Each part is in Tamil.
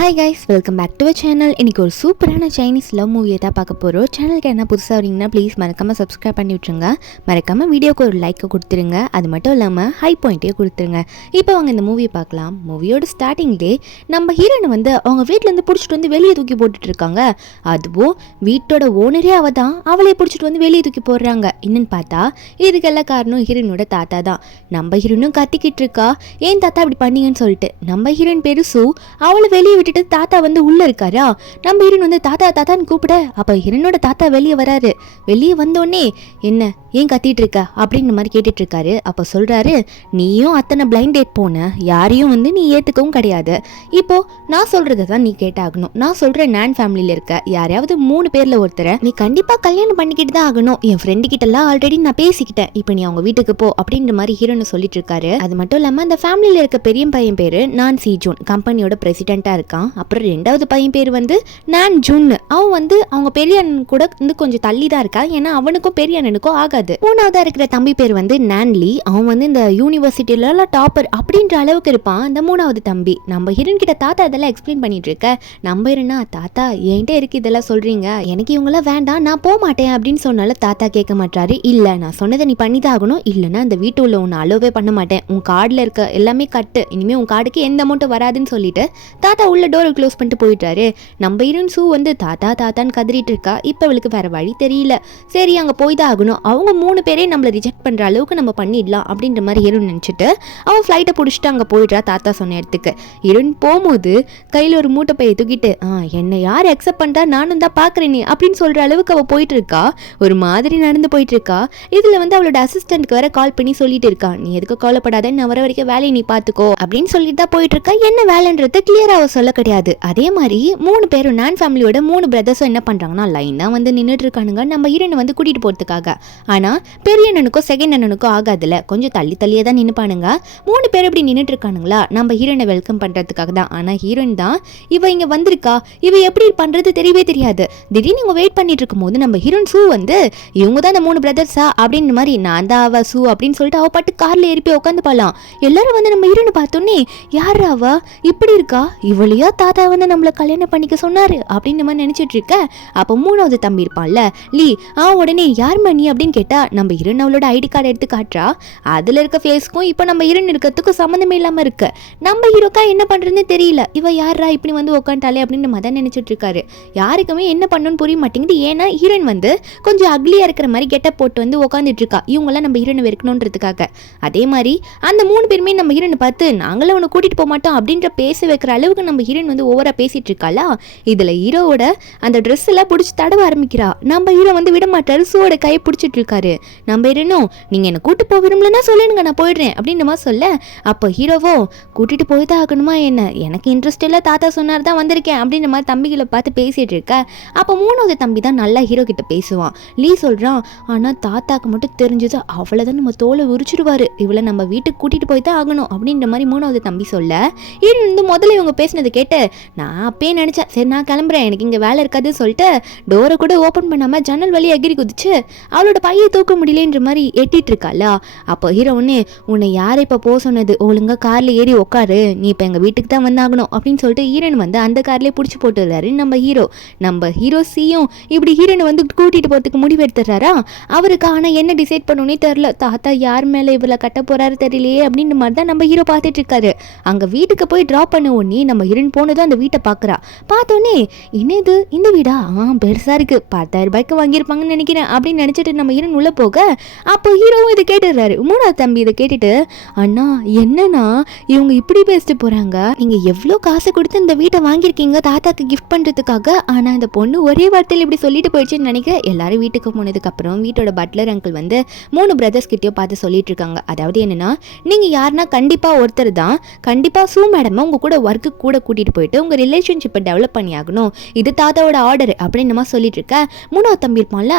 Hi guys, welcome back to channel. இன்றைக்கி ஒரு சூப்பரான சைனீஸ் லவ் மூவியை தான் பார்க்க போகிறோம். சேனலுக்கு என்ன புதுசாக வரீங்கன்னா ப்ளீஸ் மறக்காமல் சப்ஸ்கிரைப் பண்ணி விட்டுருங்க. மறக்காமல் வீடியோக்கு ஒரு லைக்கை கொடுத்துருங்க. அது மட்டும் இல்லாமல் ஹை பாயிண்ட்டே கொடுத்துருங்க. இப்போ அவங்க இந்த மூவியை பார்க்கலாம். மூவியோட ஸ்டார்டிங்லே நம்ம ஹீரோனை வந்து அவங்க வீட்டிலேருந்து பிடிச்சிட்டு வந்து வெளியே தூக்கி போட்டுட்டு இருக்காங்க. அதுவும் வீட்டோட ஓனரே அவள் தான், அவளே பிடிச்சிட்டு வந்து வெளியே தூக்கி போடுறாங்க. என்னன்னு பார்த்தா இதுக்கெல்லாம் காரணம் ஹீரோனோட தாத்தா தான். நம்ம ஹீரோனும் கத்திக்கிட்டு இருக்கா, ஏன் தாத்தா இப்படி பண்ணீங்கன்னு சொல்லிட்டு. நம்ம ஹீரோயின் பேரு சூ, அவளை வெளியே விட்டுட்டு தாத்தா வந்து உள்ள இருக்காரா. நம்ம ஹீரோன் வந்து தாத்தா தாத்தான்னு கூப்பிட அப்ப ஹீரோனோட தாத்தா வெளியே வராரு. வெளியே வந்தோடனே என்ன ஏன் கத்திட்டு இருக்க அப்படின்னு மாதிரி கேட்டுட்டு இருக்காரு. அப்ப சொல்றாரு, நீயும் அத்தனை பிளைண்ட் டேட் போன, யாரையும் வந்து நீ ஏத்துக்கவும் கிடையாது. இப்போ நான் சொல்றதை தான் நீ கேட்டாகணும். நான் சொல்றேன், நான் ஃபேமிலியில இருக்க யாரையாவது 3 பேர்ல ஒருத்தரை நீ கண்டிப்பா கல்யாணம் பண்ணிக்கிட்டு தான் ஆகணும். என் ஃப்ரெண்டு கிட்ட எல்லாம் ஆல்ரெடி நான் பேசிக்கிட்டேன், இப்போ நீ அவங்க வீட்டுக்கு போ அப்படின்ற மாதிரி ஹீரோன்னு சொல்லிட்டு இருக்காரு. அது மட்டும் இல்லாம அந்த ஃபேமிலியில இருக்க பெரிய பையன் பேரு நான் சி ஜூன், கம்பெனியோட பிரசிடென்டா இருக்கான். அப்புறம் 2வது பையன் பேர் வந்து நான் ஜூன், அவன் வந்து அவங்க பெரிய அண்ணன் கூட வந்து கொஞ்சம் தள்ளி தான் இருக்கா, ஏன்னா அவனுக்கும் பெரிய அண்ணனுக்கும் ஆகாது. 3வதா இருக்கிற தம்பி பேர் வந்து நான்லி, அவன் வந்து இந்த யூனிவர்சிட்டியில டாப்பர் அப்படின்ற அளவுக்கு இருப்பான். அந்த 3வது தம்பி நம்ம ஹீரோன் கிட்ட தாத்தா இதெல்லாம் எக்ஸ்பிளைன் பண்ணிட்டு இருக்க. நம்ம ஹீரோனா, தாத்தா என்கிட்ட இருக்கு இதெல்லாம் சொல்றீங்க, எனக்கு இவங்களாம் வேண்டாம், நான் போக மாட்டேன் அப்படின்னு சொன்னாலும் தாத்தா கேட்க மாட்டாரு. இல்ல நான் சொன்னதை நீ பண்ணிதான் ஆகணும், இல்லைன்னா அந்த வீட்டு உள்ள உன்னை அலோவே பண்ண மாட்டேன், உன் கார்டுல இருக்க எல்லாமே கட்டு, இனிமே உன் கார்டுக்கு எந்த அமௌண்ட்டும் வராதுன்னு சொல்லிட்டு தாத்தா உள்ள டோரை க்ளோஸ் பண்ணிட்டு போயிட்டாரு. நம்ம ஹீரோன் சூ வந்து தாத்தா தாத்தான்னு கதறிட்டு இருக்கா. இப்போ அவளுக்கு வேற வழி தெரியல. சரி அங்கே போய் தான் ஆகணும், அவங்க 3 பேரே நம்மளை ரிஜெக்ட் பண்ற அளவுக்கு நம்ம பண்ணிடலாம் அப்படின்ற மாதிரி ஹீரோன் நினச்சிட்டு அவன் ஃப்ளைட்டை பிடிச்சிட்டு அங்கே போயிடுறா தாத்தா சொன்ன இடத்துக்கு. ஹீரோன் போகும்போது கையில் ஒரு மூட்டை பையை தூக்கிட்டு என்னை யார் அக்செப்ட் பண்ணுறா நானும் தான் பார்க்குறேனே அப்படின்னு சொல்கிற அளவுக்கு அவள் போயிட்டு இருக்கா. ஒரு மாதிரி நடந்து போயிட்டு இருக்கா. இதில் வந்து அவளோட அசிஸ்டன்ட்க்கு வேற கால் பண்ணி சொல்லிட்டு இருக்கா, நீ எதுக்கு கவலைப்படாத, நான் வர வரைக்கும் வேலையை நீ பார்த்துக்கோ அப்படின்னு சொல்லிட்டு தான் போயிட்டு இருக்கா. என்ன வேலைன்றது கிளியரா அவ சொல்ல கிடையாது. அதே மாதிரி 3 பேரும் நான் ஃபேமிலியோட 3 பிரதர்ஸும் என்ன பண்றாங்கன்னா லைனா வந்து நின்றுட்டு இருக்கானுங்க நம்ம ஹீரோனை வந்து கூட்டிட்டு போறதுக்காக. ஆனா பெரிய அண்ணனுக்கும் செகண்ட் அண்ணனுக்கும் ஆகாதுல, கொஞ்சம் தள்ளி தள்ளியே தான் நின்னுப்பானுங்க. 3 பேர் இப்படி நின்றுட்டு இருக்கானுங்களா நம்ம ஹீரோனை வெல்கம் பண்றதுக்காக தான். ஆனா ஹீரோயின் தான், இவ இங்க வந்திருக்கா, இவ எப்படி பண்றது தெரியவே தெரியாது. திடீர்னு இவங்க வெயிட் பண்ணிட்டு இருக்கும் போது நம்ம ஹீரோன் சூ வந்து, இவங்க தான் இந்த 3 பிரதர்ஸா அப்படின்னு மாதிரி, நான் தான் அவ சூ அப்படின்னு சொல்லிட்டு அவ பாட்டு கார்ல ஏறி போய் உட்காந்து பாலாம். எல்லாரும் வந்து நம்ம ஹீரோனை பார்த்தோன்னே, யார் அவ இப்படி இருக்கா, இவளையா தாத்தா வந்து நம்மளை கல்யாணம் பண்ணிக்க சொன்னாரு அப்படின்னு மாதிரி நினைச்சிட்டு இருக்க. அப்போ 3வது தம்பி இருப்பான்ல லீ, உடனே யார் மணி அப்படின்னு கேட்டா நம்ம ஹீரோன் அவளோட ஐடி கார்டு எடுத்து காட்டுறா. அதுல இருக்க ஃபேஸ்க்கும் இப்போ நம்ம ஹீரோன் இருக்கிறதுக்கும் சம்மந்தமே இல்லாம இருக்கு. நம்ம ஹீரோக்கா என்ன பண்றதுன்னு தெரியல, இவ யாரா இப்படி வந்து உட்காந்துட்டாலே அப்படின்னு மதன் நினைச்சிட்டு இருக்காரு. யாருக்குமே என்ன பண்ணணும்னு புரிய மாட்டேங்குது. ஏன்னா ஹீரோயின் வந்து கொஞ்சம் அக்லியா இருக்கிற மாதிரி கெட்டப் போட்டு வந்து உட்காந்துட்டு இருக்கா, இவங்கெல்லாம் நம்ம ஹீரோனை வெறுக்கணுன்றதுக்காக. அதே மாதிரி அந்த 3 பேருமே நம்ம ஹீரோனை பார்த்து, நாங்களும் அவனை கூட்டிட்டு போக மாட்டோம் அப்படின்ற பேச வைக்கிற அளவுக்கு நம்ம ஹீரோயின் வந்து ஓவரா பேசிட்டு இருக்காளா. இதுல ஹீரோவோட அந்த ட்ரெஸ் எல்லாம் பிடிச்சி தடவ ஆரம்பிக்கிறா. நம்ம ஹீரோ வந்து விட மாட்டாரு, சூவோட கையை பிடிச்சிட்டு இருக்காரு. நம்ம ஹீரோனும், நீங்க என்ன கூட்டு போக விரும்பலன்னா சொல்லுங்க, நான் போயிடுறேன் அப்படின்ற மாதிரி சொல்ல. அப்போ ஹீரோவோ, கூட்டிட்டு போய் தான் ஆகணுமா என்ன, எனக்கு இன்ட்ரெஸ்ட் இல்லை, தாத்தா சொன்னார் தான் வந்திருக்கேன் அப்படின்ற மாதிரி தம்பிகளை பார்த்து பேசிட்டு இருக்க. அப்போ 3வது தம்பி தான் நல்லா ஹீரோ கிட்ட பேசுவான். லீ சொல்றான், ஆனா தாத்தாக்கு மட்டும் தெரிஞ்சது அவ்வளவுதான் நம்ம தோலை உரிச்சிடுவாரு, இவளை நம்ம வீட்டுக்கு கூட்டிட்டு போய் தான் ஆகணும் அப்படின்ற மாதிரி 3வது தம்பி சொல்ல. ஹீரோ வந்து முதல்ல இவங்க பேசினதை கேட்டு நான் அப்பயே நினைச்சேன், சரி நான் கிளம்புறேன், எனக்கு இங்க வேலை இருக்காதுன்னு சொல்லிட்டு டோரை கூட ஓப்பன் பண்ணாம ஜன்னல் வழியா எகிரி குதிச்சு அவளோட பையை தூக்க முடியலன்ற மாதிரி எட்டிட்டு இருக்காளா. அப்போ ஹீரோ ஒன்னு, உன்னை யாரை இப்ப போக சொன்னது, ஒழுங்கா கார்ல ஏறி உட்காரு, நீ இப்ப எங்க வீட்டுக்கு தான் வந்தாகணும் அப்படின்னு சொல்லிட்டு ஹீரோன் வந்து அந்த கார்லயே பிடிச்சி போட்டுறாரு நம்ம ஹீரோ. நம்ம ஹீரோ சியும் இப்படி ஹீரோனை வந்து கூட்டிட்டு போறதுக்கு முடிவு எடுத்துறாரா. அவருக்கு ஆனா என்ன டிசைட் பண்ணணும்னே தெரியல, தாத்தா யார் மேல இவளை கட்ட போறாரு தெரியலையே அப்படின்னு மாதிரி தான் நம்ம ஹீரோ பார்த்துட்டு இருக்காரு. அங்க வீட்டுக்கு போய் டிராப் பண்ண உடனே நம்ம ஹீரோன் போனதும் அந்த வீட்டை பாக்குறா. பார்த்தோன்னே, என்னது இந்த வீடா, பெருசா இருக்கு, 10,000 ரூபாய்க்கு வாங்கியிருப்பாங்கன்னு நினைக்கிறேன் அப்படின்னு நினைச்சிட்டு நம்ம ஹீரோன் உள்ள போக. அப்போ ஹீரோவும் இதை கேட்டுடுறாரு. 3வது தம்பி இதை கேட்டுட்டு, அண்ணா என்னன்னா இவங்க இப்படி பேசிட்டு போறாங்க, நீங்க எவ்வளோ காசு கொடுத்து இந்த வீட்டை வாங்கியிருக்கீங்க தாத்தாக்கு கிஃப்ட் பண்றதுக்காக, ஆனா இந்த பொண்ணு ஒரே வார்த்தையில் இப்படி சொல்லிட்டு போயிடுச்சுன்னு நினைக்கிறேன். எல்லாரும் வீட்டுக்கு போனதுக்கு அப்புறம் வீட்டோட பட்லர் அங்கிள் வந்து 3 பிரதர்ஸ் கிட்டயோ பார்த்து சொல்லிட்டு இருக்காங்க. அதாவது என்னன்னா, நீங்க யாருன்னா கண்டிப்பா ஒருத்தர் தான், கண்டிப்பா சூ மேடம் உங்க கூட ஒர்க்கு கூட கூட்டிட்டு போயிட்டு உங்க ரிலேஷன்ஷிப்பை டெவலப் பண்ணி ஆகணும், இது தாத்தாவோட ஆர்டர் அப்படின்னு நம்ம சொல்லிட்டு இருக்க. 3வது தம்பி இருப்பான்ல,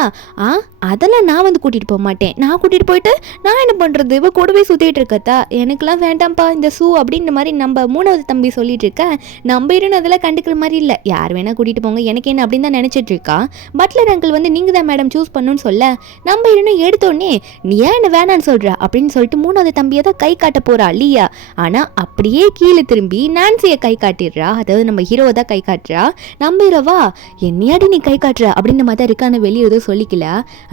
அதெல்லாம் நான் நான் வந்து கூட்டிகிட்டு போக மாட்டேன், நான் கூட்டிகிட்டு போயிட்டு நான் என்ன பண்ணுறது, இவ கூடவே சுற்றிட்டு இருக்கத்தா, எனக்குலாம் வேண்டாம்ப்பா இந்த ஷூ அப்படின்ற மாதிரி நம்ம 3வது தம்பி சொல்லிட்டு இருக்க. நம்ம ஹீரோயின் அதெல்லாம் கண்டுக்கிற மாதிரி இல்லை, யார் வேணால் கூட்டிகிட்டு போங்க எனக்கு என்ன அப்படின்னு தான் நினச்சிட்டு இருக்கா. பட்லர் அங்கிள் வந்து நீங்கள் தான் மேடம் சூஸ் பண்ணணும்னு சொல்ல நம்ம ஹீரோயின் எடுத்தோடனே நீ ஏன் என்ன வேணான்னு சொல்கிற அப்படின்னு சொல்லிட்டு 3வது தம்பியை தான் கை காட்ட போகிறா லியா. ஆனால் அப்படியே கீழே திரும்பி நான்சியை கை காட்டிடுறா, அதாவது நம்ம ஹீரோவை தான் கை காட்டுறா. நம்ம ஹீரோவா என்னையாடி நீ கை காட்டுற அப்படின்ற மாதிரி இருக்கான வெளியே எதுவும் சொல்லிக்கல.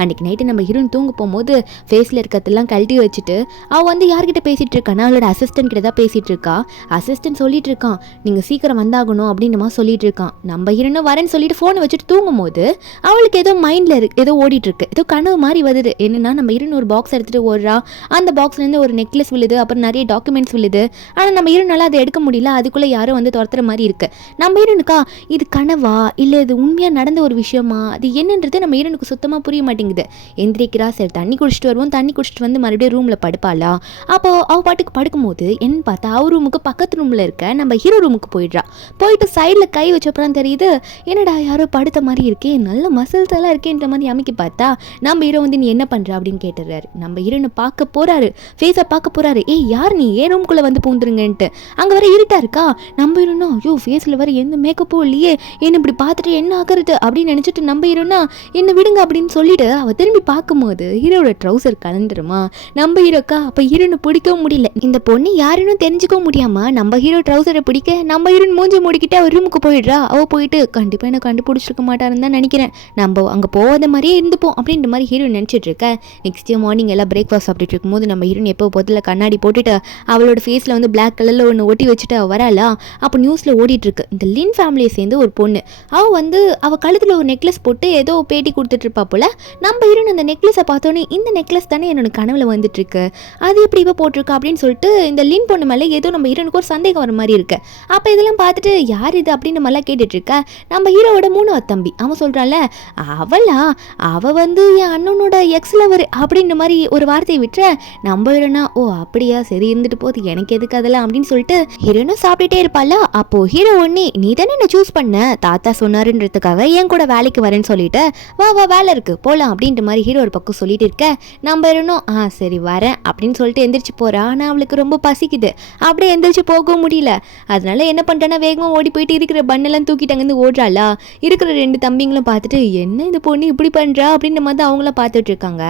அன்றைக்கி நைட்டு நம்ம ஹீரோயின் தூங்க போகும்போது ஃபேஸில் இருக்கிறதெல்லாம் கழட்டி வச்சுட்டு அவள் வந்து யார்கிட்ட பேசிகிட்டு இருக்கானா, அவளோட அசிஸ்டன்ட் கிட்ட தான் பேசிகிட்டு இருக்கா. அசிஸ்டன்ட் சொல்லிட்டு இருக்கான் நீங்கள் சீக்கிரம் வந்தாகணும் அப்படின்னு சொல்லிட்டு இருக்கான். நம்ம ஹீரோனும் வரேன்னு சொல்லிட்டு ஃபோனை வச்சுட்டு தூங்கும் போது அவளுக்கு ஏதோ மைண்டில் ஏதோ ஓடிட்டு இருக்கு, ஏதோ கனவு மாதிரி வருது. என்னன்னா நம்ம ஹீரோன் ஒரு பாக்ஸ் எடுத்துகிட்டு ஓடுறா, அந்த பாக்ஸ்லேருந்து ஒரு நெக்லஸ் விழுது, அப்புறம் நிறைய டாக்குமெண்ட்ஸ் விழுது. ஆனால் நம்ம ஹீரோனால அதை எடுக்க முடியல, அதுக்குள்ளே யாரும் வந்து துரத்துற மாதிரி இருக்கு. நம்ம ஹீரோனுக்கா இது கனவா இல்லை இது உண்மையாக நடந்த ஒரு விஷயமா, அது என்னன்றது நம்ம ஹீரோனுக்கு சுத்தமாக புரிய மாட்டேங்குது. எந்திரிக்கிறா, சரி தண்ணி குடிச்சிட்டு வருவோம், தண்ணி குடிச்சிட்டு வந்து மறுபடியும் ரூமில் படுப்பாளா. அப்போ அவள் பாட்டுக்கு படுக்கும்போது என்னன்னு பார்த்தா அவர் ரூமுக்கு பக்கத்து ரூமில் இருக்க நம்ம ஹீரோ ரூமுக்கு போயிடுறா. போயிட்டு சைடில் கை வச்சப்பறம் தெரியுது என்னடா யாரோ படுத்த மாதிரி இருக்கே, நல்ல மசில்ஸ் எல்லாம் இருக்கேன்ற மாதிரி அமைக்கி பார்த்தா நம்ம ஹீரோ வந்து நீ என்ன பண்ணுற அப்படின்னு கேட்டுறாரு. நம்ம ஹீரோனை பார்க்க போகிறாரு, ஃபேஸை பார்க்க போகிறாரு. ஏய் யார் நீ, ஏன் ரூம்குள்ளே வந்து பூந்துருங்கன்ட்டு. அங்கே வர இருட்டா இருக்கா. நம்ம ஹீரோனா ஐயோ ஃபேஸில் வர எந்த மேக்கப்பும் இல்லையே, என்ன இப்படி பார்த்துட்டு என்ன ஆகிறது அப்படின்னு நினச்சிட்டு நம்ம ஹீரோனா என்ன விடுங்க அப்படின்னு சொல்லிட்டு அவள் திரும்பி பார்க்கும்போது ஹீரோட ட்ரௌசர் கலந்துருமா. நம்ம ஹீரோக்கா அப்போ ஹீரோனை பிடிக்கவும் முடியல, இந்த பொண்ணு யாருன்னு தெரிஞ்சுக்கவும் முடியாம நம்ம ஹீரோ ட்ரௌசரை பிடிக்க நம்ம ஹீரோன் மூஞ்சி மூடிக்கிட்டு அவர் ரூமுக்கு போயிடுறா. அவள் போயிட்டு கண்டிப்பாக என்ன கண்டுபிடிச்சிருக்க மாட்டாருன்னு தான் நினைக்கிறேன், நம்ம அங்கே போகாத மாதிரியே இருந்துப்போம் அப்படின்ற மாதிரி ஹீரோயின் நினச்சிட்டு இருக்க. நெக்ஸ்ட் டே மார்னிங் எல்லாம் பிரேக்ஃபாஸ்ட் சாப்பிட்டு இருக்கும்போது நம்ம ஹீரோயின் எப்போ பொதுல கண்ணாடி போட்டுட்டு அவளோட ஃபேஸில் வந்து பிளாக் கலரில் ஒன்று ஒட்டி வச்சுட்டு அவள் வராளா. அப்போ நியூஸில் ஓடிட்டு இருக்கு இந்த லின் ஃபேமிலியை சேர்ந்து ஒரு பொண்ணு, அவள் வந்து அவள் கழுத்தில் ஒரு நெக்லஸ் போட்டு ஏதோ பேட்டி கொடுத்துட்டு இருப்பா போல. நம்ம ஹீரோயின் அந்த நெக்லஸை பார்த்தோன்னே இந்த நெக்லஸ் தானே என்னோட கனவுல வந்துட்டு இருக்கு, அது எப்படி இப்போ போட்டிருக்கா அப்படின்னு சொல்லிட்டு இந்த லின் பொண்ணு மேலே ஏதோ நம்ம ஹீரோனுக்கு ஒரு சந்தேகம் வர மாதிரி இருக்கு. அப்போ இதெல்லாம் பார்த்துட்டு யார் இது அப்படின்னு நம்மளாம் கேட்டுட்டு இருக்க. நம்ம ஹீரோவோட 3வது தம்பி அவன் சொல்கிறான்ல, அவள் வந்து என் அண்ணனோட எக்ஸ் லவர் அப்படின்ற மாதிரி ஒரு வார்த்தையை விட்டுற. நம்ம ஹீரோனா ஓ அப்படியா சரி இருந்துட்டு போகுது எனக்கு எதுக்கு அதெல்லாம் அப்படின்னு சொல்லிட்டு ஹீரோனும் சாப்பிட்டுட்டே இருப்பாள. அப்போ ஹீரோ ஒன்னே நீ தானே என்ன சூஸ் பண்ண, தாத்தா சொன்னாருன்றதுக்காக என் கூட வேலைக்கு வரேன்னு சொல்லிட்டு வா வேலை இருக்கு போகலாம் அப்படின்ற மாதிரி ஹீரோ ஒரு பக்கம் சொல்லிட்டு இருக்க. நம்ம ஹீரோனும் சரி வரேன் அப்படின்னு சொல்லிட்டு எந்திரிச்சு போறா. ஆனால் அவளுக்கு ரொம்ப பசிக்குது, அப்படியே எந்திரிச்சு போகவும் முடியல. அதனால என்ன பண்ணிட்டேன்னா வேகமாக ஓடி போயிட்டு இருக்கிற பண்ணெல்லாம் தூக்கிட்டு அங்கேருந்து ஓடுறாளா. இருக்கிற 2 தம்பிங்களும் பார்த்துட்டு என்ன இந்த பொண்ணு இப்படி பண்ணுறா அப்படின்ற மாதிரி அவங்களாம் பார்த்துட்டு இருக்காங்க.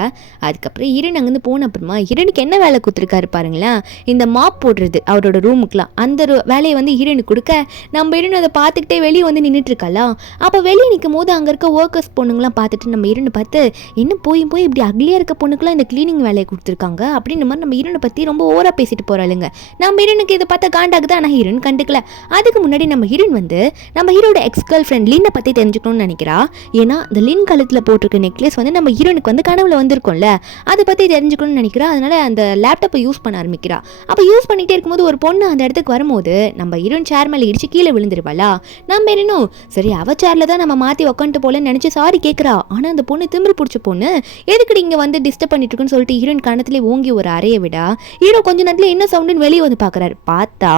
அதுக்கப்புறம் ஹீரோன் அங்கேருந்து போன அப்புறமா ஹீரோனுக்கு என்ன வேலை கொடுத்துருக்காரு பாருங்களேன், இந்த மாப் போடுறது அவரோட ரூமுக்குலாம். அந்த வேலையை வந்து ஹீரோனுக்கு கொடுக்க நம்ம ஹீரோன் அதை பார்த்துக்கிட்டே வெளியே வந்து நின்றுட்டு இருக்காளா. அப்போ வெளியே நிற்கும் போது அங்கே இருக்க ஒர்க்கர்ஸ் பொண்ணுங்களாம் பார்த்துட்டு நம்ம ஹீரோனை பார்த்து என்ன போய் இப்படி அக்லியாக இருக்க பொண்ணுக்குலாம் இந்த கிளீனிங் வேலையை கொடுத்துருக்காங்க அப்படின்ற மாதிரி நம்ம ஹீரோனை பற்றி ரொம்ப ஓவராக பேசிட்டு போகிறாளுங்க. நம்ம ஹீரோனுக்கு இதை பார்த்தா காண்டாகுது, ஆனால் ஹீரோன் கண்டுக்கல. அதுக்கு முன்னாடி நம்ம ஹீரோன் வந்து நம்ம ஹீரோட எக்ஸ் கேர்ள் ஃப்ரெண்ட் லின்னை பற்றி தெரிஞ்சுக்கணும்னு நினைக்கிறா. ஏன்னா இந்த லின் கழுத்தில் போட்டிருக்க நெக்லஸ் வந்து நம்ம ஹீரோனுக்கு வந்து கனவுல வந்திருக்கும்ல, அதை பற்றி தெரிஞ்சுக்கணும்னு நினைக்கிறா. அதனால அந்த லேப்டாப்பை யூஸ் பண்ண ஆரம்பிக்கிறா. அப்போ யூஸ் பண்ணிகிட்டே இருக்கும்போது ஒரு பொண்ணு அந்த இடத்துக்கு வரும்போது நம்ம ஹீரோன் சேர் மேலே இடிச்சு கீழே விழுந்துருவாளா. நம்ம ஹீரோனும் சரி அவ சேரில் தான் நம்ம மாற்றி உட்காந்துட்டு போலன்னு நினச்சி சாரி கேட்குறா. ஆனால் அந்த பொண்ணு திமிரு பிடிச்ச பொண்ணு எதுக்கு இங்கே வந்து டிஸ்டர்ப் பண்ணிட்டு இருக்குன்னு சொல்லிட்டு ஹீரோயின் கணத்துல ஓங்கி ஒரு அறையை விட ஹீரோ கொஞ்ச நேரத்தில் என்ன சவுண்டுன்னு வெளியே வந்து பார்க்குறாரு. பார்த்தா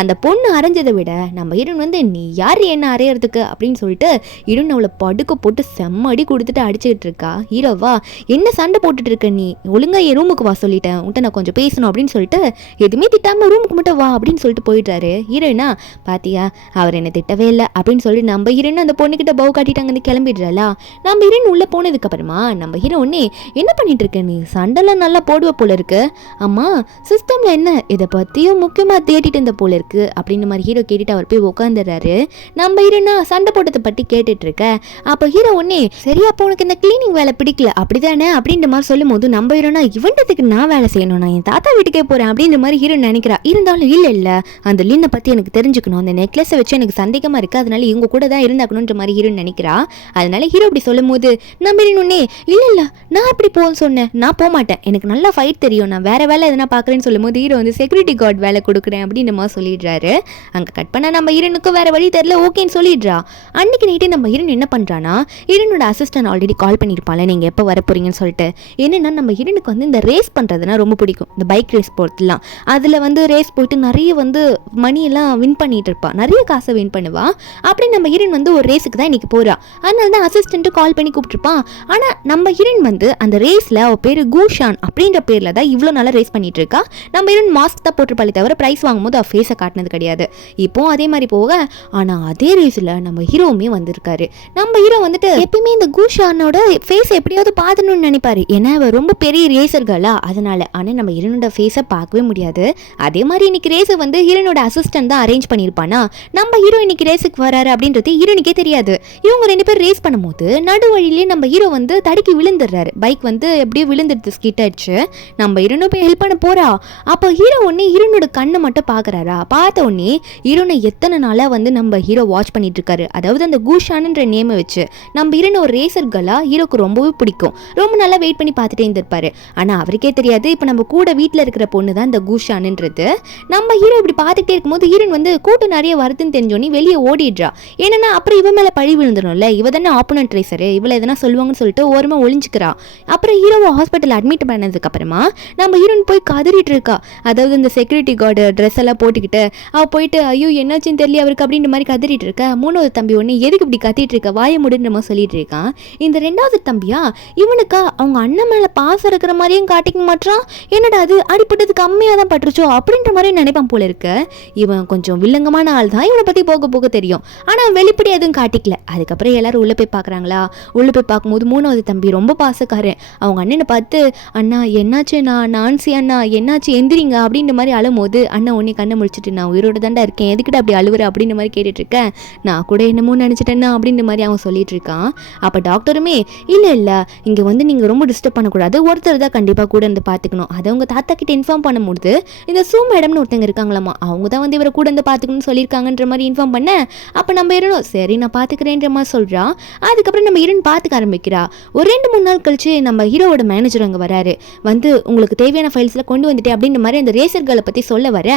அந்த பொண்ணு அரைஞ்சதை விட நம்ம ஹீரோயின் வந்து நீ யார் என்ன அரையிறதுக்கு அப்படின்னு சொல்லிட்டு ஹீரோயின் அவளை படுக்க போட்டு செம்மடி கொடுத்துட்டு அடிச்சுக்கிட்டு இருக்கா. ஹீரோவா என்ன சண்டை போட்டுட்டு இருக்க, நீ ஒழுங்கா என் ரூமுக்கு வா சொல்லிட்டேன், உன்ட்ட நான் கொஞ்சம் பேசணும் அப்படின்னு சொல்லிட்டு எதுவுமே திட்டாம ரூமுக்கு மட்டும் வா அப்படின்னு சொல்லிட்டு போயிட்டாரு. ஹீரோயினா பாத்தியா அவர் என்ன திட்டவே இல்லை அப்படின்னு சொல்லி நம்ம ஹீரோயின் அந்த பொண்ணுக்கிட்ட பவு காட்டிட்டு அங்கே கிளம்பிடுறாளா. நம்ம ஹீரோயின் உள்ள போனதுக்கு அப்புறமா நம்ம ஹீரோ ஒன்னே என்ன பண்ணிட்டு இருக்க, நீ சண்டைலாம் நல்லா போடுவ போல இருக்கு, அம்மா சிஸ்டம்ல என்ன இதை பத்தியும் முக்கியமா தேடிட்டு இருந்த போல இருக்கு அப்படின்னு மாதிரி ஹீரோ கேட்டுட்டு அவர் போய் உட்காந்துறாரு. நம்ம ஹீரோனா சண்டை போட்டதை பற்றி கேட்டுட்டு இருக்க. அப்போ ஹீரோ ஒன்னே சரியா அப்போ உனக்கு இந்த கிளீனிங் வேலை பிடிக்கல அப்படிதானே அப்படின்ற மாதிரி சொல்லும் போது நம்ம ஹீரோனா இவன்றதுக்கு நான் வேலை செய்யணும், நான் என் தாத்தா வீட்டுக்கே போறேன் அப்படின்ற மாதிரி ஹீரோ நினைக்கிறா. இருந்தாலும் இல்ல அந்த லின்னை பத்தி எனக்கு தெரிஞ்சுக்கணும், அந்த நெக்லஸை வச்சு எனக்கு சந்தேகமா இருக்கு, அதனால இவங்க கூட தான் இருந்தாக்கணும்ன்ற மாதிரி ஹீரோ நினைக்கிறா. அதனால ஹீரோ இப்படி சொல்லும் போது நம்ம ஹீரோனே இல்ல நான் அப்படி போன்னு சொன்னேன், நான் போக மாட்டேன், எனக்கு நல்லா ஃபைட் தெரியும், நான் வேற வேலை எதனா பார்க்குறேன்னு சொல்லும் போது ஹீரோ வந்து செக்யூரிட்டி கார்டு வேலை கொடுக்குறேன் அப்படின்னு மாதிரி சொல்லிடுறாரு. அங்கே கட் பண்ணால் நம்ம ஹீரோனுக்கும் வேற வழி தெரியல, ஓகேன்னு சொல்லிடுறா. அன்னைக்கு நைட்டு நம்ம ஹீரோன் என்ன பண்ணுறான்னா ஹீரோனோட அசிஸ்டன்ட் ஆல்ரெடி கால் பண்ணியிருப்பாள் நீங்கள் எப்போ வர போறீங்கன்னு சொல்லிட்டு. என்னென்னா நம்ம ஹீரோனுக்கு வந்து இந்த ரேஸ் பண்ணுறதுனா ரொம்ப பிடிக்கும், இந்த பைக் ரேஸ் போகிறதுலாம். அதில் வந்து ரேஸ் போயிட்டு நிறைய வந்து மணியெல்லாம் வின் பண்ணிட்டு இருப்பாள், நிறைய காசை வின் பண்ணுவா. அப்படி நம்ம ஹீரோன் வந்து ஒரு ரேஸுக்கு தான் இன்னைக்கு போகிறா. அதனால தான் அசிஸ்டண்ட்டு கால் பண்ணி கூப்பிட்டுருப்பான். ஆனால் நம்ம ஹீரோயின் வந்து அந்த ரேஸ்ல அவ பேரு கூஷான் அப்படின்ற பேர்ல தான் இவ்வளவு நாளா ரேஸ் பண்ணிட்டு இருக்கா. நம்ம ஹீரோயின் மாஸ்க் தான் போட்டிருப்பாளே தவிர பிரைஸ் வாங்கும்போது அவ ஃபேஸை காட்டினது கிடையாது. இப்போ அதே மாதிரி போக ஆனா அதே ரேஸ்ல நம்ம ஹீரோவுமே வந்திருக்காரு. நம்ம ஹீரோ வந்துட்டு எப்பயுமே இந்த கூஷானோட ஃபேஸ் எப்படியாவது பார்க்கணும்னு நினைப்பாரு, ஏன்னா அவ ரொம்ப பெரிய ரேசர்களா அதனால. ஆனா நம்ம ஹீரோனோட ஃபேஸை பார்க்கவே முடியாது. அதே மாதிரி இன்னைக்கு ரேஸை வந்து ஹீரோனோட அசிஸ்டன்ட் தான் அரேஞ்ச் பண்ணியிருப்பானா. நம்ம ஹீரோ இன்னைக்கு ரேஸுக்கு வராரு அப்படின்றது ஹீரோனுக்கே தெரியாது. இவங்க 2 பேர் ரேஸ் பண்ணும்போது நடு வழியிலே நம்ம ஹீரோ வந்து தடுக்கி விழுந்துடுறாரு. பைக் வந்து எப்படியோ விழுந்துடுது, ஸ்கிட் ஆயிடுச்சு. நம்ம ஹீரோனை போய் ஹெல்ப் பண்ண போறா. அப்போ ஹீரோ ஒன்னே ஹீரோனோட கண்ணை மட்டும் பாக்குறாரா. பார்த்த உடனே ஹீரோனை எத்தனை நாளா வந்து நம்ம ஹீரோ வாட்ச் பண்ணிட்டு இருக்காரு. அதாவது அந்த கூஷான்ன்ற நேமை வச்சு நம்ம ஹீரோனை ஒரு ரேசர்களா ஹீரோக்கு ரொம்பவே பிடிக்கும். ரொம்ப நல்லா வெயிட் பண்ணி பார்த்துட்டே இருந்திருப்பாரு. ஆனா அவருக்கே தெரியாது இப்போ நம்ம கூட வீட்டில் இருக்கிற பொண்ணு தான் இந்த கூஷான்ன்றது. நம்ம ஹீரோ இப்படி பார்த்துட்டே இருக்கும்போது ஹீரோன் வந்து கூட்டம் நிறைய வருதுன்னு தெரிஞ்சோன்னே வெளியே ஓடிடுறா. ஏன்னா அப்புறம் இவ மேல பழி விழுந்துடும்ல, இவ தானே ஆப்போனன்ட் ரேசரு, இவளை எதனா சொல்லுவாங்கன்னு சொல்லிட்டு ஓரமா ஒளிஞ்சுக்கிறா. அப்புறம் ஹீரோவை ஹாஸ்பிட்டல் அட்மிட் பண்ணதுக்கு அப்புறமா நம்ம ஹீரோயின் போய் கதறிட்டு இருக்கா. அதாவது இந்த செக்யூரிட்டி கார்டு ட்ரெஸ் எல்லாம் போட்டுக்கிட்டு அவ போயிட்டு ஐயோ என்னாச்சுன்னு தெரியல அவருக்கு அப்படின்ற மாதிரி கதறிட்டு இருக்க. 3வது தம்பி ஒன்று எதுக்கு இப்படி கத்திட்டு இருக்க, வாய முடின்ற மாதிரி சொல்லிட்டு இருக்கான். இந்த 2வது தம்பியா இவனுக்கா அவங்க அண்ணன் மேல பாசம் இருக்கிற மாதிரியும் காட்டிக்க மாட்டான். என்னடா அது அடிப்பட்டது கம்மியாக தான் பட்டுருச்சோ அப்படின்ற மாதிரி நினைப்பான் போல இருக்கு. இவன் கொஞ்சம் வில்லங்கமான ஆள் தான், இவனை பத்தி போக போக தெரியும். ஆனா வெளிப்படி எதுவும் காட்டிக்கல. அதுக்கப்புறம் எல்லாரும் உள்ள போய் பார்க்குறாங்களா. உள்ள போய் பார்க்கும்போது 3வது தம்பி ரொம்ப பாசக்காரன். அவங்க அண்ணனை பார்த்து அண்ணா என்னாச்சு, நான்சி அண்ணா என்னாச்சு எந்திரிங்க அப்படின்ற மாதிரி அழும்போது அண்ணன் உன்னை கண்ணை முடிச்சுட்டு நான் உயிரோட தாண்டா இருக்கேன், எதுக்கிட்ட அப்படி அழுவுற அப்படின்ற மாதிரி கேட்டுட்டு இருக்கேன். நான் கூட என்னமோ நினச்சிட்டேன்னா அப்படின்ற மாதிரி அவன் சொல்லிட்டு இருக்கான். அப்போ டாக்டருமே இல்லை இங்கே வந்து நீங்கள் ரொம்ப டிஸ்டர்ப் பண்ணக்கூடாது, ஒருத்தர் தான் கண்டிப்பாக கூட இருந்து பார்த்துக்கணும். அதை அவங்க தாத்தா கிட்ட இன்ஃபார்ம் பண்ணும்போது இந்த சூ மேடம்னு ஒருத்தங்க இருக்காங்களாமா, அவங்க தான் வந்து இவரை கூட இருந்து பார்த்துக்கணும்னு சொல்லியிருக்காங்கன்ற மாதிரி இன்ஃபார்ம் பண்ண. அப்போ நம்ம இருந்தோம் சரி நான் பார்த்துக்கிறேன்ற மாதிரி சொல்கிறான். அதுக்கப்புறம் நம்ம இருந்து பார்த்துக்க ஆரம்பிக்கிறா. ஒரு 2-3 நாள் கழிச்சு நம்ம ஹீரோவோட மேனேஜர் அங்கே வராரு. வந்து உங்களுக்கு தேவையான ஃபைல்ஸ்லாம் கொண்டு வந்துட்டு அப்படின்ற மாதிரி அந்த ரேசர்களை பற்றி சொல்ல வர.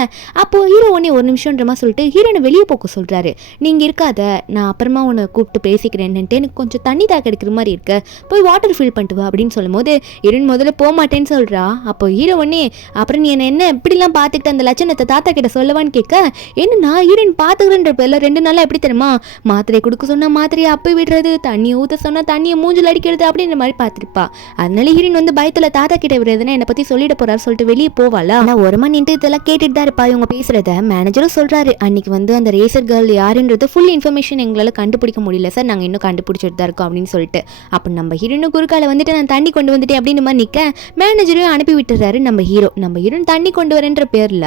அப்போ ஹீரோ ஒன்னே ஒரு நிமிஷம்ன்ற மாதிரி சொல்லிட்டு ஹீரோனை வெளியே போக்க சொல்கிறாரு. நீங்கள் இருக்காத, நான் அப்புறமா உன்னை கூப்பிட்டு பேசிக்கிறேன்ட்டு, எனக்கு கொஞ்சம் தண்ணி தாக்க எடுக்கிற மாதிரி இருக்கு, போய் வாட்டர் ஃபில் பண்ணிட்டு வா அப்படின்னு சொல்லும் போது ஹீரோன் முதல்ல போக மாட்டேன்னு சொல்கிறா. அப்போ ஹீரோ ஒன்னே அப்புறம் நீ என்ன இப்படிலாம் பார்த்துக்கிட்டு அந்த லட்சணத்தை தாத்தா கிட்ட சொல்லவான்னு கேட்க, என்ன நான் ஹீரோயின் பார்த்துக்கிறேன்ற பேரில் 2 நாளாக எப்படி தெரியுமா மாத்திரை கொடுக்க சொன்னால் மாத்திரையை அப்போ விடுறது, தண்ணியை ஊற்ற சொன்னால் தண்ணியை மூஞ்சில் அடிக்கிறது அப்படின்ற மாதிரி பார்த்துருப்பா. அதனால ஹீரோயின் வந்து பயத்தில் தாத்தா கிட்ட விடுறதுன்னா என்னை பற்றி சொல்லிட போறாரு சொல்லிட்டு வெளியே போவாளா. ஆனால் ஒரு மணி நின்று இதெல்லாம் கேட்டுட்டு தான் இருப்பா இவங்க பேசுறத. மேனேஜரும் சொல்றாரு அன்னைக்கு வந்து அந்த ரேசர் கேர்ள் யாருன்றது ஃபுல் இன்ஃபர்மேஷன் எங்களால் கண்டுபிடிக்க முடியல சார், நாங்கள் இன்னும் கண்டுபிடிச்சிட்டு தான் இருக்கோம் அப்படின்னு சொல்லிட்டு. அப்போ நம்ம ஹீரோயின் குறுக்கால வந்துட்டு நான் தண்ணி கொண்டு வந்துட்டேன் அப்படின்னு மாதிரி நிற்க மேனேஜரையும் அனுப்பி விட்டுறாரு. நம்ம ஹீரோயின் தண்ணி கொண்டு வரேன்ற பேர்ல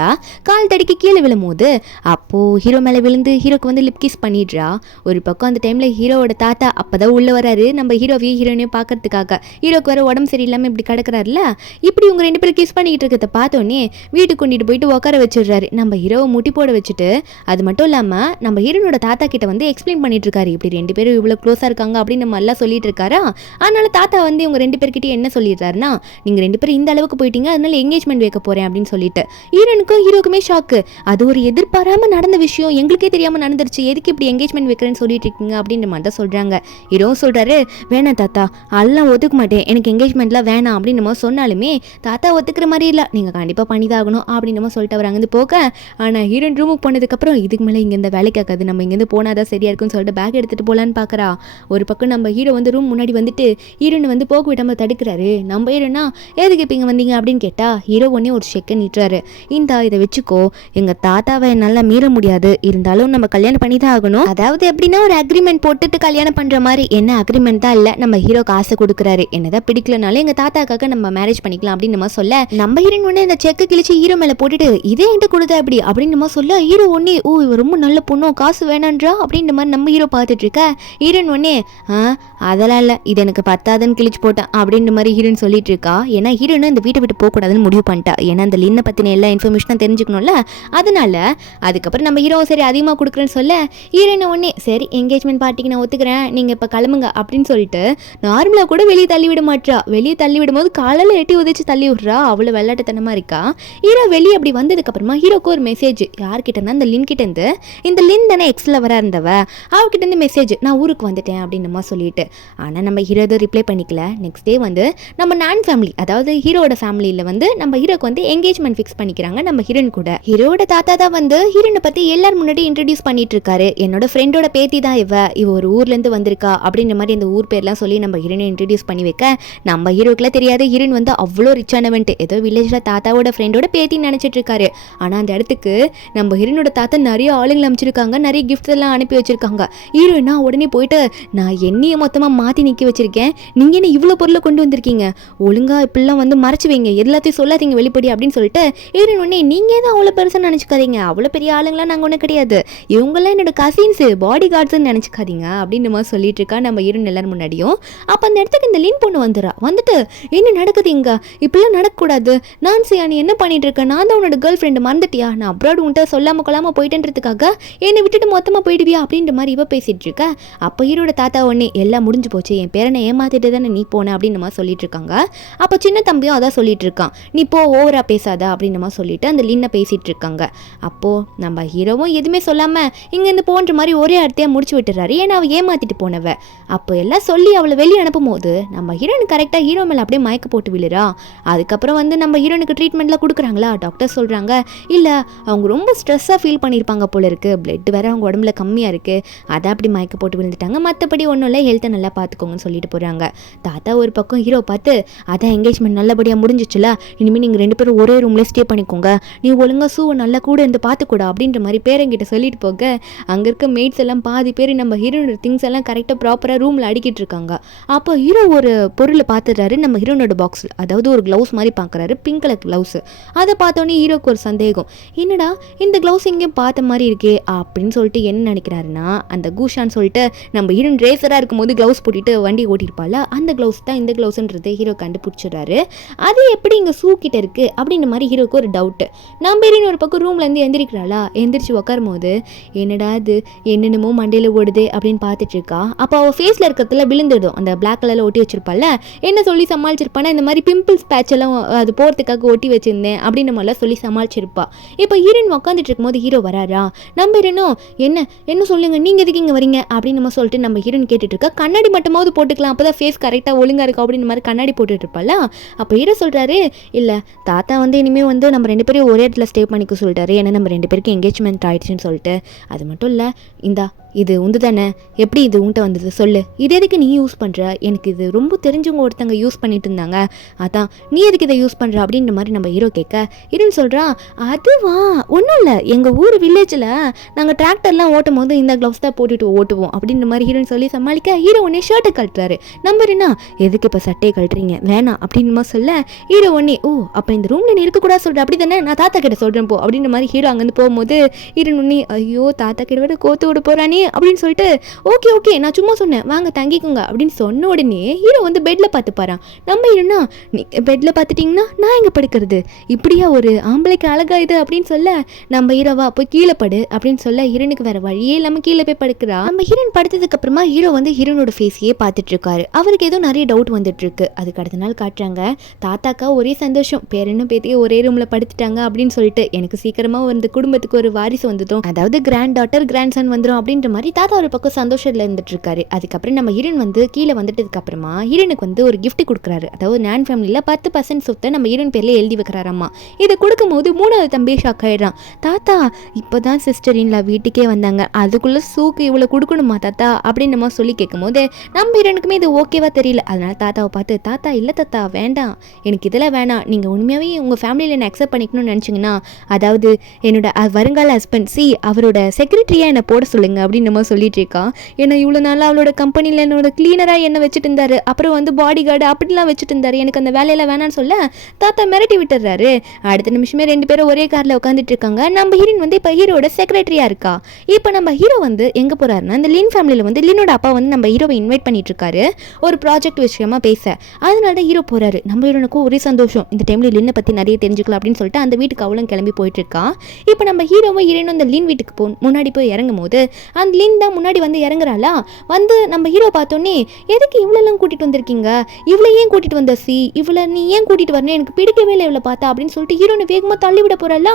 கால் தடிக்கு கீழே விழும்போது அப்போ ஹீரோ மேலே விழுந்து ஹீரோக்கு வந்து லிப் கிஸ் பண்ணிடுறா. ஒரு பக்கம் அந்த டைம்ல ஹீரோவோட தாத்தா அப்பதான் உள்ள வராரு நம்ம ஹீரோவையும் ஹீரோனையும் பார்க்கறதுக்காக. ஹீரோக்கு வர உடம்பு சரியில்லாமல் இப்படி கிடக்குறாருல. இப்படி இவங்க 2 பேரும் கிஸ் பண்ணிக்கிட்டு இருக்கிறத பார்த்தோன்னே வீட்டுக்கு கொண்டுட்டு போயிட்டு உட்கார வச்சிடுறாரு. நம்ம ஹீரோவை முட்டி போட வச்சுட்டு அது மட்டும் இல்லாமல் நம்ம ஹீரோனோட தாத்தா கிட்ட வந்து எக்ஸ்பிளைன் பண்ணிட்டு இருக்காரு, இப்படி 2 பேரும் இவ்வளோ க்ளோஸாக இருக்காங்க அப்படின்னு நம்ம எல்லாம் சொல்லிட்டு இருக்காரா. அதனால தாத்தா வந்து இவங்க 2 பேர்கிட்ட என்ன சொல்லிடுறாருன்னா, நீங்கள் 2 பேரும் இந்த அளவுக்கு போயிட்டீங்க, அதனால எங்கேஜ்மெண்ட் வைக்க போறேன் அப்படின்னு சொல்லிட்டு. ஹீரோனுக்கும் ஹீரோக்குமே ஷாக்கு. அது ஒரு எதிர்பாராம நடந்த விஷயம், எங்களுக்கே தெரியாம நடந்துருச்சு, எதுக்கு இப்படி எங்கேஜ்மெண்ட் வைக்கிறேன்னு சொல்லிட்டு இருக்கீங்க அப்படின்ற மாதிரி தான் சொல்றாங்க. ஹீரோ சொல்றாரு வேணாம் தாத்தா, அதெல்லாம் ஒத்துக்க மாட்டேன், எனக்கு எங்கேஜ்மெண்ட்லாம் வேணாம் அப்படின்னு நம்ம சொன்னாலுமே தாத்தா ஒத்துக்கிற மாதிரி இல்லை, நீங்கள் கண்டிப்பாக பண்ணிதாகணும் அப்படின்னு நம்ம சொல்லிட்டு அவர் அங்கேருந்து போக. ஆனால் ஹீரோயின் ரூமுக்கு போனதுக்கப்புறம் இதுக்கு மேலே இங்கே இந்த வேலைக்கு ஆகாது, நம்ம இங்கேருந்து போனாதான் சரியா இருக்குன்னு சொல்லிட்டு பேக் எடுத்துகிட்டு போகலான்னு பார்க்குறா. ஒரு பக்கம் நம்ம ஹீரோ வந்து ரூம் முன்னாடி வந்துட்டு ஹீரோனை வந்து போக விடாமல் தடுக்கிறாரு. நம்ம ஹீரோனா எதுக்கு இப்போ இங்கே வந்தீங்க அப்படின்னு கேட்டால் ஹீரோ ஒன்னே ஒரு செக்கை நீட்டுறாரு. இதை வச்சுக்கோ, எங்கள் தாத்தாவை என்னால் மீற முடியாது, இருந்தாலும் நம்ம கல்யாணம் பண்ணி தான் ஆகணும். அதாவது எப்படின்னா ஒரு அக்ரிமெண்ட் போட்டுட்டு கல்யாணம் பண்ணுற மாதிரி. என்ன அக்ரிமெண்ட் தான் இல்லை, நம்ம ஹீரோ காசை கொடுக்குறாரு, என்னதான் பிடிக்கலனாலும் எங்கள் தாத்தாக்காக நம்ம மேரேஜ் பண்ணிக்கலாம் அப்படின்னு நம்ம சொல்ல. நம்ம ஹீரோயின் ஒன்று இந்த செக்கு கிழிச்சு ஹீரோ மேலே போட்டுட்டு இதே என்கிட்ட கொடுத்த அப்படி அப்படின்னு நம்ம சொல்ல. ஹீரோ ஒன்னே ஓ இவ ரொம்ப நல்ல பொண்ணும் காசு வேணான்றா அப்படின்ற மாதிரி நம்ம ஹீரோ பார்த்துட்டு இருக்க. ஹீரோயின் ஒன்னே அதெல்லாம் இல்லை, இது எனக்கு பத்தாதுன்னு கிழிச்சு போட்டேன் அப்படின்ற மாதிரி ஹீரோயின் சொல்லிட்டு இருக்கா. ஏன்னா ஹீரோயின் இந்த வீட்டை விட்டு போகக்கூடாதுன்னு முடிவு பண்ணிட்டா. ஏன்னா அந்த லின்னை பற்றின எல்லா இன்ஃபர்மேஷனும் தெரிஞ்சுக்கணும்ல. அதனால அதுக்கப்புறம் நம்ம ஹீரோ சரி அதிகமாக கொடுக்குறேன்னு சொல்ல ஹீரோயின் ஒன்னே சரி என்கேஜ்மெண்ட் பார்ட்டிக்கு நான் ஒத்துக்கிறேன், நீங்கள் இப்போ கிளம்புங்க அப்படின்னு சொல்லிட்டு நார்மலாக கூட வெளியே தள்ளி விட மாட்டா. வெளியே தள்ளி விடும்போது காலையில் எட்டி உதச்சி தள்ளி விட்றா. அவ்வளோ வெள்ளாட்டுத்தனமாக இருக்கா. ஹீரோ வெளியே அப்படி வந்ததுக்கப்புறமா ஹீரோக்கு ஒரு மெசேஜ் யார்கிட்டனா இந்த லின் கிட்டேருந்து. இந்த லின் தானே எக்ஸில் வர இருந்தவ, அவகிட்டேருந்து மெசேஜ் நான் ஊருக்கு வந்துட்டேன் அப்படின்னு சொல்லிட்டு. ஆனால் நம்ம ஹீரோ எதுவும் ரிப்ளை பண்ணிக்கல. நெக்ஸ்ட் டே வந்து நம்ம நான் ஃபேமிலி அதாவது ஹீரோட ஃபேமிலியில் வந்து நம்ம ஹீரோக்கு வந்து என்கேஜ்மெண்ட் ஃபிக்ஸ் பண்ணிக்கிறாங்க நம்ம ஹீரோயின் கூட. ஹீரோட தாத்தா தான் வந்து ஹீரோனை பற்றி எல்லாரும் முன்னாடி இன்ட்ரடியூஸ் பண்ணிட்டு இருக்காரு. என்னோட ஃப்ரெண்டோட பேத்தி தான் இவ ஒரு ஊர்லேருந்து வந்திருக்கா அப்படின்ற மாதிரி அந்த ஊர் பேர்லாம் சொல்லி நம்ம ஹீரோனை இன்ட்ரடியூஸ் இன்ட்ரடியூஸ் பண்ணி வைக்க நம்ம ஹீரோக்குலாம் தெரியாது ஹீரோயின் வந்து அவ்வளோ ரிச்சானவன்ட்டு ஏதோ வில்லேஜில் தாத்தாவோட ஃப்ரெண்டோட பேத்தின்னு நினச்சிட்டு இருக்காரு. ஆனால் அந்த இடத்துக்கு நம்ம ஹீரோனோட தாத்தா நிறைய ஆளுங்களை அமைச்சிருக்காங்க, நிறைய கிஃப்ட்ஸ் எல்லாம் அனுப்பி வச்சிருக்காங்க. ஹீரோயினா உடனே போயிட்டு நான் என்னையை மொத்தமாக மாற்றி நிற்க வச்சிருக்கேன், நீங்கள் என்ன இவ்வளோ பொருளை கொண்டு வந்திருக்கீங்க, ஒழுங்கா இப்படிலாம் வந்து மறைச்சு வைங்க, எல்லாத்தையும் சொல்லாதீங்க வெளிப்படி அப்படின்னு சொல்லிட்டு ஹீரோயின் உடனே நீங்கள் தான் அவ்வளோ பெருசாக நினச்சிக்காதீங்க, அவ்வளோ பெரிய ஆளுங்களாம் நாங்கள் ஒன்றும் கிடையாது, இவங்கெல்லாம் என்னோட கசின்ஸு பாடி கார்ட்ஸ்ன்னு நினச்சிக்காதீங்க அப்படின்னு மாதிரி சொல்லிட்டு இருக்கா நம்ம ஹீரோயின் எல்லாரும் முன்னாடியும். அப்போ அந்த இடத்துக்கு இந்த லீன் பொண்ணு வந்துட்டு என்ன நடக்குது இங்க, இப்படிலாம் நடக்கக்கூடாது, நான் சியா நீ என்ன பண்ணிட்டு இருக்க, நான் தான் உன்னோட கேர்ள் ஃப்ரெண்டு மறந்துட்டியா, நான் அப்ராட் உன்ட்ட சொல்லாம கொள்ளாம போயிட்டேன்றதுக்காக என்னை விட்டுட்டு மொத்தமா போயிடுவியா அப்படின்ற மாதிரி இவ பேசிட்டு இருக்க. அப்போ ஹீரோட தாத்தா உடனே எல்லாம் முடிஞ்சு போச்சு, என் பேரனை ஏமாத்திட்டு தானே நீ போன அப்படின்னு மாதிரி சொல்லிட்டு இருக்காங்க. அப்போ சின்ன தம்பியும் அதான் சொல்லிட்டு இருக்கான், நீ போ ஓவரா பேசாத அப்படின்னு மாதிரி சொல்லிட்டு அந்த லீனை பேசிட்டு இருக்காங்க. அப்போ நம்ம ஹீரோவும் எதுவுமே சொல்லாம இங்க இருந்து போன்ற மாதிரி ஒரே அர்த்தையா முடிச்சு விட்டுறாரு, ஏன்னா அவ ஏமாத்திட்டு போனவ. அப்போ எல்லாம் சொல்லி அவளை வெளியே அனுப்பும் போது நம்ம ஹீரோயின் கரெக்டாக ஹீரோ மேலே அப்படியே மயக்க போட்டு விழுறா. அதுக்கப்புறம் வந்து நம்ம ஹீரோனுக்கு ட்ரீட்மெண்ட்லாம் கொடுக்குறாங்களா, டாக்டர் சொல்கிறாங்க இல்லை அவங்க ரொம்ப ஸ்ட்ரெஸ்ஸாக ஃபீல் பண்ணியிருப்பாங்க போல இருக்குது, பிளட் வேறு அவங்க உடம்புல கம்மியாக இருக்குது, அதை அப்படி மயக்க போட்டு விழுந்துட்டாங்க, மற்றபடி ஒன்றும் இல்லை, ஹெல்த்தை நல்லா பார்த்துக்கோங்கன்னு சொல்லிட்டு போகிறாங்க. தாத்தா ஒரு பக்கம் ஹீரோ பார்த்து அதான் என்கேஜ்மெண்ட் நல்லபடியாக முடிஞ்சிச்சுல, இனிமேல் நீங்கள் 2 பேரும் ஒரே ரூம்லேயே ஸ்டே பண்ணிக்கோங்க, நீ ஒழுங்காக ஷூவை நல்லா கூட இருந்து பார்த்துக்கூடா அப்படின்ற மாதிரி பேரங்கிட்ட சொல்லிட்டு போக அங்கே இருக்க மெய்ட்ஸ் எல்லாம் பாதி பேர் நம்ம ஹீரோனோட திங்ஸ் எல்லாம் கரெக்டாக ப்ராப்பராக ரூமில் அடிக்கிட்டு இருக்காங்க. அப்போ ஹீரோ ஒரு பொருளை பார்த்துடுறாரு நம்ம ஹீரோனோட பாக்ஸில், அதாவது ஒரு க்ளவுஸ் மாதிரி பார்க்குறாரு, பிங்க் கலர் க்ளவுஸு. அதை பார்த்தோன்னே ஹீரோக்கு ஒரு சந்தேகம், என்னடா இந்த க்ளவுஸ் எங்கேயும் பார்த்த மாதிரி இருக்கே அப்படின்னு சொல்லிட்டு என்ன நினைக்கிறாருன்னா, அந்த கூஷான்னு சொல்லிட்டு நம்ம ஹீரோன் ரேசராக இருக்கும்போது க்ளவுஸ் போட்டுட்டு வண்டி ஓட்டியிருப்பால அந்த க்ளவுஸ் தான் இந்த க்ளவுஸ்ன்றது ஹீரோ கண்டுபிடிச்சிடுறாரு. அது எப்படி இங்கே ஷூ கிட்ட இருக்குது அப்படின்ற மாதிரி ஹீரோக்கு ஒரு டவுட்டு. நம்ம ஹீரோயின் ஒரு பக்கம் ரூம்லேருந்து எந்திரிக்கிறாளா, எந்திரிச்சு உட்காரும் போது என்னடா இது என்னென்னமோ மண்டையில் ஓடுது அப்படின்னு பார்த்துட்டு இருக்கா. அப்போ அவள் ஃபேஸில் இருக்கிறதுல விழுந்துடும், அந்த பிளாக் கலரில் ஒட்டி வச்சிருப்பால, என்ன சொல்லி சமாளிச்சிருப்பானா, இந்த மாதிரி பிம்பிள்ஸ் பேட்ச் எல்லாம் அது போகிறதுக்காக ஒட்டி வச்சிருந்தேன் அப்படின்னு மாதிரிலாம் சொல்லி சமாளிச்சிருப்பா. இப்போ ஹீரோயின் உட்காந்துட்டு இருக்கும்போது ஹீரோ வராரா, நம்ம ஹீரோனும் என்ன சொல்லுங்க நீங்கள் எதுக்கு இங்கே வரீங்க அப்படின்னு நம்ம சொல்லிட்டு நம்ம ஹீரோயின் கேட்டுட்டு இருக்கா. கண்ணாடி மட்டுமாவது போட்டுக்கலாம், அப்போ தான் ஃபேஸ் கரெக்டாக ஒழுங்காக இருக்கும் அப்படின்னு மாதிரி கண்ணாடி போட்டுட்டு இருப்பால. அப்போ ஹீரோ சொல்கிறாரு, இல்லை தாத்தா வந்து இனிமேல் வந்து நம்ம 2 பேரும் ஒரே இடத்துல ஸ்டே பண்ணிக்க சொல்லிட்டாரு, ஏன்னா நம்ம 2 பேருக்கு என்கேஜ்மெண்ட் ஆயிடுச்சுன்னு சொல்லிட்டு. அது மட்டும் இல்லை, இந்தா இது உண்டு தானே, எப்படி இது உன்ட்ட வந்தது சொல்லு, இது எதுக்கு நீ யூஸ் பண்ணுற, எனக்கு இது ரொம்ப தெரிஞ்சவங்க ஒருத்தங்க யூஸ் பண்ணிட்டு இருந்தாங்க, அதான் நீ எதுக்கு இதை யூஸ் பண்ணுற அப்படின்ற மாதிரி நம்ம ஹீரோ கேட்க, ஹீரோன்னு சொல்கிறான், அதுவா ஒன்றும் இல்லை, எங்கள் ஊர் வில்லேஜில் நாங்கள் டிராக்டர்லாம் ஓட்டும் போது இந்த க்ளவுஸ் தான் போட்டுட்டு ஓட்டுவோம் அப்படின்ற மாதிரி ஹீரோன்னு சொல்லி சமாளிக்க, ஹீரோ உடனே ஷர்ட்டை கழட்டுறாரு. நம்பர் என்ன எதுக்கு இப்போ சட்டையை கழட்டுறீங்க வேணாம் அப்படின்னு மாதிரி சொல்ல, ஹீரோ உடனே ஓ அப்போ இந்த ரூமில் நீ இருக்கக்கூடாது சொல்கிறேன் அப்படி தானே, நான் தாத்தா கிட்ட சொல்கிறேன் போ அப்படின்ற மாதிரி ஹீரோ அங்கேருந்து போகும்போது ஹீரோன் உடனே ஐயோ தாத்தா கிட்ட விட கோத்து விட போகிறானே அப்படின்னு சொல்லிட்டு ஓகே நான் சும்மா சொன்னேன் வாங்க தங்கிக்கோங்க அப்படின்னு சொன்ன உடனே ஹீரோ வந்து பெட்டில் பார்த்து பாறான். நம்ம ஹீரோனா நீங்கள் பெட்டில் பார்த்துட்டிங்கன்னா நான் எங்கே படுக்கிறது, இப்படியா ஒரு ஆம்பளைக்கு அழகா இது அப்படின்னு சொல்ல, நம்ம ஹீரோவா போய் கீழே படு அப்படின்னு சொல்ல ஹீரோனுக்கு வேற வழியே இல்லாமல் கீழே போய் படுக்கிறா. நம்ம ஹீரோன் படுத்ததுக்கு அப்புறமா ஹீரோ வந்து ஹீரோனோட ஃபேஸையே பார்த்துட்டு இருக்காரு. அவருக்கு ஏதோ நிறைய டவுட் வந்துட்டு இருக்கு. அதுக்கு அடுத்த நாள் காட்டுறாங்க, தாத்தாக்கா ஒரே சந்தோஷம், பேரனும் பேத்தியும் ஒரே ரூமில் படுத்துட்டாங்க அப்படின்னு சொல்லிட்டு, எனக்கு சீக்கிரமாக வந்து குடும்பத்துக்கு ஒரு வாரிசு வந்துடும், அதாவது கிராண்ட் டாட்டர் கிராண்ட் சன் வந்துடும் அப்படின்ற மாதிரி தாத்தா ஒரு பக்கம் சந்தோஷத்தில் இருந்துட்டு இருக்காரு. அதுக்கப்புறம் நம்ம ஹீரோன் வந்து கீழே வந்துட்டதுக்கு அப்புறமா ஹீரோனுக்கு வந்து ஒரு கிஃப்ட் கொடுக்குறாரு. அதாவது நான் ஃபேமிலியில் 10% சொத்தை நம்ம ஹீரோன் பேர்ல எழுதி வைக்கிறாரம்மா. இதை கொடுக்கும்போது 3வது தம்பி ஷாக் ஆயிடுறான். தாத்தா இப்போதான் சிஸ்டர் இன்லா வீட்டுக்கே வந்தாங்க, அதுக்குள்ள சூக்கு இவ்வளோ கொடுக்கணுமா தாத்தா அப்படின்னு நம்ம சொல்லி கேட்கும்போது நம்ம ஹீரோனுக்குமே இது ஓகேவா தெரியல. அதனால தாத்தாவை பார்த்து, தாத்தா இல்லை தாத்தா வேண்டாம், எனக்கு இதெல்லாம் வேணாம், நீங்கள் உண்மையாகவே உங்கள் ஃபேமிலியில் என்னை அக்செப்ட் பண்ணிக்கணும்னு நினச்சிங்கன்னா, அதாவது என்னோட வருங்கால ஹஸ்பண்ட் அவரோட செக்ரட்டரியாக என்னை போட சொல்லுங்க அப்படின்னு நம்ம சொல்லிட்டு இருக்கான். ஏன்னா இவ்வளோ நாளாக அவளோட கம்பெனியில் என்னோட கிளீனராக என்ன வச்சுட்டு இருந்தாரு, அப்புறம் வந்து பாடி கார்டு அப்படிலாம் வச்சுட்டு இருந்தாரு, எனக்கு அந்த வேலையெல்லாம் வேணான்னு சொல்ல தாத்தா மிரட்டி விட்டுறாரு. அடுத்த நிமிஷமே 2 பேரும் ஒரே காரில் உட்காந்துட்டு இருக்காங்க. நம்ம ஹீரோயின் வந்து இப்போ ஹீரோட செக்ரட்டரியாக இருக்கா. இப்போ நம்ம ஹீரோ வந்து எங்கே போகிறாருன்னா, இந்த லின் ஃபேமிலியில் வந்து லினோட அப்பா வந்து நம்ம ஹீரோவை இன்வைட் பண்ணிட்டு இருக்காரு ஒரு ப்ராஜெக்ட் விஷயமா பேச. அதனால தான் ஹீரோ போகிறாரு. நம்ம ஹீரோனுக்கும் ஒரே சந்தோஷம், இந்த டைமில் லின்னை பற்றி நிறைய தெரிஞ்சுக்கலாம் அப்படின்னு சொல்லிட்டு அந்த வீட்டுக்கு அவளும் கிளம்பி போயிட்டு இருக்கா. இப்போ நம்ம ஹீரோவும் ஹீரோனும் அந்த லின் வீட்டுக்கு முன்னாடி போய் இறங்கும் போது அந்த லின் தான் முன்னாடி வந்து இறங்குறாளா. வந்து நம்ம ஹீரோ பார்த்தோன்னே, எதுக்கு இவ்வளோலாம் கூட்டிகிட்டு வந்திருக்கீங்க, இவ்வளோ ஏன் கூட்டிகிட்டு வந்த இவ்வளோ நீ ஏன் கூட்டிகிட்டு வரணும், எனக்கு பிடிக்கவே இல்லை இவ்வளோ பார்த்தா அப்படின்னு சொல்லிட்டு ஹீரோனை வேகமாக தள்ளி விட போகிறாளா.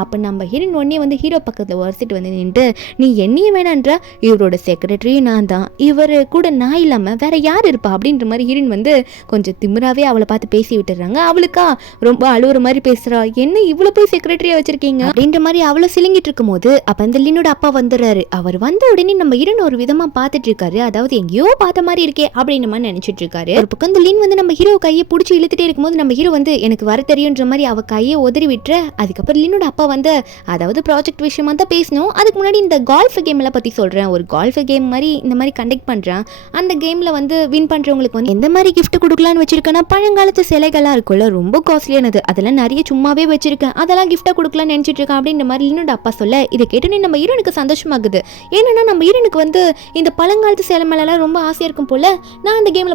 அப்போ நம்ம ஹீரோயின் உடனே வந்து ஹீரோ பக்கத்தில் வரிசிட்டு வந்து நின்று, நீ என்னையே வேணான்ற, இவரோட செக்ரட்டரியும் நான் தான், இவர் கூட நான் இல்லாமல் வேற யார் இருப்பா அப்படின்ற மாதிரி ஹீரோயின் வந்து கொஞ்சம் திமிராவே அவளை பார்த்து பேசி விட்டுறாங்க. அவளுக்கா ரொம்ப அழுவுற மாதிரி பேசுகிறா, என்ன இவ்வளோ போய் செக்ரட்டரியாக வச்சிருக்கீங்க அப்படின்ற மாதிரி அவளை சிலிங்கிட்டு இருக்கும் போது அப்போ அந்த லின்னோட அப்பா வந்துடுறாரு. அவர் வந்த உடனே நம்ம ஹீரோன் ஒரு விதமா பார்த்துட்டு இருக்காரு. அதாவது எங்கேயோ பார்த்த மாதிரி இருக்கே அப்படின்னு மாதிரி நினைச்சிட்டு இருக்காரு. ஒரு பக்கம் இந்த லின் வந்து நம்ம ஹீரோ கையை பிடிச்சி இழுத்துட்டே இருக்கும்போது நம்ம ஹீரோ வந்து எனக்கு வர தெரியுன்ற மாதிரி அவ கையை உதறி விட்டுற. அதுக்கப்புறம் லின்னோட அப்பா வந்து அதாவது ப்ராஜெக்ட் விஷயமா தான் பேசணும். அதுக்கு முன்னாடி இந்த கால்ஃப் கேம் எல்லாம் பத்தி சொல்றேன். ஒரு கால்ஃப் கேம் மாதிரி இந்த மாதிரி கண்டக்ட் பண்றேன். அந்த கேம்ல வந்து வின் பண்றவங்களுக்கு வந்து எந்த மாதிரி கிஃப்ட் கொடுக்கலான்னு வச்சிருக்கேன்னா பழங்காலத்து சிலைகள்லாம் இருக்குல்ல, ரொம்ப காஸ்ட்லியானது, அதெல்லாம் நிறைய சும்மாவே வச்சிருக்கேன், அதெல்லாம் கிஃப்டா கொடுக்கலாம்னு நினைச்சிட்டு இருக்கேன் அப்படின்ற மாதிரி லின்னோட அப்பா சொல்ல இதை கேட்டோன்னே நம்ம ஹீரோனுக்கு சந்தோஷமாகுது. ஏன்னா நம்ம ஹீரோனுக்கு வந்து இந்த பழங்காலத்து சேலை மேலாம் ரொம்ப ஆசையா இருக்கும் போல. நான் அந்த கேம்ல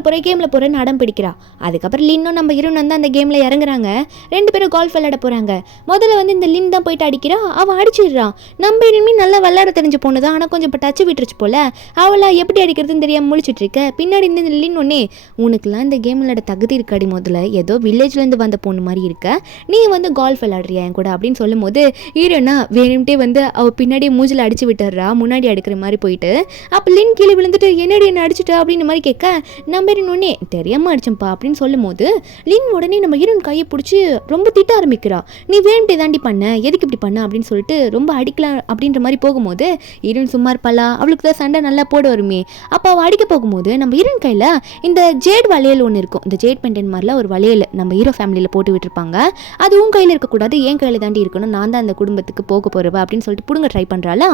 போறேன்னு அடம் பிடிக்கிறா. அதுக்கப்புறம் லின்னும் நம்ம ஹீரோன் வந்து அந்த கேம்ல இறங்குறாங்க. 2 பேரும் கால்ஃப் விளையாட போறாங்க. முதல்ல வந்து இந்த லின் தான் போயிட்டு அடிக்கிறா. அவ அடிச்சிடுறான். நம்ம ஹீரோனுமே நல்லா விளையாட தெரிஞ்ச பொண்ணு தான், ஆனா கொஞ்சம் இப்போ டச்சு விட்டுருச்சு போல. அவளா எப்படி அடிக்கிறதுன்னு தெரியாம முழிச்சிட்டு இருக்க. பின்னாடி இந்த லின் ஒன்னே உனக்குலாம் இந்த கேம் விளையாட தகுதி இருக்காடி, முதல்ல ஏதோ வில்லேஜ்ல இருந்து வந்த பொண்ணு மாதிரி இருக்க, நீ வந்து கால்ஃப் விளையாடுறியா என் கூட அப்படின்னு சொல்லும் போது ஹீரோனா வேணும்ட்டே வந்து அவ பின்னாடி மூஞ்சில அடிச்சு விட்டுறா, முன்னாடி அடிக்கிற மாதிரி போயிட்டு. அப்ப லின் கீழே விழுந்துட்டு என்னடி என்ன அடிச்சுட்டா அப்படின்னு மாதிரி கேட்க நம்ம ஹீரோனே தெரியாம அடிச்சம்பா அப்படின்னு சொல்லும் போது லின் உடனே நம்ம ஹீரோன் கையை பிடிச்சி ரொம்ப திட்ட ஆரம்பிக்கிறா. நீ வேணும்ட்டே தாண்டி பண்ண, எதுக்கு இப்படி பண்ண அப்படின்னு சொல்லிட்டு ரொம்ப அடிக்கலாம் அப்படின்ற மாதிரி போகும்போது ஹீரோன் சும்மா இருப்பாளா, அவளுக்கு தான் சண்டை நல்லா போட வருமே. அப்போ அவள் அடிக்க போகும்போது நம்ம ஹீரோன் கையில் இந்த ஜேட் வளையல் ஒன்று இருக்கும். இந்த ஜேட் பெண்டன்ட் மாதிரிலாம் ஒரு வளையல் நம்ம ஹீரோ ஃபேமிலியில் போட்டு விட்டுருப்பாங்க. அது உன் கையில் இருக்கக்கூடாது, என் கையில் தாண்டி இருக்கணும், நான் தான் அந்த குடும்பத்துக்கு போக போகிறவா அப்படின்னு சொல்லிட்டு பிடுங்க ட்ரை பண்ணுறாளா.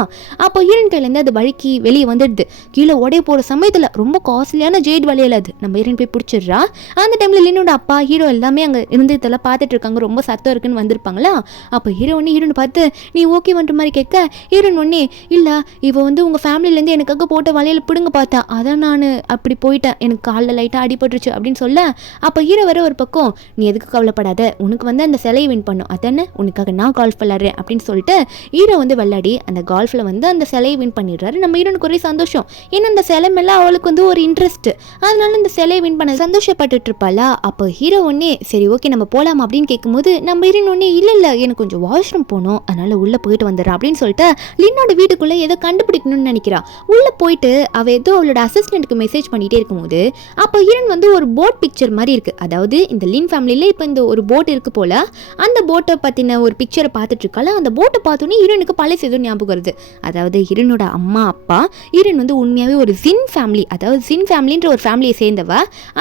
அப்போ ஹீரோன் கையிலேருந்து அது வழுக்கி வெளியே வந்துடுது. கீழே உடைய போகிற சமயத்தில் ரொம்ப காஸ்ட்லியான ஜேட் வளையல் அது நம்ம ஹீரோன் போய் பிடிச்சிடுறா. அந்த டைமில் லின்னோட அப்பா ஹீரோ எல்லாமே அங்கே இருந்து இதெல்லாம் பார்த்துட்டு இருக்காங்க. ரொம்ப சத்தம் இருக்குன்னு வந்திருப்பாங்களா. அப்போ ஹீரோனை பார்த்து நீ ஓகே பண்ணுற மாதிரி கேட்க ஹீரோன் ஒன்னே இல்லை, இவ வந்து உங்கள் ஃபேமிலியிலேருந்து எனக்காக போட்ட வளையல் பிடுங்க பார்த்தா, அதான் நான் அப்படி போயிட்டேன், எனக்கு காலில் லைட்டாக அடிபட்டுருச்சு அப்படின்னு சொல்ல. அப்போ ஹீரோ வர ஒரு பக்கம் நீ எதுக்கு கவலைப்படாத, உனக்கு வந்து அந்த சிலையை வின் பண்ணும், அதானே உனக்காக நான் கால்ஃப் விளையாடுறேன் அப்படின்னு சொல்லிட்டு ஹீரோ வந்து விளையாடி அந்த கால்ஃபில் வந்து அந்த சிலையை வின் பண்ணிடுறாரு. நம்ம ஹீரோனுக்கு ஒரே சந்தோஷம். ஏன்னா அந்த சிலை மேலே அவளுக்கு வந்து ஒரு இன்ட்ரெஸ்ட், அதனால இந்த சிலையை வின் பண்ண சந்தோஷப்பட்டுட்டு இருப்பாளா. அப்போ ஹீரோ ஒன்னே சரி ஓகே நம்ம போகலாம் அப்படின்னு கேட்கும்போது நம்ம ஹீரோன் ஒன்னே இல்லை எனக்கு கொஞ்சம் வாஷ்ரூம் போகணும், அதனால உள்ளே போயிட்டு வந்துடுறேன் அப்படின்னு சொல்லிட்டு லின்னோட வீட்டுக்குள்ளே ஏதோ கண்டுபிடிக்கணும்னு நினைக்கிறா. உள்ளே போயிட்டு அவள் ஏதோ அவளோட அசிஸ்டன்ட்டுக்கு மெசேஜ் பண்ணிகிட்டே இருக்கும்போது அப்போ ஹீரோன் வந்து ஒரு போட் பிக்சர் மாதிரி இருக்குது. அதாவது இந்த லின் ஃபேமிலியில் இப்போ இந்த ஒரு போட் இருக்குது போல், அந்த போட்டை பற்றின ஒரு பிக்சரை பார்த்துட்டு இருக்கால. அந்த போட்டை பார்த்தோன்னே ஹீரோனுக்கு பழசு ஏதோ ஞாபகம் வருது. அதாவது ஹீரோனோட அம்மா அப்பா ஹீரோன் வந்து உண்மையாகவே ஒரு ஜின் ஃபேமிலி, அதாவது ஜின் ஃபேமிலின்ற ஒரு ஃபேமிலியை சேர்ந்தவ.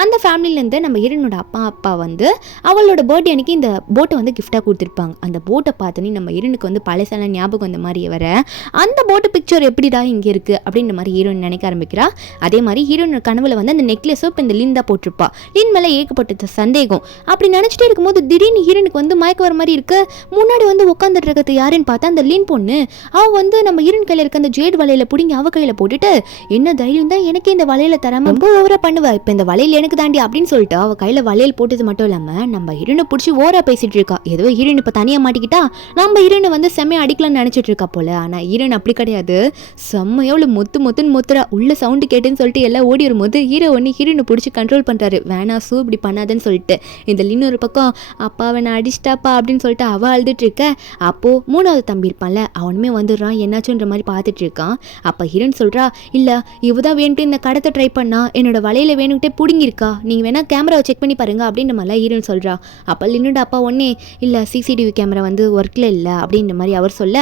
அந்த ஃபேமிலியிலேருந்து நம்ம ஹீரோனோட அப்பா வந்து அவளோட பர்த்டே அன்னைக்கு இந்த போட்டை வந்து கிஃப்டாக கொடுத்துருப்பாங்க. அந்த போட்டை பார்த்தோன்னே நம்ம ஹீரோனுக்கு வந்து பழசான ஞாபகம் அந்த மாதிரி வர அந்த போட்டு பிக்சர் எப்படிடா இங்கே இருக்குது அப்படின்ற மாதிரி ஹீரோயின் நினைக்க ஆரம்பிக்கிறா. அதே மாதிரி ஹீரோனோட கனவுல வந்து அந்த நெக்லஸோ இப்போ இந்த லின் தான் போட்டிருப்பா. லின் மேலே ஏகப்பட்ட சந்தேகம். அப்படி நினச்சிட்டே இருக்கும்போது திடீர்னு ஹீரோனுக்கு வந்து மயக்க வர மாதிரி இருக்கு. முன்னாடி வந்து உட்காந்துட்டு இருக்கிறது யாருன்னு பார்த்தா அந்த லின் பொண்ணு. அவள் வந்து நம்ம ஹீரோன் கையில் இருக்க அந்த ஜேட் வலையில பிடிங்கி அவ கையில் போட்டுட்டு என்ன தைரியம் தான் எனக்கே இந்த வலையில தராம ரொம்ப ஓவரா பண்ணுவா, இப்போ இந்த வலையில் எனக்கு தாண்டி அப்படின்னு சொல்லிட்டு அவள் கையில் வலையில் போட்டது மட்டும் இல்லாமல் நம்ம ஹீரோனை பிடிச்சி ஓரா பேசிட்டு இருக்கா. ஏதோ ஹீரோயின் இப்போ தனியாக மாட்டிக்கிட்டா நம்ம ஹீரோனை வந்து செம்மையை அடிக்கலாம்னு நினச்சிட்டு இருக்கா போல. ஆனால் ஹீரோயின் அப்படி கிடையாது, செம்மையோட மொத்துன்னு மொத்துறா. உள்ள சவுண்டு கேட்டுன்னு சொல்லிட்டு எல்லாம் ஓடி வரும்போது ஹீரோ ஒன்று ஹீரோனை பிடிச்சி கண்ட்ரோல் பண்ணுறாரு. வேணா சூ இப்படி பண்ணாதன்னு சொல்லிட்டு. இந்த லின் ஒரு பக்கம் அப்பா வேணா அடிச்சிட்டாப்பா அப்படின்னு சொல்லிட்டு அவள் அழுதுட்டு இருக்க. அப்போது 3வது தம்பி இருப்பான்ல அவனுமே வந்துடுறான், என்னாச்சுன்ற மாதிரி பார்த்துட்டு இருக்கான். அப்போ ஹீரோன் சொல்கிறா இல்லை இவதான் வேணுட்டு இந்த கடத்தை ட்ரை பண்ணா, என்னோட வலையில் வேணுகிட்டே பிடுங்கிருக்கா, நீங்கள் வேணா கேமராவை செக் பண்ணி பாருங்க அப்படின்ற மாதிரிலாம் ஹீரோன் சொல்கிறா. அப்போ லின்னோட அப்பா ஒன்னே இல்லை சிசிடிவி கேமரா வந்து ஒர்க்கில் இல்லை அப்படின்ற மாதிரி அவர் சொல்ல,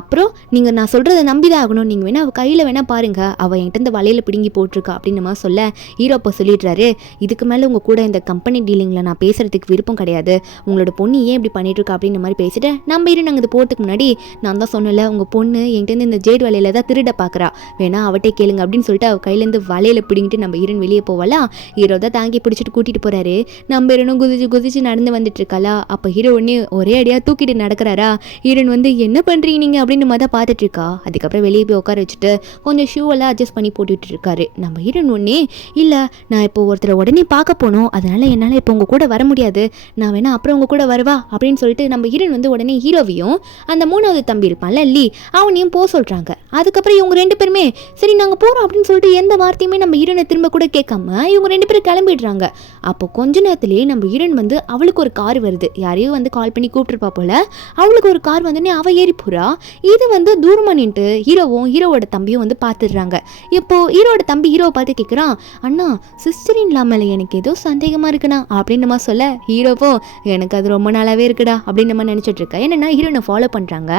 அப்புறம் நீங்கள் நான் சொல்கிறத நம்பி தான் ஆகணும், நீங்கள் வேணா அவள் கையில் வேணா பாருங்க, அவள் என்கிட்ட இந்த வலையில் பிடுங்கி போட்டிருக்கா அப்படின்ற மாதிரி சொல்ல ஹீரோ அப்போ சொல்லிடுறாரு, இதுக்கு மேலே உங்கள் கூட இந்த கம்பெனி டீலிங்கில் நான் பேசுகிறதுக்கு விருப்பம் கிடையாது, உங்களோட பொண்ணு ஏன் இப்படி பண்ணிட்டு இருக்கா அப்படின்ற மாதிரி பேசிட்டு நம்ம ஹீரோ நாங்கள் இது போகிறதுக்கு முன்னாடி நான் தான் சொன்னல உங்கள் பொண்ணு என்கிட்ட இந்த ஜேட் வலையில் தான் திருட பார்க்குறா, வேணா அவட்டே கேளுங்க அப்படின்னு சொல்லிட்டு அவள் கையிலேருந்து வலையில் பிடிங்கிட்டு நம்ம ஹீரோன் வெளியே போவாலாம். ஹீரோ தான் தாங்கி பிடிச்சிட்டு கூட்டிகிட்டு போகிறாரு. நம்ம ஹீரோனும் குதிச்சு நடந்து வந்துட்டு இருக்காளா. அப்போ ஹீரோ ஒன்று ஒரே அடியாக தூக்கிட்டு நடக்கிறாரா. ஹீரோன் வந்து என்ன பண்ணுறீங்க நீங்கள் அப்படின்னு மாதிரி தான் பார்த்துட்டு இருக்கா. அதுக்கப்புறம் வெளியே போய் உட்கார வச்சுட்டு கொஞ்சம் ஷூவெல்லாம் அட்ஜஸ்ட் பண்ணி போட்டுட்டு இருக்காரு. நம்ம ஹீரோன் ஒன்னே இல்லை நான் இப்போ ஒருத்தரை உடனே பார்க்க போனோம், அதனால் என்னால் இப்போ உங்கள் கூட வர முடியாது, நான் வேணா அப்புறம் உங்கள் கூட வருவா அப்படின்னு சொல்லிட்டு நம்ம ஹீரோன் வந்து உடனே ஹீரோவையும் அந்த 3வது தம்பி இருப்பான்ல லீ அவனையும் போக சொல்கிறாங்க. அதுக்கப்புறம் இவங்க 2 பேருமே சரி நாங்கள் போகிறோம் அப்படின்னு சொல்லிட்டு எந்த வார்த்தையுமே நம்ம ஹீரோனை திரும்ப கூட கேட்காம இவங்க 2 பேரும் கிளம்பிடுறாங்க. அப்போ கொஞ்ச நேரத்திலேயே நம்ம ஹீரோன் வந்து அவளுக்கு ஒரு கார் வருது, யாரையும் வந்து கால் பண்ணி கூப்பிட்டுருப்பா போல, அவளுக்கு ஒரு கார் வந்தோடனே அவள் ஏறி போகிறா. இது வந்து தூரமாக நின்று ஹீரோவோட தம்பியும் வந்து பார்த்துடுறாங்க. இப்போ ஹீரோட தம்பி ஹீரோவை பார்த்து கேட்குறான், அண்ணா சிஸ்டரின் இல்லாமல் எனக்கு ஏதோ சந்தேகமாக இருக்குண்ணா அப்படின்னு நம்ம சொல்ல ஹீரோவோ எனக்கு அது ரொம்ப நாளாகவே இருக்குடா அப்படின்னு நம்ம நினச்சிட்டு இருக்கா. என்னென்னா ஹீரோனை ஃபாலோ பண்ணுறாங்க.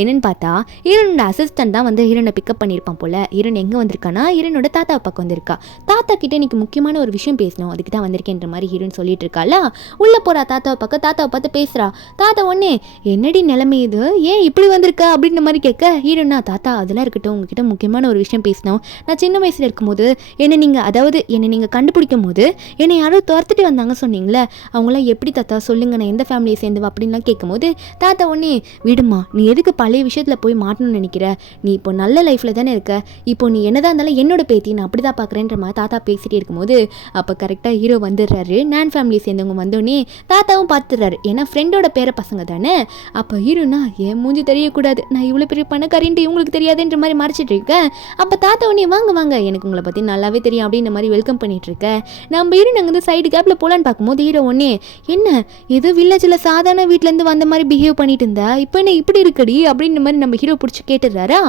என்னென்னு பார்த்தா ஹீரோனோட அசிஸ்டன்ட் தான் வந்து வந்து ஹீரோனை பிக்கப் பண்ணியிருப்பான் போல. ஹீரோன் எங்கே வந்திருக்கானா ஹீரோனோட தாத்தா பக்கம் வந்திருக்கா. தாத்தா கிட்ட இன்னைக்கு முக்கியமான ஒரு விஷயம் பேசணும், அதுக்கு தான் வந்திருக்கேன்ற மாதிரி ஹீரோன் சொல்லிட்டு இருக்காளா. உள்ளே போகிறா தாத்தாவை பக்கம், தாத்தாவை பார்த்து பேசுகிறா. தாத்தா ஒன்னே என்னடி நிலைமை இது, ஏன் இப்படி வந்திருக்கா அப்படின்ற மாதிரி கேட்க ஹீரோனா தாத்தா அதெல்லாம் இருக்கட்டும், உங்ககிட்ட முக்கியமான ஒரு விஷயம் பேசணும். நான் சின்ன வயசில் இருக்கும்போது என்னை நீங்கள் கண்டுபிடிக்கும் போது என்னை யாரோ துரத்துட்டு வந்தாங்க சொன்னீங்களே, அவங்களாம் எப்படி தாத்தா சொல்லுங்க, நான் எந்த ஃபேமிலியை சேர்ந்துவா அப்படின்லாம் கேட்கும்போது தாத்தா ஒன்னே விடுமா, நீ எதுக்கு பழைய விஷயத்தில் போய் மாட்டணும்னு நினைக்கிற, நீ இப்போ நல்ல லைஃப்பில் தானே இருக்க, இப்போ நீ என்னதான் இருந்தாலும் என்னோட பேத்தி, நான் அப்படி தான் பார்க்குறேன்ற மாதிரி தாத்தா பேசிகிட்டே இருக்கும்போது அப்போ கரெக்டாக ஹீரோ வந்துடுறாரு. நான் ஃபேமிலி சேர்ந்தவங்க வந்தோடனே தாத்தாவும் பார்த்துடுறாரு, ஏன்னா ஃப்ரெண்டோட பேர பசங்க தானே. அப்போ ஹீரோனா ஏன் மூஞ்சி தெரியக்கூடாது, நான் இவ்வளோ பெரிய பணக்காரின்ட்டு இவங்களுக்கு தெரியாதுன்ற மாதிரி மறைச்சிட்டு இருக்கேன். அப்போ தாத்தா உடனே வாங்க வாங்க, எனக்கு உங்களை பற்றி நல்லாவே தெரியும் அப்படின்ற மாதிரி வெல்கம் பண்ணிட்டு இருக்கேன். நம்ம ஹீரோ நாங்கள் வந்து சைடு கேப்பில் போகலான்னு பார்க்கும்போது ஹீரோ ஒன்னே என்ன ஏதோ வில்லேஜில் சாதாரண வீட்டிலேருந்து வந்த மாதிரி பிஹேவ் பண்ணிட்டு இருந்தா, இப்போ என்ன இப்படி இருக்குடி அப்படின்ற மாதிரி நம்ம ஹீரோ பிடிச்சி கேட்டுடுறாரா.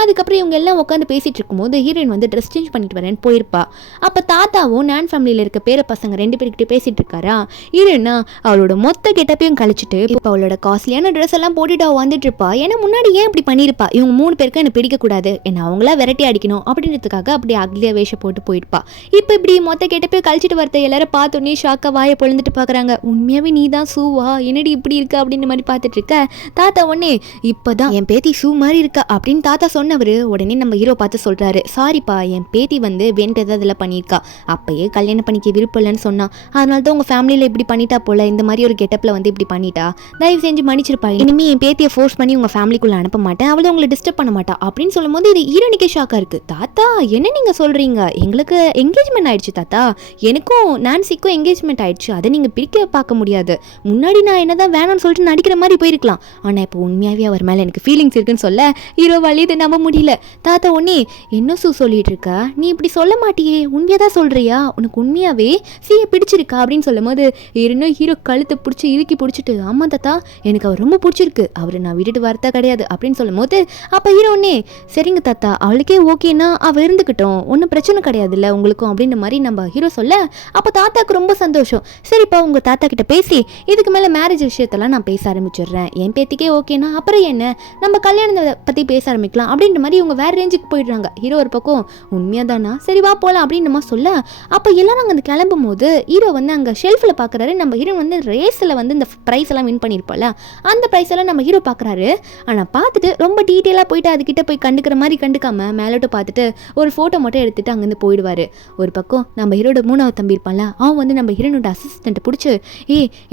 அதுக்கப்புறம் இவங்க எல்லாம் உட்காந்து பேசிட்டு இருக்கும்போது ஹீரோயின் வந்து ட்ரெஸ் சேஞ்ச் பண்ணிட்டு வரேன்னு போயிருப்பா. அப்போ தாத்தாவும் நான் ஃபேமிலியில் இருக்க பேர பசங்க 2 பேர்கிட்ட பேசிட்டு இருக்காரா. ஹீரோயினா அவளோட மொத்த கெட்டப்பையும் கழிச்சிட்டு இப்போ அவளோட காஸ்ட்லியான ட்ரெஸ் எல்லாம் போட்டுட்டு அவள் வந்துட்டு இருப்பா. ஏன்னா முன்னாடி ஏன் இப்படி பண்ணியிருப்பா, இவங்க 3 பேருக்கும் எனக்கு பிடிக்கக்கூடாது, என்ன அவங்களா விரட்டி அடிக்கணும் அப்படின்றதுக்காக அப்படி அக்லியா வேஷம் போட்டு போயிருப்பா. இப்போ இப்படி மொத்த கெட்டப்பையும் கழிச்சிட்டு வரத எல்லாரும் பார்த்தோன்னே ஷாக்காக வாயை பொழுந்துட்டு பார்க்குறாங்க. உண்மையாகவே நீ தான் சூவா, என்னடி இப்படி இருக்க அப்படின்ற மாதிரி பார்த்துட்டு இருக்க. தாத்தா ஒன்னே இப்போதான் என் பேத்தி ஷூ மாதிரி இருக்கா அப்படின்னு தாத்தா சொன்னவர் உடனே நம்ம ஹீரோ பார்த்து சொல்கிறாரு, சாரிப்பா என் பேத்தி வந்து வேண்டதை அதில் பண்ணியிருக்கா, அப்பயே கல்யாணம் பண்ணிக்க விருப்பம் இல்லைன்னு சொன்னா, அதனால தான் உங்கள் ஃபேமிலியில் இப்படி பண்ணிட்டா போல, இந்த மாதிரி ஒரு கெட்டப்பில் வந்து இப்படி பண்ணிட்டா, தயவு செஞ்சு மன்னிச்சிருப்பா, இனிமேல் என் பேத்தியை ஃபோர்ஸ் பண்ணி உங்கள் ஃபேமிலிக்குள்ளே அனுப்ப மாட்டேன், அவளை உங்களை டிஸ்டர்ப் பண்ண மாட்டா அப்படின்னு சொல்லும் போது இது ஹீரோனிக்கே ஷாக்காக இருக்குது. தாத்தா என்ன நீங்கள் சொல்கிறீங்க, எங்களுக்கு என்கேஜ்மெண்ட் ஆயிடுச்சு தாத்தா, எனக்கும் நான்சிக்கும் என்கேஜ்மெண்ட் ஆயிடுச்சு, அதை நீங்கள் பிரிக்க பார்க்க முடியாது, முன்னாடி நான் என்னதான் வேணும்னு சொல்லிட்டு நடிக்கிற மாதிரி போயிருக்கலாம், ஆனால் இப்போ உண்மையாகவே அவர் மேலே எனக்கு ஃபீலிங்ஸ் இருக்குன்னு சொல்ல ஹீரோவாலே இதை நம்ப முடியல. தாத்தா ஒன்னே என்ன சொல்லிட்டு இருக்கா, நீ இப்படி சொல்ல மாட்டியே, உண்மையாக தான் சொல்கிறியா, உனக்கு உண்மையாகவே சீயை பிடிச்சிருக்கா அப்படின்னு சொல்லும் போது இன்னும் ஹீரோ கழுத்தை பிடிச்சி இறுக்கி பிடிச்சிட்டு ஆமாம் தாத்தா எனக்கு அவர் ரொம்ப பிடிச்சிருக்கு, அவரை நான் விட்டுட்டு வரதா கிடையாது அப்படின்னு சொல்லும் போது அப்போ ஹீரோ ஒன்னே சரிங்க தாத்தா அவளுக்கே ஓகேன்னா அவள் இருந்துக்கிட்டோம், ஒன்றும் பிரச்சனை கிடையாதுல்ல உங்களுக்கும் அப்படின்ற மாதிரி நம்ம ஹீரோ சொல்ல அப்போ தாத்தாக்கு ரொம்ப சந்தோஷம். சரிப்பா உங்கள் தாத்தா கிட்ட பேசி இதுக்கு மேலே மேரேஜ் விஷயத்தெல்லாம் நான் பேச ஆரம்பிச்சிடுறேன், என் பேத்திக்கே ஓகேனா அப்புறம் என்ன நம்ம கல்யாணத்தை பற்றி பேச ஆரம்பிக்கலாம் அப்படின்ற மாதிரி இவங்க வேறு ரேஞ்சுக்கு போயிடுறாங்க. ஹீரோ ஒரு பக்கம் உண்மையாக தானா சரி வா போகலாம் அப்படின்னு நம்ம சொல்ல அப்போ எல்லாரும் அங்கே கிளம்பும் போது ஹீரோ வந்து அங்கே ஷெல்ஃபில் பார்க்குறாரு. நம்ம ஹீரோ வந்து ரேஸில் வந்து இந்த ப்ரைஸ் எல்லாம் வின் பண்ணியிருப்போம்ல, அந்த ப்ரைஸ் எல்லாம் நம்ம ஹீரோ பார்க்குறாரு. ஆனால் பார்த்துட்டு ரொம்ப டீட்டெயிலாக போயிட்டு அதுக்கிட்ட போய் கண்டுக்கிற மாதிரி கண்டுக்காமல் மேலோட்டு பார்த்துட்டு ஒரு ஃபோட்டோ மட்டும் எடுத்துகிட்டு அங்கேருந்து போயிடுவார். ஒரு பக்கம் நம்ம ஹீரோட 3வது தம்பி இருப்பான்ல, அவன் வந்து நம்ம ஹீரோனோட அசிஸ்டண்ட்டை பிடிச்சி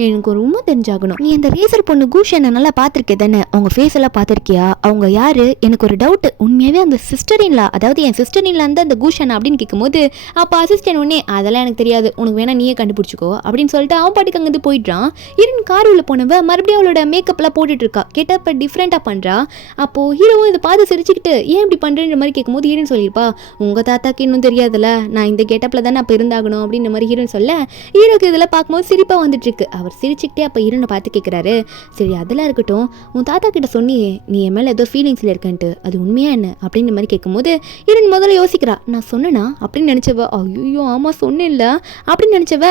எனக்கு ஒரு உண்மை தெரிஞ்சாகணும், நீ அந்த ரேசர் பொண்ணு கூஷனை நல்லா பார்த்துருக்கே தானே, அவங்க ஃபேஸ் எல்லாம் பார்த்துருக்கியா, அவங்க யார், எனக்கு ஒரு டவுட்டு, உண்மையாகவே அந்த சிஸ்டரின்லா அதாவது என் சிஸ்டரின்ல இருந்து அந்த கூஷன் அப்படின்னு கேட்கும்போது அப்போ அசிஸ்டன்ட் ஒன்னே அதெல்லாம் எனக்கு தெரியாது, உனக்கு வேணா நீயே கண்டுபிடிச்சிக்கோ அப்படின்னு சொல்லிட்டு அவன் பாட்டுக்கு அங்கேருந்து போயிடுறான். கார் உள்ள போனவ மறுபடியும் அவளோட மேக்கப்லாம் போட்டுட்டு இருக்கா, கேட்டால் இப்போ டிஃப்ரெண்ட்டாக பண்ணுறா. அப்போது ஹீரோவும் இதை பார்த்து சிரிச்சுக்கிட்டு ஏன் இப்படி பண்ணுறேன்ற மாதிரி கேட்கும்போது ஹீரோன்னு சொல்லியிருப்பா உங்கள் தாத்தாக்கு இன்னும் தெரியாதுல்ல, நான் இந்த கெட்டப்பில் தான் அப்போ இருந்தாகணும் அப்படின்ற மாதிரி ஹீரோன்னு சொல்ல ஹீரோக்கு இதெல்லாம் பார்க்கும்போது சிரிப்பாக வந்துட்டு இருக்கு. அவர் சிரிச்சுக்கிட்டே அப்போ ஹீரோனை பார்த்து கேட்குறாரு, சரி அதெல்லாம் இருக்கட்டும், உன் தாத்தா கிட்ட சொன்னியே நீ என் மேலே ஏதோ ஃபீலிங்ஸில் இருக்கன்ட்டு, அது உண்மையா என்ன அப்படின்ற மாதிரி கேட்கும்போது ஹீரோன் முதல்ல யோசிக்கிறா, நான் சொன்னேனா அப்படின்னு நினச்சவ, ஐயோ ஆமாம் சொன்னேன் இல்லை அப்படின்னு நினச்சவ,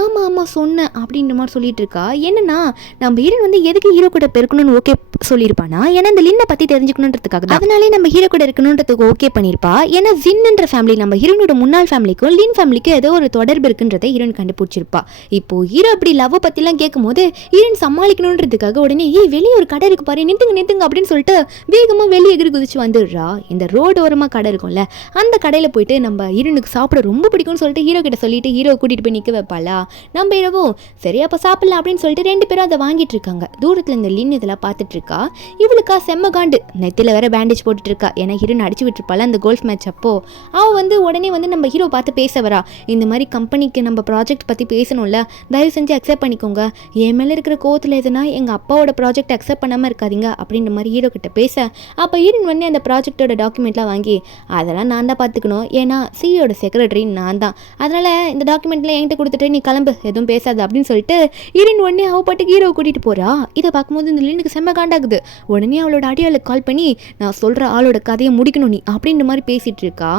ஆமாம் ஆமாம் சொன்னேன் அப்படின்ற மாதிரி சொல்லிட்டு இருக்கா. என்னன்னா நம்ம ஹீரோன் வந்து எதுக்கு ஹீரோ கூட பெருக்கணும்னு ஓகே சொல்லியிருப்பானா, ஏன்னா இந்த லின்னை பற்றி தெரிஞ்சுக்கணுன்றதுக்காக தான், அதனாலே நம்ம ஹீரோ கூட இருக்கணுன்றதுக்கு ஓகே பண்ணியிருப்பா. ஏன்னா ஜின்ன்ற ஃபேமிலி நம்ம ஹீரோனோட முன்னாள் ஃபேமிலிக்கும் லின் ஃபேமிலிக்கும் ஏதோ ஒரு தொடர்பு இருக்குன்றதை ஹீரோன் கண்டுபிடிச்சிருப்பா. இப்போ ஹீரோ அப்படி லவ் பற்றிலாம் கேட்கும் போது ஹீரோன் சமாளிக்கணுன்றதுக்காக உடனே வெளியே ஒரு கடை இருக்கு பாரு, நிறுத்துங்க அப்படின்னு சொல்லிட்டு வேகமாக வெளியே எகிரி குதிச்சு வந்துடுறா. இந்த ரோடு ஓரமாக கடை இருக்கும்ல, அந்த கடையில் போயிட்டு நம்ம ஹீரோனுக்கு சாப்பிட ரொம்ப பிடிக்கும்னு சொல்லிட்டு ஹீரோ கிட்ட சொல்லிட்டு ஹீரோ கூட்டிகிட்டு போய் நிற்க வைப்பாளா. நம்ம ஹீரோவோ சரி அப்போ சாப்பிடலாம் அப்படின்னு சொல்லிட்டு 2 பேரும் அதை வாங்கிட்டு இருக்காங்க. தூரத்தில் இந்த லின் இதெல்லாம் பார்த்துட்டு இருக்கா. இவளுக்கா செம்ம காண்டு, நெத்தியில் வேற பேண்டேஜ் போட்டுட்டு இருக்கா, ஏன்னா ஹீரோன் அடிச்சு விட்டுருப்பாள் அந்த கோல்ஃப் மேட்ச் அப்போ. அவள் வந்து உடனே வந்து நம்ம ஹீரோ பார்த்து பேச வரா, இந்த மாதிரி கம்பெனிக்கு நம்ம ப்ராஜெக்ட் பற்றி பேசணும்ல, தயவு செஞ்சு அக்செப்ட் பண்ணிக்கோங்க, என் மேலே இருக்கிற கோவத்தில் எதுனா எங்கள் அப்பாவோட ப்ராஜெக்ட் அக்செப்ட் பண்ணாமல் இருக்காதீங்க அப்படின்ற மாதிரி ஹீரோ கிட்ட பேச அப்போ ஹீரோன் வந்து அந்த ப்ராஜெக்டோட டாக்குமெண்ட்லாம் வாங்கி அதெல்லாம் நான் தான் பார்த்துக்கணும், ஏன்னா சிஇயோட செக்ரட்டரி நான் தான், அதனால் இந்த டாக்குமெண்ட்லாம் என்கிட்ட கொடுத்துட்டு நீ கிளம்பு எதுவும் பேசாது அப்படின்னு சொல்லிட்டு ஹீரோன் உடனே அவள் பாட்டுக்கு ஹீரோ கூட்டிகிட்டு போகிறா. இதை பார்க்கும்போது இந்த லின்னுக்கு செம்ம காண்டாகுது. உடனே அவளோட அடியாளுக்கு கால் பண்ணி நான் சொல்கிற ஆளோட கதையை முடிக்கணும் நீ அப்படின்ற மாதிரி பேசிகிட்டு இருக்கா.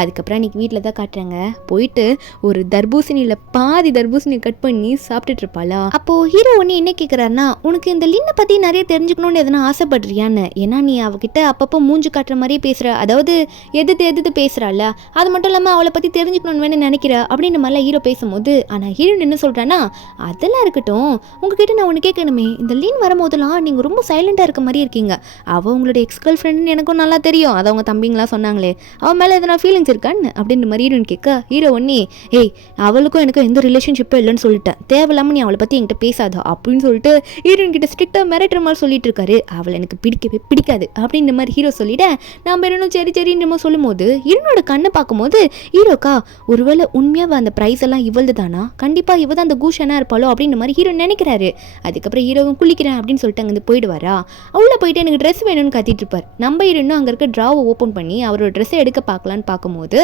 அதுக்கப்புறம் அன்றைக்கி வீட்டில் தான் காட்டுறாங்க, போயிட்டு ஒரு தர்பூசணியில் பாதி தர்பூசணியை கட் பண்ணி சாப்பிட்டுட்டு இருப்பாளா. அப்போது ஹீரோ ஒன்று என்ன கேட்குறாருன்னா, உனக்கு இந்த லின்னை பற்றி நிறைய தெரிஞ்சுக்கணும்னு எதனா ஆசைப்படுறியான்னு, ஏன்னா நீ அவகிட்ட அப்பப்போ அப்பப்போ மூஞ்சி காட்டுற மாதிரியே பேசுகிற, அதாவது எதிர்த்து பேசுகிறாள், அது மட்டும் இல்லாமல் அவளை பற்றி தெரிஞ்சுக்கணும்னு வேணும் நினைக்கிற அப்படின்ற மாதிரிலாம் ஹீரோ பேசும்போது, ஆனால் ஹீரோயின் என்ன சொல்கிறான்னா, அதெல்லாம் இருக்கட்டும், உங்ககிட்ட நான் ஒன்று கேட்கணுமே, இந்த லீன் வரும்போதெல்லாம் நீங்கள் ரொம்ப சைலண்டாக இருக்க மாதிரி இருக்கீங்க, அவள் உங்களுடைய எக்ஸ் கேர்ள் ஃப்ரெண்டுன்னு எனக்கும் நல்லா தெரியும், அதை அவங்க தம்பிங்களாம் சொன்னாங்களே, அவன் மேலே எதனா ஃபீலிங்ஸ் இருக்கான்னு அப்படின்ற மாதிரி ஹீரோயின் கேட்க, ஹீரோ ஒன்னே ஏய் அவளுக்கும் எனக்கு எந்த ரிலேஷன்ஷிப்பும் இல்லைன்னு சொல்லிட்டேன், தேவையில்லாமல் நீ அவளை பற்றி என்கிட்ட பேசாதா அப்படின்னு சொல்லிட்டு ஹீரோயின் கிட்ட ஸ்ட்ரிக்டாக மிரட்டுற மாதிரி சொல்லிட்டு இருக்காரு. அவளை எனக்கு பிடிக்கவே பிடிக்காது அப்படின்ற மாதிரி ஹீரோ சொல்லிட, நம்ம இன்னும் சரி சரின்னு சொல்லும்போது ஹீரோனோட கண்ணை பார்க்கும்போது ஹீரோக்கா ஒருவேளை உண்மையாக அந்த ப்ரைஸ் எல்லாம் இவளது தானா, கண்டிப்பாக இவ தான் அந்த கூஷனா இருப்பாளோ அப்படின்ற மாதிரி ஹீரோ நினைக்கிறாரு. அதுக்கப்புறம் ஹீரோவும் குளிக்கிறேன் அப்படின்னு சொல்லிட்டு அங்கே போயிடுவாரா, உள்ள போயிட்டு எனக்கு ட்ரெஸ் வேணும்னு கத்திட்டு இருப்பார். நம்ம ஹீரோனும் அங்கே இருக்க ட்ராவை ஓப்பன் பண்ணி அவரோட ட்ரெஸ்ஸை எடுக்க பார்க்கலான்னு பார்க்கும்போது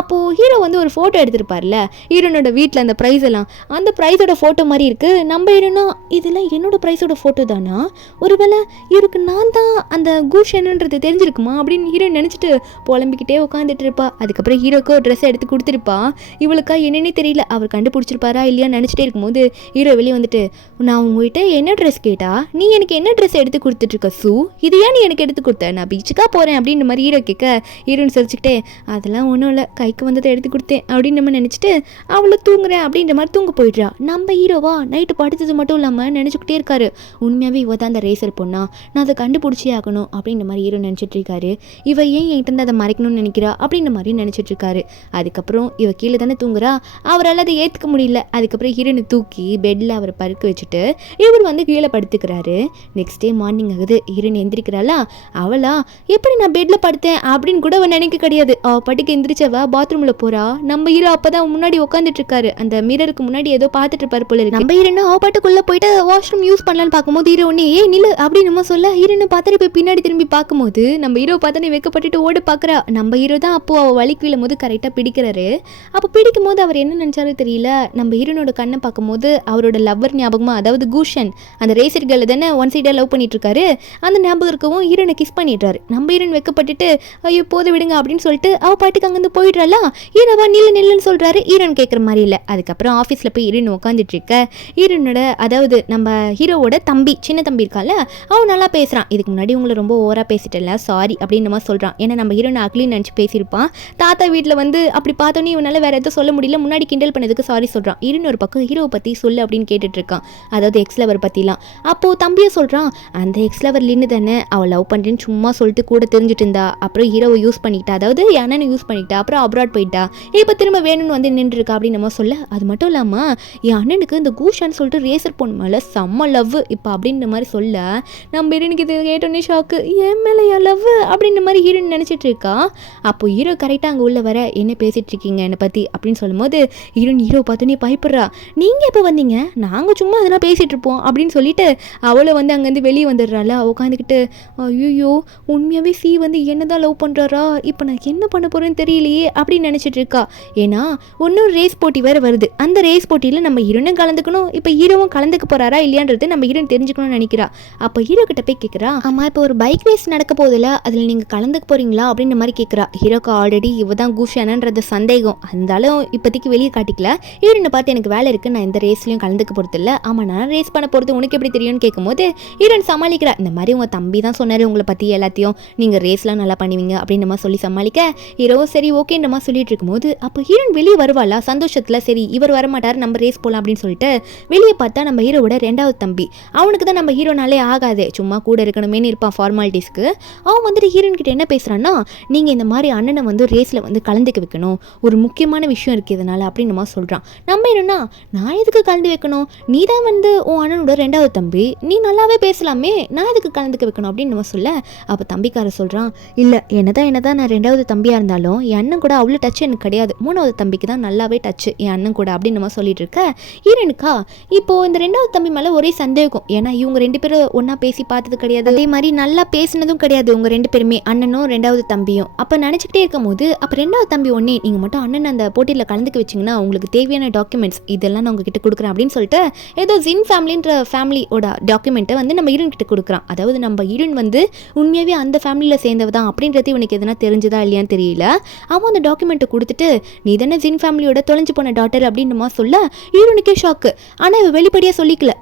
அப்போது ஹீரோ வந்து ஒரு ஃபோட்டோ எடுத்திருப்பார்ல ஹீரோனோட வீட்டில், அந்த ப்ரைஸ் எல்லாம் அந்த ப்ரைஸோட ஃபோட்டோ மாதிரி இருக்குது. நம்ம ஹீரோனா இதெல்லாம் என்னோட ப்ரைஸோட ஃபோட்டோ தானா, ஒருவேளை இவருக்கு நான் தான் அந்த கூஷன்ன்றது தெரிஞ்சிருக்குமா அப்படின்னு ஹீரோ நினச்சிட்டு புலம்பிக்கிட்டே உட்காந்துட்டு இருப்பா. அதுக்கப்புறம் ஹீரோக்கு ஒரு ட்ரெஸ்ஸை எடுத்து கொடுத்துருப்பா. இவளுக்கா என்னன்னே தெரியல, அவர் கண்டுபிடிச்சிருப்பாரா இல்லையான்னு நினச்சிட்டே இருக்கும்போது ஹீரோ வெளியே வந்துட்டு, நான் உங்ககிட்ட என்ன ட்ரெஸ் கேட்டா நீ எனக்கு என்ன ட்ரெஸ் எடுத்து கொடுத்துட்ருக்க சூ, இது ஏன் நீ எனக்கு எடுத்து கொடுத்த, நான் பீச்சுக்காக போகிறேன் அப்படின்ற மாதிரி ஹீரோ கேட்க, ஹீரோன்னு சொல்லிச்சுக்கிட்டே அதெல்லாம் ஒன்றும் இல்லை, கைக்கு வந்ததை எடுத்து கொடுத்தேன் அப்படின்னு நம்ம நினச்சிட்டு அவளை தூங்குறேன் அப்படின்ற மாதிரி தூங்க போயிடுறா. நம்ம ஹீரோவா நைட்டு படுத்தது மட்டும் இல்லாமல் நினச்சிக்கிட்டே இருக்காரு, உண்மையாகவே இவ தான் அந்த ரேசர் பொண்ணா, நான் அதை கண்டுபிடிச்சே ஆகணும் அப்படின்ற மாதிரி ஹீரோ நினச்சிட்டு இருக்காரு. இவ ஏன் என்கிட்ட அதை மறைக்கணும்னு நினைக்கிறா அப்படின்ற மாதிரி நினச்சிட்டு இருக்காரு. அதுக்கப்புறம் இவ கீழே தானே தூங்குறா, அவரால் அதை ஏற்றுக்க முடியல. அதுக்கப்புறம் ஹீரோனை தூக்கி பெட்டில் அவரை படுக்க வச்சுட்டு இவர் வந்து கீழே படுத்துக்கிறாரு. நெக்ஸ்ட் டே மார்னிங் ஆகுது, ஹீரோயின் எந்திரிக்கிறாளா, அவளா எப்படி நான் பெட்டில் படுத்தேன் அப்படின்னு கூட அவன் நினைக்க கிடையாது. அவள் பட்டுக்கு எந்திரிச்சவ பாத்ரூமில் போகிறா. நம்ம ஹீரோ அப்போ தான் முன்னாடி உட்காந்துட்டு இருக்காரு, அந்த மிரருக்கு முன்னாடி ஏதோ பார்த்துட்டு இருப்பாரு போல இருக்கு. நம்ம ஹீரோனா அவள் பாட்டுக்குள்ளே போயிட்டு வாஷ்ரூம் யூஸ் பண்ணலான்னு பார்க்கும்போது ஹீரோ ஒன்னே ஏ நில்லு அப்படின்னு நம்ம சொல்ல, ஹீரோனை பார்த்துட்டு இப்போ பின்னாடி திரும்பி பார்க்கும்போது நம்ம ஹீரோ பார்த்தோன்னே வெக்கப்பட்டுட்டு ஓட பார்க்குறா. நம்ம ஹீரோ தான் அப்போ அவள் வலிக்கு விழும் போது கரெக்டாக பிடிக்கிறாரு. அப்போ பிடிக்கும் போது அவர் என்ன நினச்சாலும் தெரியல, நம்ம ஹீரோனோட கண்ணை பார்க்கும்போது அவரோட லவ்வர் ஞாபகமாக, அதாவது கூஷன் அந்த ரேசர் கேர்ள் தானே ஒன் சைடாக லவ் பண்ணிட்டு இருக்காரு, அந்த ஞாபகம் இருக்கவும் ஹீரோனை கிஸ் பண்ணிடுறாரு. நம்ம ஹீரோன் வெக்கப்பட்டுட்டு ஐயோ போது விடுங்க அப்படின்னு சொல்லிட்டு அவள் பாட்டுக்கு அங்கேருந்து போயிடுறாளா. ஹீரோவா நில்லுன்னு சொல்கிறாரு, ஹீரோன் கேட்குற மாதிரி இல்லை. அதுக்கப்புறம் ஆஃபீஸில் போய் ஹீரோன் உட்காந்துட்டு இருக்க, ஹீரோனோட அதாவது நம்ம ஹீரோவோட தம்பி சின்ன தம்பி இருக்கால, அவன் நல்லா பேசுகிறான். இதுக்கு முன்னாடி உங்களை ரொம்ப ஓவராக பேசிட்டல சாரி அப்படின்னு நம்ம சொல்கிறான். ஏன்னா நம்ம ஹீரோனை அக்லின்னு நினச்சி பேசியிருப்பான். தாத்தா வீட்டில் வந்து அப்படி பார்த்தோன்னே இவனால் வேறு எதுவும் சொல்ல முடியல, முன்னாடி கிண்டல் பண்ணதுக்கு சாரி சொல்கிறான். ஹீரோன் ஒரு பக்கம் ஹீரோவை பற்றி சொல்லு அப்படின்னு கேட்டுட்டு இருக்கான், அதாவது எக்ஸ் லவர் பற்றிலாம். அப்போது தம்பியை சொல்கிறான், அந்த எக்ஸ் லவர் லின்னு தானே அவள் லவ் பண்ணுறேன்னு சும்மா சொல்லிட்டு கூட தெரிஞ்சுட்டு இருந்தா, அப்புறம் ஹீரோவை யூஸ் பண்ணிக்கிட்டா, அதாவது என் அண்ணனை யூஸ் பண்ணிக்கிட்டா, அப்புறம் அப்ராட் போயிட்டா, இப்போ திரும்ப வேணும்னு வந்து நின்றுருக்கா அப்படின்னு நம்ம சொல்ல, அது மட்டும் இல்லாமல் என் அண்ணனுக்கு இந்த கூஷான்னு சொல்லிட்டு ரேசர் பொண்ணு மேலே செம்ம லவ் இப்போ அப்படின்ற மாதிரி சொல்ல, நம்ம ஹீரோனுக்கு இது கேட்டோன்னே ஷாக்கு, என் மேலே என் லவ் அப்படின்ற மாதிரி ஹீரோயின் நினச்சிட்டு இருக்கா. அப்போ ஹீரோ கரெக்டாக அங்கே உள்ள வர என்ன பேசிகிட்டு இருக்கீங்க என்னை பற்றி அப்படின்னு சொல்லும்போது ஹீரோ பார்த்தோன்னே பயப்படுறா, நீங்கள் எப்போ வந்தீங்க, நாங்கள் சும்மா அதெல்லாம் பேசிகிட்டு இருப்போம் அப்படின்னு சொல்லிட்டு அவளை வந்து அங்கேருந்து வெளியே வந்துடுறாள். உட்காந்துக்கிட்டு ஐயோ உண்மையாகவே சி வந்து என்ன தான் லவ் பண்ணுறாரா, இப்போ நான் என்ன பண்ண போகிறேன்னு தெரியலையே அப்படின்னு நினச்சிட்டு இருக்கா. ஏன்னா இன்னொரு ரேஸ் போட்டி வேறு வருது, அந்த ரேஸ் போட்டியில் நம்ம ஹீரோனும் கலந்துக்கணும், இப்போ ஹீரோவும் கலந்துக்க போகிறாரா இல்லையான்றது நம்ம ஹீரோன் தெரிஞ்சுக்கணும்னு நினைக்கிறா. அப்போ ஹீரோ கிட்ட போய் கேட்குறா, ஆமாம் இப்போ ஒரு பைக் ரேஸ் நடக்க போதில்ல, அதில் நீங்கள் கலந்துக்க போகிறீங்களா அப்படின்ற மாதிரி கேட்குறா. ஹீரோக்கு ஆல்ரெடி இவ தான் கூஷானன்றது சந்தேகம், இருந்தாலும் இப்போதைக்கு வெளியே காட்டிக்கல. ஹீரோனை பார்த்து எனக்கு வேலை இருக்குது, நான் இந்த ரேஸ்லையும் கலந்துக்க போகிறது இல்லை. ஆமாம் நான் ரேஸ் பண்ண போகிறது உனக்கு எப்படி தெரியும்னு கேட்கும்போது ஹீரோன் சமாளிக்கிறா, இந்த மாதிரி உங்கள் தம்பி தான் சொன்னார் உங்களை பற்றி எல்லாத்தையும், நீங்கள் ரேஸ்லாம் நல்லா பண்ணுவீங்க அப்படின்னு நம்ம சொல்லி சமாளிக்க, ஹீரோ சரி ஓகேன்ற மாதிரி சொல்லிட்டு இருக்கும்போது அப்போ ஹீரோன் வெளியே வருவாளா சந்தோஷத்தில், சரி இவர் வரமாட்டார் நம்ம ரேஸ் போகலாம் அப்படின்னு சொல்லிட்டு வெளியே பார்த்தா நம்ம ஹீரோவோட ரெண்டாவது தம்பி, அவனுக்கு தான் நம்ம ஹீரோனாலே ஆகாது, சும்மா கூட இருக்கணுமேனு இருப்பான் ஃபார்மாலிட்டிஸ்க்கு. அவன் வந்துட்டு ஹீரோன் கிட்ட என்ன பேசுகிறான்னா, நீங்கள் இந்த மாதிரி அண்ணனை வந்து ரேஸில் வந்து கலந்துக்க வைக்கணும், ஒரு முக்கியமான விஷயம் இருக்குது இதனால் அப்படின்னு நம்ம சொல்கிறான். நம்ம என்னன்னா நான் எதுக்கு கலந்து வைக்கணும், நீ தான் வந்து உன் அண்ணனோட ரெண்டாவது தம்பி, நீ நல்லாவே பேசலாமே, நான் எதுக்கு கலந்துக்க வைக்கணும் அப்படின்னு நம்ம சொல்ல, அப்போ தம்பிக்கார சொல்கிறான், இல்லை என்னதான் நான் ரெண்டாவது தம்பியாக இருந்தாலும் என் அண்ணன் கூட அவ்வளோ டச் எனக்கு கிடையாது, மூணாவது தம்பிக்கு தான் நல்லாவே டச்சு என் அண்ணன் கூட அப்படின்னு நம்ம சொல்லிட்டு இருக்க. ஹீரோனுக்கா இப்போது இந்த ரெண்டாவது தம்பி மேலே ஒரே சந்தேகம், ஏன்னா இவங்க ரெண்டு பேரும் ஒன்றா பேசி பார்த்தது கிடையாது, அதே மாதிரி நல்லா பேசினதும் கிடையாது உங்க ரெண்டு பேருமே, அண்ணனும் ரெண்டாவது தம்பியும். அப்போ நினச்சிக்கிட்டே இருக்கும் போது அப்போ ரெண்டாவது தம்பி ஒன்னே, நீங்கள் மட்டும் அண்ணன் அந்த போட்டியில் கலந்துக்க வச்சிங்கன்னா உங்களுக்கு தேவையான டாக்குமெண்ட்ஸ் இதெல்லாம் நான் உங்ககிட்ட கொடுக்குறேன் அப்படின்னு சொல்லிட்டு ஏதோ ஜின் ஃபேமிலின்ற ஃபேமிலியோட டாக்குமெண்ட்டை வந்து நம்ம ஹீரோன் கிட்ட கொடுக்குறான். அதாவது நம்ம ஹீரோன் வந்து உண்மையாகவே அந்த ஃபேமிலியில் சேர்ந்தவ தான் அப்படின்றது இவனுக்கு எதனா தெரிஞ்சதா இல்லையான்னு தெரியல. அவன் அந்த டாக்குமெண்ட்டை கொடுத்துட்டு நீ தானே ஜின் ஃபேமிலியோட தொலைஞ்சு போன டாக்டர் அப்படின்னுமா சொல்ல ஹீரோனுக்கே ஷாக்கு. ஆனால் இவ வெளிப்படையாக சொல்லிக்கல,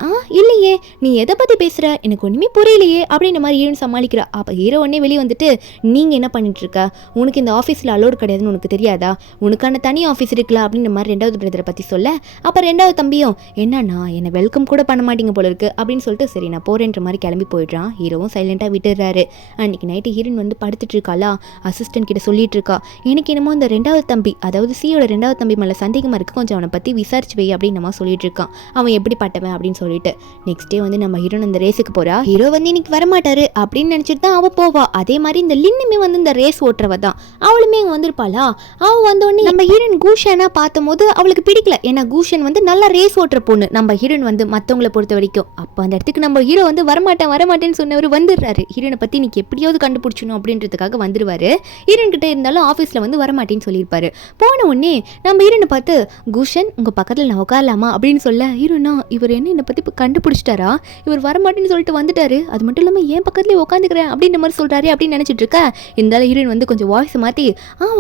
இல்லையே நீ எதை பற்றி பேசுகிற எனக்கு ஒன்றுமே புரியலையே அப்படின்ற மாதிரி ஹீரோன் சமாளிக்கிறா. அப்போ ஹீரோ உடனே வெளியே வந்துட்டு நீங்கள் என்ன பண்ணிட்டு இருக்க, உனக்கு இந்த ஆஃபீஸில் அலோடு கிடையாதுன்னு உனக்கு தெரியாதா, உனக்கான தனி ஆஃபீஸ் இருக்கலாம் அப்படின்ற மாதிரி ரெண்டாவது பிரதரை பற்றி சொல்ல, அப்போ ரெண்டாவது தம்பியும் என்னன்னா என்னை வெல்கம் கூட பண்ண மாட்டீங்க போல இருக்கு அப்படின்னு சொல்லிட்டு சரி நான் போகிறேன்ற மாதிரி கிளம்பி போயிடுறான். ஹீரோவும் சைலண்டாக விட்டுடுறாரு. அன்றைக்கி நைட்டு ஹீரோயின் வந்து படுத்துட்டு இருக்காளா, அசிஸ்டன்ட் கிட்ட சொல்லிட்டு இருக்கா, எனக்கு என்னமோ இந்த ரெண்டாவது தம்பி அதாவது சியோட ரெண்டாவது தம்பி மேலே சந்தேகமாக இருக்குது, கொஞ்சம் அவனை பற்றி விசாரிச்சு வை அப்படின்னு நம்ம சொல்லிட்டு இருக்கான். அவன் எப்படி பட்டவன் அப்படின்னு சொல்லிட்டு நெக்ஸ்ட் டே வந்து நம்ம ஹீரோன் இந்த ரேஸுக்கு போறா. ஹீரோ வந்து இன்னைக்கு வரமாட்டாரு அப்படின்னு நினைச்சிட்டு தான் அவள் போவா. அதே மாதிரி இந்த லின்னுமே வந்து இந்த ரேஸ் ஓட்டுறவ தான், அவளுமே அங்கே வந்திருப்பாளா. அவள் வந்தோடனே நம்ம ஹீரோயின் கூஷனா பார்த்தும் போது அவளுக்கு பிடிக்கல. ஏன்னா கூஷன் வந்து நல்லா ரேஸ் ஓட்டுற பொண்ணு, நம்ம ஹீரோயின் வந்து மற்றவங்களை பொறுத்த வரைக்கும். அப்போ அந்த இடத்துக்கு நம்ம ஹீரோ வந்து வரமாட்டேன்னு சொன்னவர் வந்துடுறாரு. ஹீரோனை பற்றி இன்னைக்கு எப்படியாவது கண்டுபிடிச்சணும் அப்படின்றதுக்காக வந்துருவாரு. ஹீரோன் கிட்ட இருந்தாலும் ஆஃபீஸில் வந்து வரமாட்டேன்னு சொல்லியிருப்பாரு. போன உடனே நம்ம ஹீரோனை பார்த்து கூஷன் உங்கள் பக்கத்தில் நான் உட்காரலாமா அப்படின்னு சொல்ல, ஹீரோனா இவர் என்னை பற்றி இப்போ கண்டுபிடிச்சிட்டாரா, இவர் வரமாட்டேன்னு சொல்லிட்டு வந்துட்டாரு, அது மட்டும் இல்லாமல் என் பக்கத்துலேயே உட்காந்துக்கிறேன் அப்படின்ற மாதிரி சொல்கிறாரு அப்படின்னு நினச்சிட்டு இருக்க. இருந்தாலும் ஹீரோயின் வந்து கொஞ்சம் வாய்ஸ் மாற்றி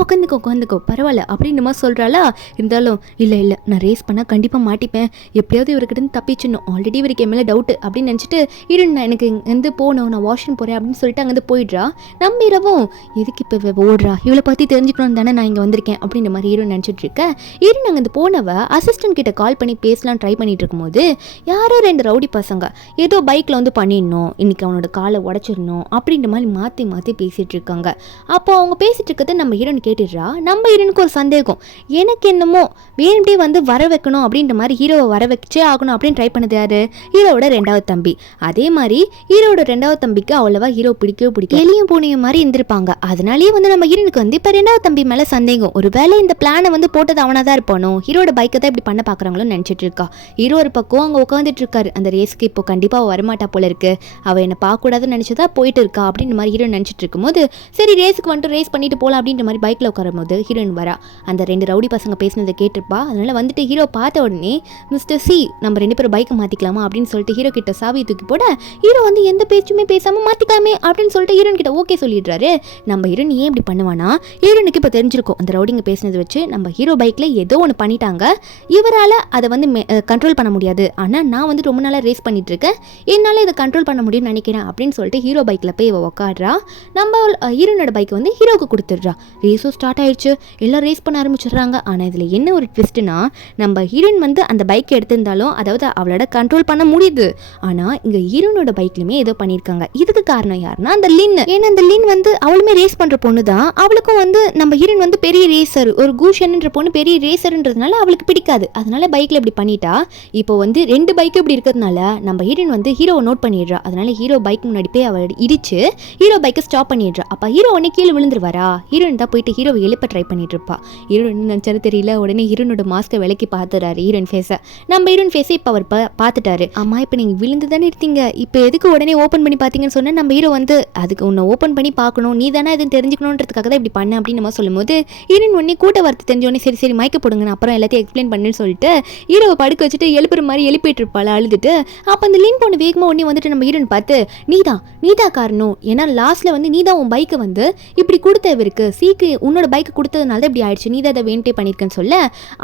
உட்காந்துக்கோ பரவாயில்ல அப்படின்ற மாதிரி சொல்கிறாளா. இருந்தாலும் இல்லை நான் ரேஸ் பண்ணால் கண்டிப்பாக மாட்டிப்பேன், எப்படியாவது இவர்கிட்ட தப்பிச்சிடணும், ஆல்ரெடி இவருக்கு என் மேலே டவுட்டு அப்படின்னு நினச்சிட்டு ஹீரோயின் நான் எனக்கு இங்கேருந்து போகணும், நான் வாஷ்ரூம் போகிறேன் அப்படின்னு சொல்லிட்டு அங்கேருந்து போயிடுறா. நம்ம இரவும் எதுக்கு இப்போ ஓடுறா, இவளை பற்றி தெரிஞ்சுக்கணும் தானே நான் இங்கே வந்திருக்கேன் அப்படின்ற மாதிரி ஹீரோயின் நினச்சிட்டு இருக்கேன். ஹீரோயின் அங்கே போனவ அசிஸ்டன்ட் கிட்ட கால் பண்ணி பேசலாம் ட்ரை பண்ணிட்டு இருக்கும்போது யாரோ 2 ரவுடி பசங்க ஏதோ பைக்கில் வந்து பண்ணிடணும், இன்னைக்கு அவனோட காலை உடச்சிடணும் அப்படின்ற மாதிரி மாற்றி பேசிகிட்டு இருக்காங்க. அப்போ அவங்க பேசிகிட்டு இருக்கிறத நம்ம ஹீரோன் கேட்டுடுறா. நம்ம ஹீரோனுக்கு ஒரு சந்தேகம், எனக்கு என்னமோ வேணும்டே வந்து வர வைக்கணும் அப்படின்ற மாதிரி ஹீரோவை வர வச்சே ஆகணும் அப்படின்னு ட்ரை பண்ணது யாரு, ஹீரோவோட ரெண்டாவது தம்பி. அதே மாதிரி ஹீரோட ரெண்டாவது தம்பிக்கு அவ்வளவா ஹீரோ பிடிக்கும் எலியும் பூனையும் மாதிரி இருந்திருப்பாங்க. அதனாலேயே வந்து நம்ம ஹீரோனுக்கு வந்து இப்போ ரெண்டாவது தம்பி மேலே சந்தேகம், ஒரு வேளை இந்த பிளானை வந்து போட்டது அவனாக தான் இருப்பானோ, ஹீரோட பைக்கை தான் இப்படி பண்ண பார்க்குறாங்களோன்னு நினச்சிட்டு இருக்கா. ஹீரோ ஒரு பக்கம் அங்கே உட்காந்துட்டு இருக்காரு. அந்த ரேஸ்க்கு இப்போ கண்டிப்பாக வரமாட்டா போல இருக்கு, அவள் என்னை பார்க்கக்கூடாதுன்னு நினச்சதா போயிட்டு இருக்கா அப்படின்ற மாதிரி ஹீரோயின் நினச்சிட்டு இருக்கும்போது சரி ரேஸுக்கு வந்துட்டு ரேஸ் பண்ணிட்டு போகலாம் அப்படின்ற மாதிரி பைக்கில் உட்காரும் போது ஹீரோயின் வரா. அந்த 2 ரவுடி பசங்க பேசினதை கேட்டிருப்பா. அதனால வந்துட்டு ஹீரோ பார்த்த உடனே மிஸ்டர் சி நம்ம 2 பேரும் பைக்கை மாற்றிக்கலாமா அப்படின்னு சொல்லிட்டு ஹீரோ கிட்ட சாவியை தூக்கி போட, ஹீரோ வந்து எந்த பேச்சுமே பேசாமல் மாற்றிக்கலாமே அப்படின்னு சொல்லிட்டு ஹீரோயின் கிட்ட ஓகே சொல்லிடுறாரு. நம்ம ஹீரோயின் ஏன் இப்படி பண்ணுவானா, ஹீரோனுக்கு இப்போ தெரிஞ்சிருக்கும் அந்த ரவுடிங்க பேசினதை வச்சு நம்ம ஹீரோ பைக்கில் ஏதோ ஒன்று பண்ணிட்டாங்க, இவரால் அதை வந்து கண்ட்ரோல் பண்ண முடியாது, ஆனால் நான் வந்து ரொம்ப நாளாக ரேஸ் பண்ணிட்டு இருக்கேன், என்னால் இதை கண்ட்ரோல் பண்ண முடியும்னு நினைக்கிறேன் அப்படின்னு சொல்லிட்டு ஹீரோ பைக்கில் போய் இவ உட்காடுறா. நம்ம ஹீரோனோட பைக் வந்து ஹீரோவுக்கு கொடுத்துட்றா. ரேஸும் ஸ்டார்ட் ஆயிடுச்சு, எல்லாம் ரேஸ் பண்ண ஆரம்பிச்சிடுறாங்க. ஆனால் இதில் என்ன ஒரு ட்விஸ்ட்னா, நம்ம ஹீரோயின் வந்து அந்த பைக்கை எடுத்திருந்தாலும் அதாவது அவளோட கண்ட்ரோல் பண்ண முடியுது, ஆனால் இங்கே ஹீரோனோட பைக்லையுமே ஏதோ பண்ணியிருக்காங்க. இதுக்கு காரணம் யாருன்னா அந்த லின். ஏன்னா அந்த லின் வந்து அவளுமே ரேஸ் பண்ணுற பொண்ணு தான், அவளுக்கும் வந்து நம்ம ஹீரோயின் வந்து பெரிய ரேசர், ஒரு கூஷன்ன்ற பொண்ணு பெரிய ரேசர்ன்றதுனால அவளுக்கு பிடிக்காது, அதனால பைக்கில் இப்படி பண்ணிட்டா. இப்போ வந்து 2 பைக்கு இப்படி இருக்கிறதுனால நம்ம ஹீரோயின் வந்து ஹீரோவை நோட் பண்ணிடுறா. அதனால ஹீரோ பைக் முன்னாடி போய் அவள் இடிச்சு ஹீரோ பைக்கை ஸ்டாப் பண்ணிடுறா. அப்போ ஹீரோ உடனே கீழே விழுந்துருவாரா. ஹீரோயின் தான் போயிட்டு ஹீரோவை எழுப்ப ட்ரை பண்ணிட்டு இருப்பா. ஹீரோயின் நினச்சாலும் தெரியல, உடனே ஹீரோனோட மாஸ்கை விலக்கி பார்த்துறாரு ஹீரோயின் ஃபேஸை. நம்ம ஹீரோயின் ஃபேஸை இப்போ அவர் பார்த்துட்டாரு. அம்மா இப்போ நீங்கள் விழுந்து தானே இருந்தீங்க, இப்போ எதுக்கு உடனே ஓப்பன் பண்ணி பார்த்தீங்கன்னு சொன்னால் நம்ம ஹீரோ வந்து அதுக்கு உன்னை ஓப்பன் பண்ணி பார்க்கணும், நீ தானே எதுவும் தெரிஞ்சுக்கணுன்றதுக்காக தான் இப்படி பண்ண அப்படின்னு நம்ம சொல்லும்போது ஹீரோயின் உடனே கூட்ட வார்த்தை தெரிஞ்சோடனே சரி மயக்க போடுங்க நான் அப்புறம் எல்லாத்தையும் எக்ஸ்பிளைன் பண்ணுன்னு சொல்லிட்டு ஹீரோவை படுக்க வச்சுட்டு எழுப்புற மாதிரி எழுப்பிட்டு இருப்பாள் அழுதுட்டு. அப்போ அந்த லீன் பொண்ணு வேகமாக உடனே வந்துட்டு நம்ம ஹீரோயின் பார்த்து நீதான் காரணம், ஏன்னா லாஸ்ட்டில் வந்து நீ தான் உன் பைக்கை வந்து இப்படி கொடுத்த இவருக்கு சீக்கு உன்னோட பைக்கை கொடுத்ததுனால தான் இப்படி ஆயிடுச்சு, நீ தான் அதை வேண்டே பண்ணியிருக்கேன்னு சொல்ல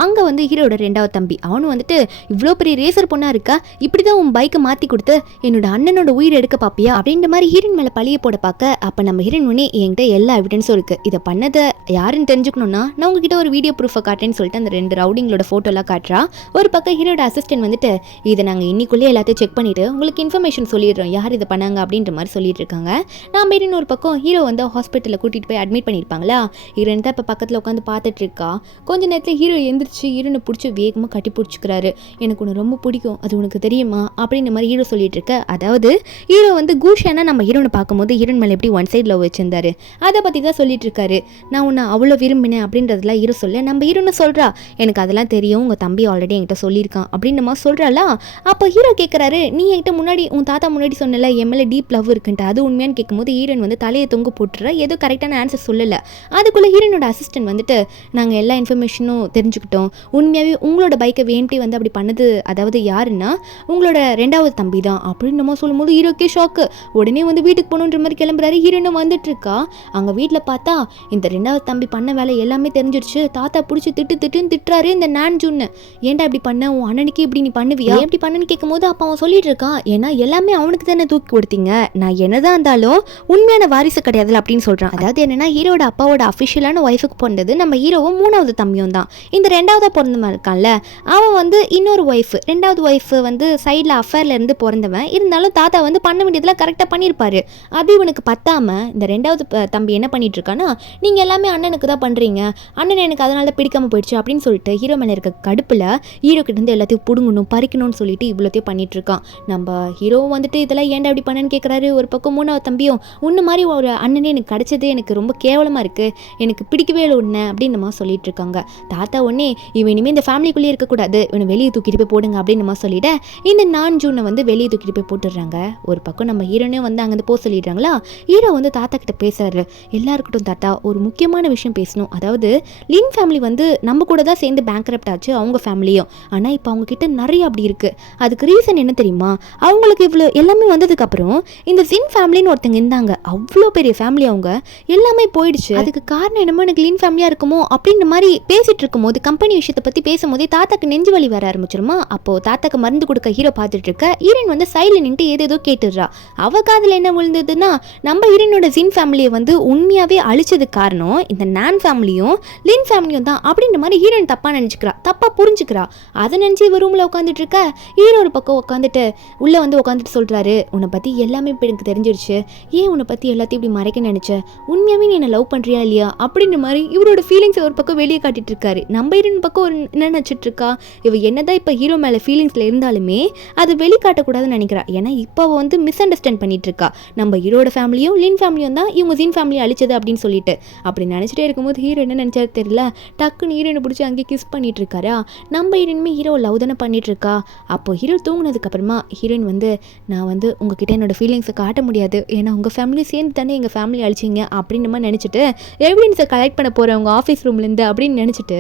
அங்கே வந்து ஹீரோட ரெண்டாவது தம்பி அவனும் வந்துட்டு இவ்வளோ பெரிய ரேசர் பொண்ணாக இருக்கா, இப்படி தான் உன் பைக்கை மாற்றி கொடுத்து என்னோட அண்ணனோட உயிர் எடுக்க பாப்பியா அப்படின்ற மாதிரி ஹீரோயின் மேலே பழிய போட பார்க்க, அப்போ நம்ம ஹீரோயின் உடனே என்கிட்ட எல்லா எவிடன்ஸும் இருக்குது, இதை பண்ணதை யாருன்னு தெரிஞ்சுக்கணும்னா நான் உங்ககிட்ட ஒரு வீடியோ ப்ரூஃபை காட்டுறேன்னு சொல்லிட்டு அந்த 2 ரவுடிங்களோட ஃபோட்டோலாம் காட்டுறா. ஒரு பக்கம் ஹீரோட அசிஸ்டன்ட் வந்துட்டு இதை நாங்கள் இன்னிக்குள்ளே எல்லாத்தையும் செக் பண்ணிவிட்டு உங்களுக்கு இன்ஃபர்மேஷன் சொல்லிடுறோம் யார் இதை பண்ணாங்க அப்படின்ற மாதிரி சொல்லிட்டு இருக்காங்க. நான் மீறின ஒரு பக்கம் ஹீரோ வந்து ஹாஸ்பிட்டலில் கூட்டிகிட்டு போய் அட்மிட் பண்ணியிருப்பாங்களா, ஹீரோயின் தான் இப்போ பக்கத்தில் உட்காந்து பார்த்துட்டு இருக்கா. கொஞ்ச நேரத்தில் ஹீரோ எந்திரிச்சு ஹீரோனை பிடிச்சி வேகமாக கட்டி பிடிச்சிக்கிறாரு. எனக்கு உன்னை ரொம்ப பிடிக்கும், அது உனக்கு தெரியுமா அப்படின்ற மாதிரி ஹீரோ சொல்லிட்டு இருக்க. அதாவது ஹீரோ வந்து கூஷானா நம்ம ஹீரோனை பார்க்கும்போது ஹீரோயின் மேலே எப்படி ஒன் சைட் லவ் வச்சிருந்தாரு அதை பற்றி தான் சொல்லிட்டு இருக்காரு. நான் உன்னை அவ்வளோ விரும்பினேன் அப்படின்றதுலாம் ஹீரோ சொல்ல நம்ம ஹீரோனை சொல்கிறா எனக்கு அதெல்லாம் தெரியும், உங்கள் தம்பி ஆல்ரெடி என்கிட்ட சொல்லியிருக்கான் அப்படின்னு நம்ம சொல்கிறாளா. அப்போ ஹீரோ கேட்குறாரு நீ என்கிட்ட முன்னாடி உன் தாத்தா முன்னாடி சொன்னல என் மேலே டீப் லவ் இருக்குன்ட்டு, அது உண்மையான்னு கேட்கும்போது ஹீரோயின் வந்து தலையை தொங்க போட்டுற ஏதோ கரெக்டான ஆன்சர் சொல்லலை. அதுக்குள்ளே ஹீரோனோட அசிஸ்டன்ட் வந்துட்டு நாங்கள் எல்லா இன்ஃபர்மேஷனும் தெரிஞ்சுக்கிட்டோம், உண்மையாகவே உங்களோட பைக்கை வேண்டி வந்து அப்படி பண்ணது அதாவது யாருன்னா உங்களோட ரெண்டாவது தம்பி தான் அப்படின்னு நம்ம சொல்லும்போது ஹீரோக்கே ஷாக்கு. உடனே வந்து வீட்டுக்கு போகணுன்ற மாதிரி கிளம்புறாரு. ஹீரோனும் வந்துட்டு இருக்கா. அங்கே வீட்டில் பார்த்தா இந்த ரெண்டாவது தம்பி பண்ண வேலை எல்லாமே தெரிஞ்சிருச்சு. தாத்தா பிடிச்சி திட்டுன்னு திட்டுறாரு இந்த நான் ஜூன்னு, ஏன்டா இப்படி பண்ண, உன் அண்ணனுக்கு இப்படி நீ பண்ணுவியா எப்படி பண்ணுன்னு கேட்கும் போது அப்போ அவன் சொல்லிட்டு இருக்கான் ஏன்னா எல்லாமே அவனுக்கு தானே தூக்கி கொடுத்தீங்க, நான் என்னதான் இருந்தாலும் உண்மையான வாரிசு கிடையாதுல அப்படின்னு சொல்கிறான். அதாவது என்னன்னா ஹீரோட அப்பாவோட அஃபிஷியலான ஒய்ஃபுக்கு பிறந்தது நம்ம ஹீரோவும் 3வது தம்பியும் தான். இந்த 2வது பிறந்தவன் இருக்கான்ல அவன் வந்து இன்னொரு ஒய்ஃப் 2வது ஒய்ஃப் வந்து சைடில் அஃபேரில் இருந்து பிறந்தவன். இருந்தாலும் தாத்தா வந்து பண்ண வேண்டியதில் கரெக்டாக பண்ணியிருப்பாரு. அது இவனுக்கு பத்தாமல் இந்த 2வது தம்பி என்ன பண்ணிட்டு இருக்கான்னா, நீங்கள் எல்லாமே அண்ணனுக்கு தான் பண்ணுறீங்க, அண்ணன் எனக்கு அதனால பிடிக்காம போயிடுச்சு அப்படின்னு சொல்லிட்டு ஹீரோ மேலே இருக்க கடுப்பில் ஹீரோ கிட்ட இருந்து எல்லாத்தையும் பிடுங்கணும் பறிக்கணும்னு சொல்லிட்டு இவ்வளோத்தையும் பண்ணிட்டு இருக்கான். நம்ம ஹீரோவும் வந்துட்டு இதெல்லாம் ஏன்டா இப்படி பண்ணன்னு கேட்குறாரு. ஒரு பக்கம் 3வது தம்பியும் உன்ன மாதிரி ஒரு அண்ணனே எனக்கு கிடைச்சது எனக்கு ரொம்ப கேவலமாக இருக்குது, எனக்கு பிடிக்கவே இல்லை உன்னை அப்படின்னு நம்ம சொல்லிட்டு இருக்காங்க. தாத்தா உடனே இவன் இனிமேல் இந்த ஃபேமிலிக்குள்ளேயே இருக்கக்கூடாது, இவனை வெளியே தூக்கிட்டு போய் போடுங்க அப்படின்னு நம்ம சொல்லிவிட இந்த 4 ஜூனை வந்து வெளியே தூக்கிட்டு போய் போட்டுடுறாங்க. ஒரு பக்கம் நம்ம ஹீரோனே வந்து அங்கேருந்து போக சொல்லிடுறாங்களா. ஹீரோ வந்து தாத்தா கிட்ட பேசுறாரு. எல்லாருக்கிட்டும் தாத்தா ஒரு முக்கியமான விஷயம் பேசணும். அதாவது லின் ஃபேமிலி வந்து நம்ம கூட தான் சேர்ந்து பேங்க்ரப்ட் ஆச்சு அவங்க ஃபேமிலியும். ஆனால் இப்போ அவங்க கிட்ட நிறைய அப்படி இருக்குது. அதுக்கு ரீசன் என்ன தெரியுமா? அவங்களுக்கு இவ்வளோ எல்லாமே வந்ததுக்கப்புறம் இந்த ஜின் ஃபேமிலின்னு ஒருத்தங்க இருந்தாங்க, அவ்வளோ பெரிய ஃபேமிலி, அவங்க எல்லாமே போயிடுச்சு. அதுக்கு காரணம் என்னமோ எனக்கு லின் ஃபேமிலியாக இருக்குமோ அப்படின்ற மாதிரி பேசிட்டு இருக்கும்போது கம்பெனி விஷயத்தை பற்றி பேசும்போதே தாத்தாக்கு நெஞ்சு வலி வர ஆரம்பிச்சிருமா. அப்போது தாத்தாக்கு மருந்து கொடுக்க ஹீரோ பார்த்துட்டு இருக்க ஹீரோயின் வந்து சைடில் நின்று ஏதேதோ கேட்டுடுறா. அவ காதில் என்ன விழுந்ததுன்னா, நம்ம ஹீரோனோட ஜின் ஃபேமிலியை வந்து உண்மையாகவே அழிச்சதுக்கு காரணம் இந்த நான் ஃபேமிலியும் லின் ஃபேமிலியும் தான் அப்படின்ற மாதிரி ஹீரோயின் தப்பாக நினச்சிக்கிறா, தப்பாக புரிஞ்சுக்கிறா. அதை நினச்சி இவ ரூமில் உட்காந்துட்டு இருக்க ஹீரோ ஒரு பக்கம் உட்காந்துட்டு உள்ளே வந்து உட்காந்துட்டு சொல்கிறாரு, உன்னை பற்றி எல்லாமே இப்போ எனக்கு தெரிஞ்சிருச்சு, ஏன் உன்னை பற்றி எல்லாத்தையும் இப்படி மறைக்க நினச்சேன், உண்மையாகவே நீ என்னை லவ் பண்ணுறியா இல்லையா அப்படின்ற மாதிரி இவரோட ஃபீலிங்ஸை ஒரு பக்கம் வெளியே காட்டிட்டு இருக்காரு. நம்ம ஹீரோயின் பக்கம் ஒரு என்ன நினச்சிட்டு இருக்கா, இவ என்னதான் இப்போ ஹீரோ மேலே ஃபீலிங்ஸில் இருந்தாலுமே அது வெளிக்காட்டக்கூடாதுன்னு நினைக்கிறா. ஏன்னா இப்போ அவள் வந்து மிஸ் அண்டர்ஸ்டாண்ட் பண்ணிட்டு இருக்கா, நம்ம ஹீரோட ஃபேமிலியும் லின் ஃபேமிலியும் தான் இவங்க ஜின் ஃபேமிலியை அழிச்சது அப்படின்னு சொல்லிட்டு. அப்படி நினச்சிட்டே இருக்கும்போது ஹீரோ என்ன நினச்சாரு தெரியல, டக்குன்னு ஹீரோனை பிடிச்சி அங்கேயே கிஸ் பண்ணிட்டு இருக்காரா. நம்ம ஹீரோயினுமே ஹீரோ லவ் தானே பண்ணிட்டு இருக்கா. அப்போ ஹீரோ தூங்கினதுக்கு அப்புறமா ஹீரோயின் வந்து, நான் வந்து உங்ககிட்ட என்னோட ஃபீலிங்ஸை காட்ட முடியாது, ஏன்னா உங்கள் ஃபேமிலியும் சேர்ந்து தானே எங்கள் ஃபேமிலி அழிச்சிங்க அப்படின்னு மாதிரி நினச்சிட்டு எவிடன்ஸை கலெக்ட் பண்ண போகிறவங்க ஆஃபீஸ் ரூம்லேருந்து அப்படின்னு நினச்சிட்டு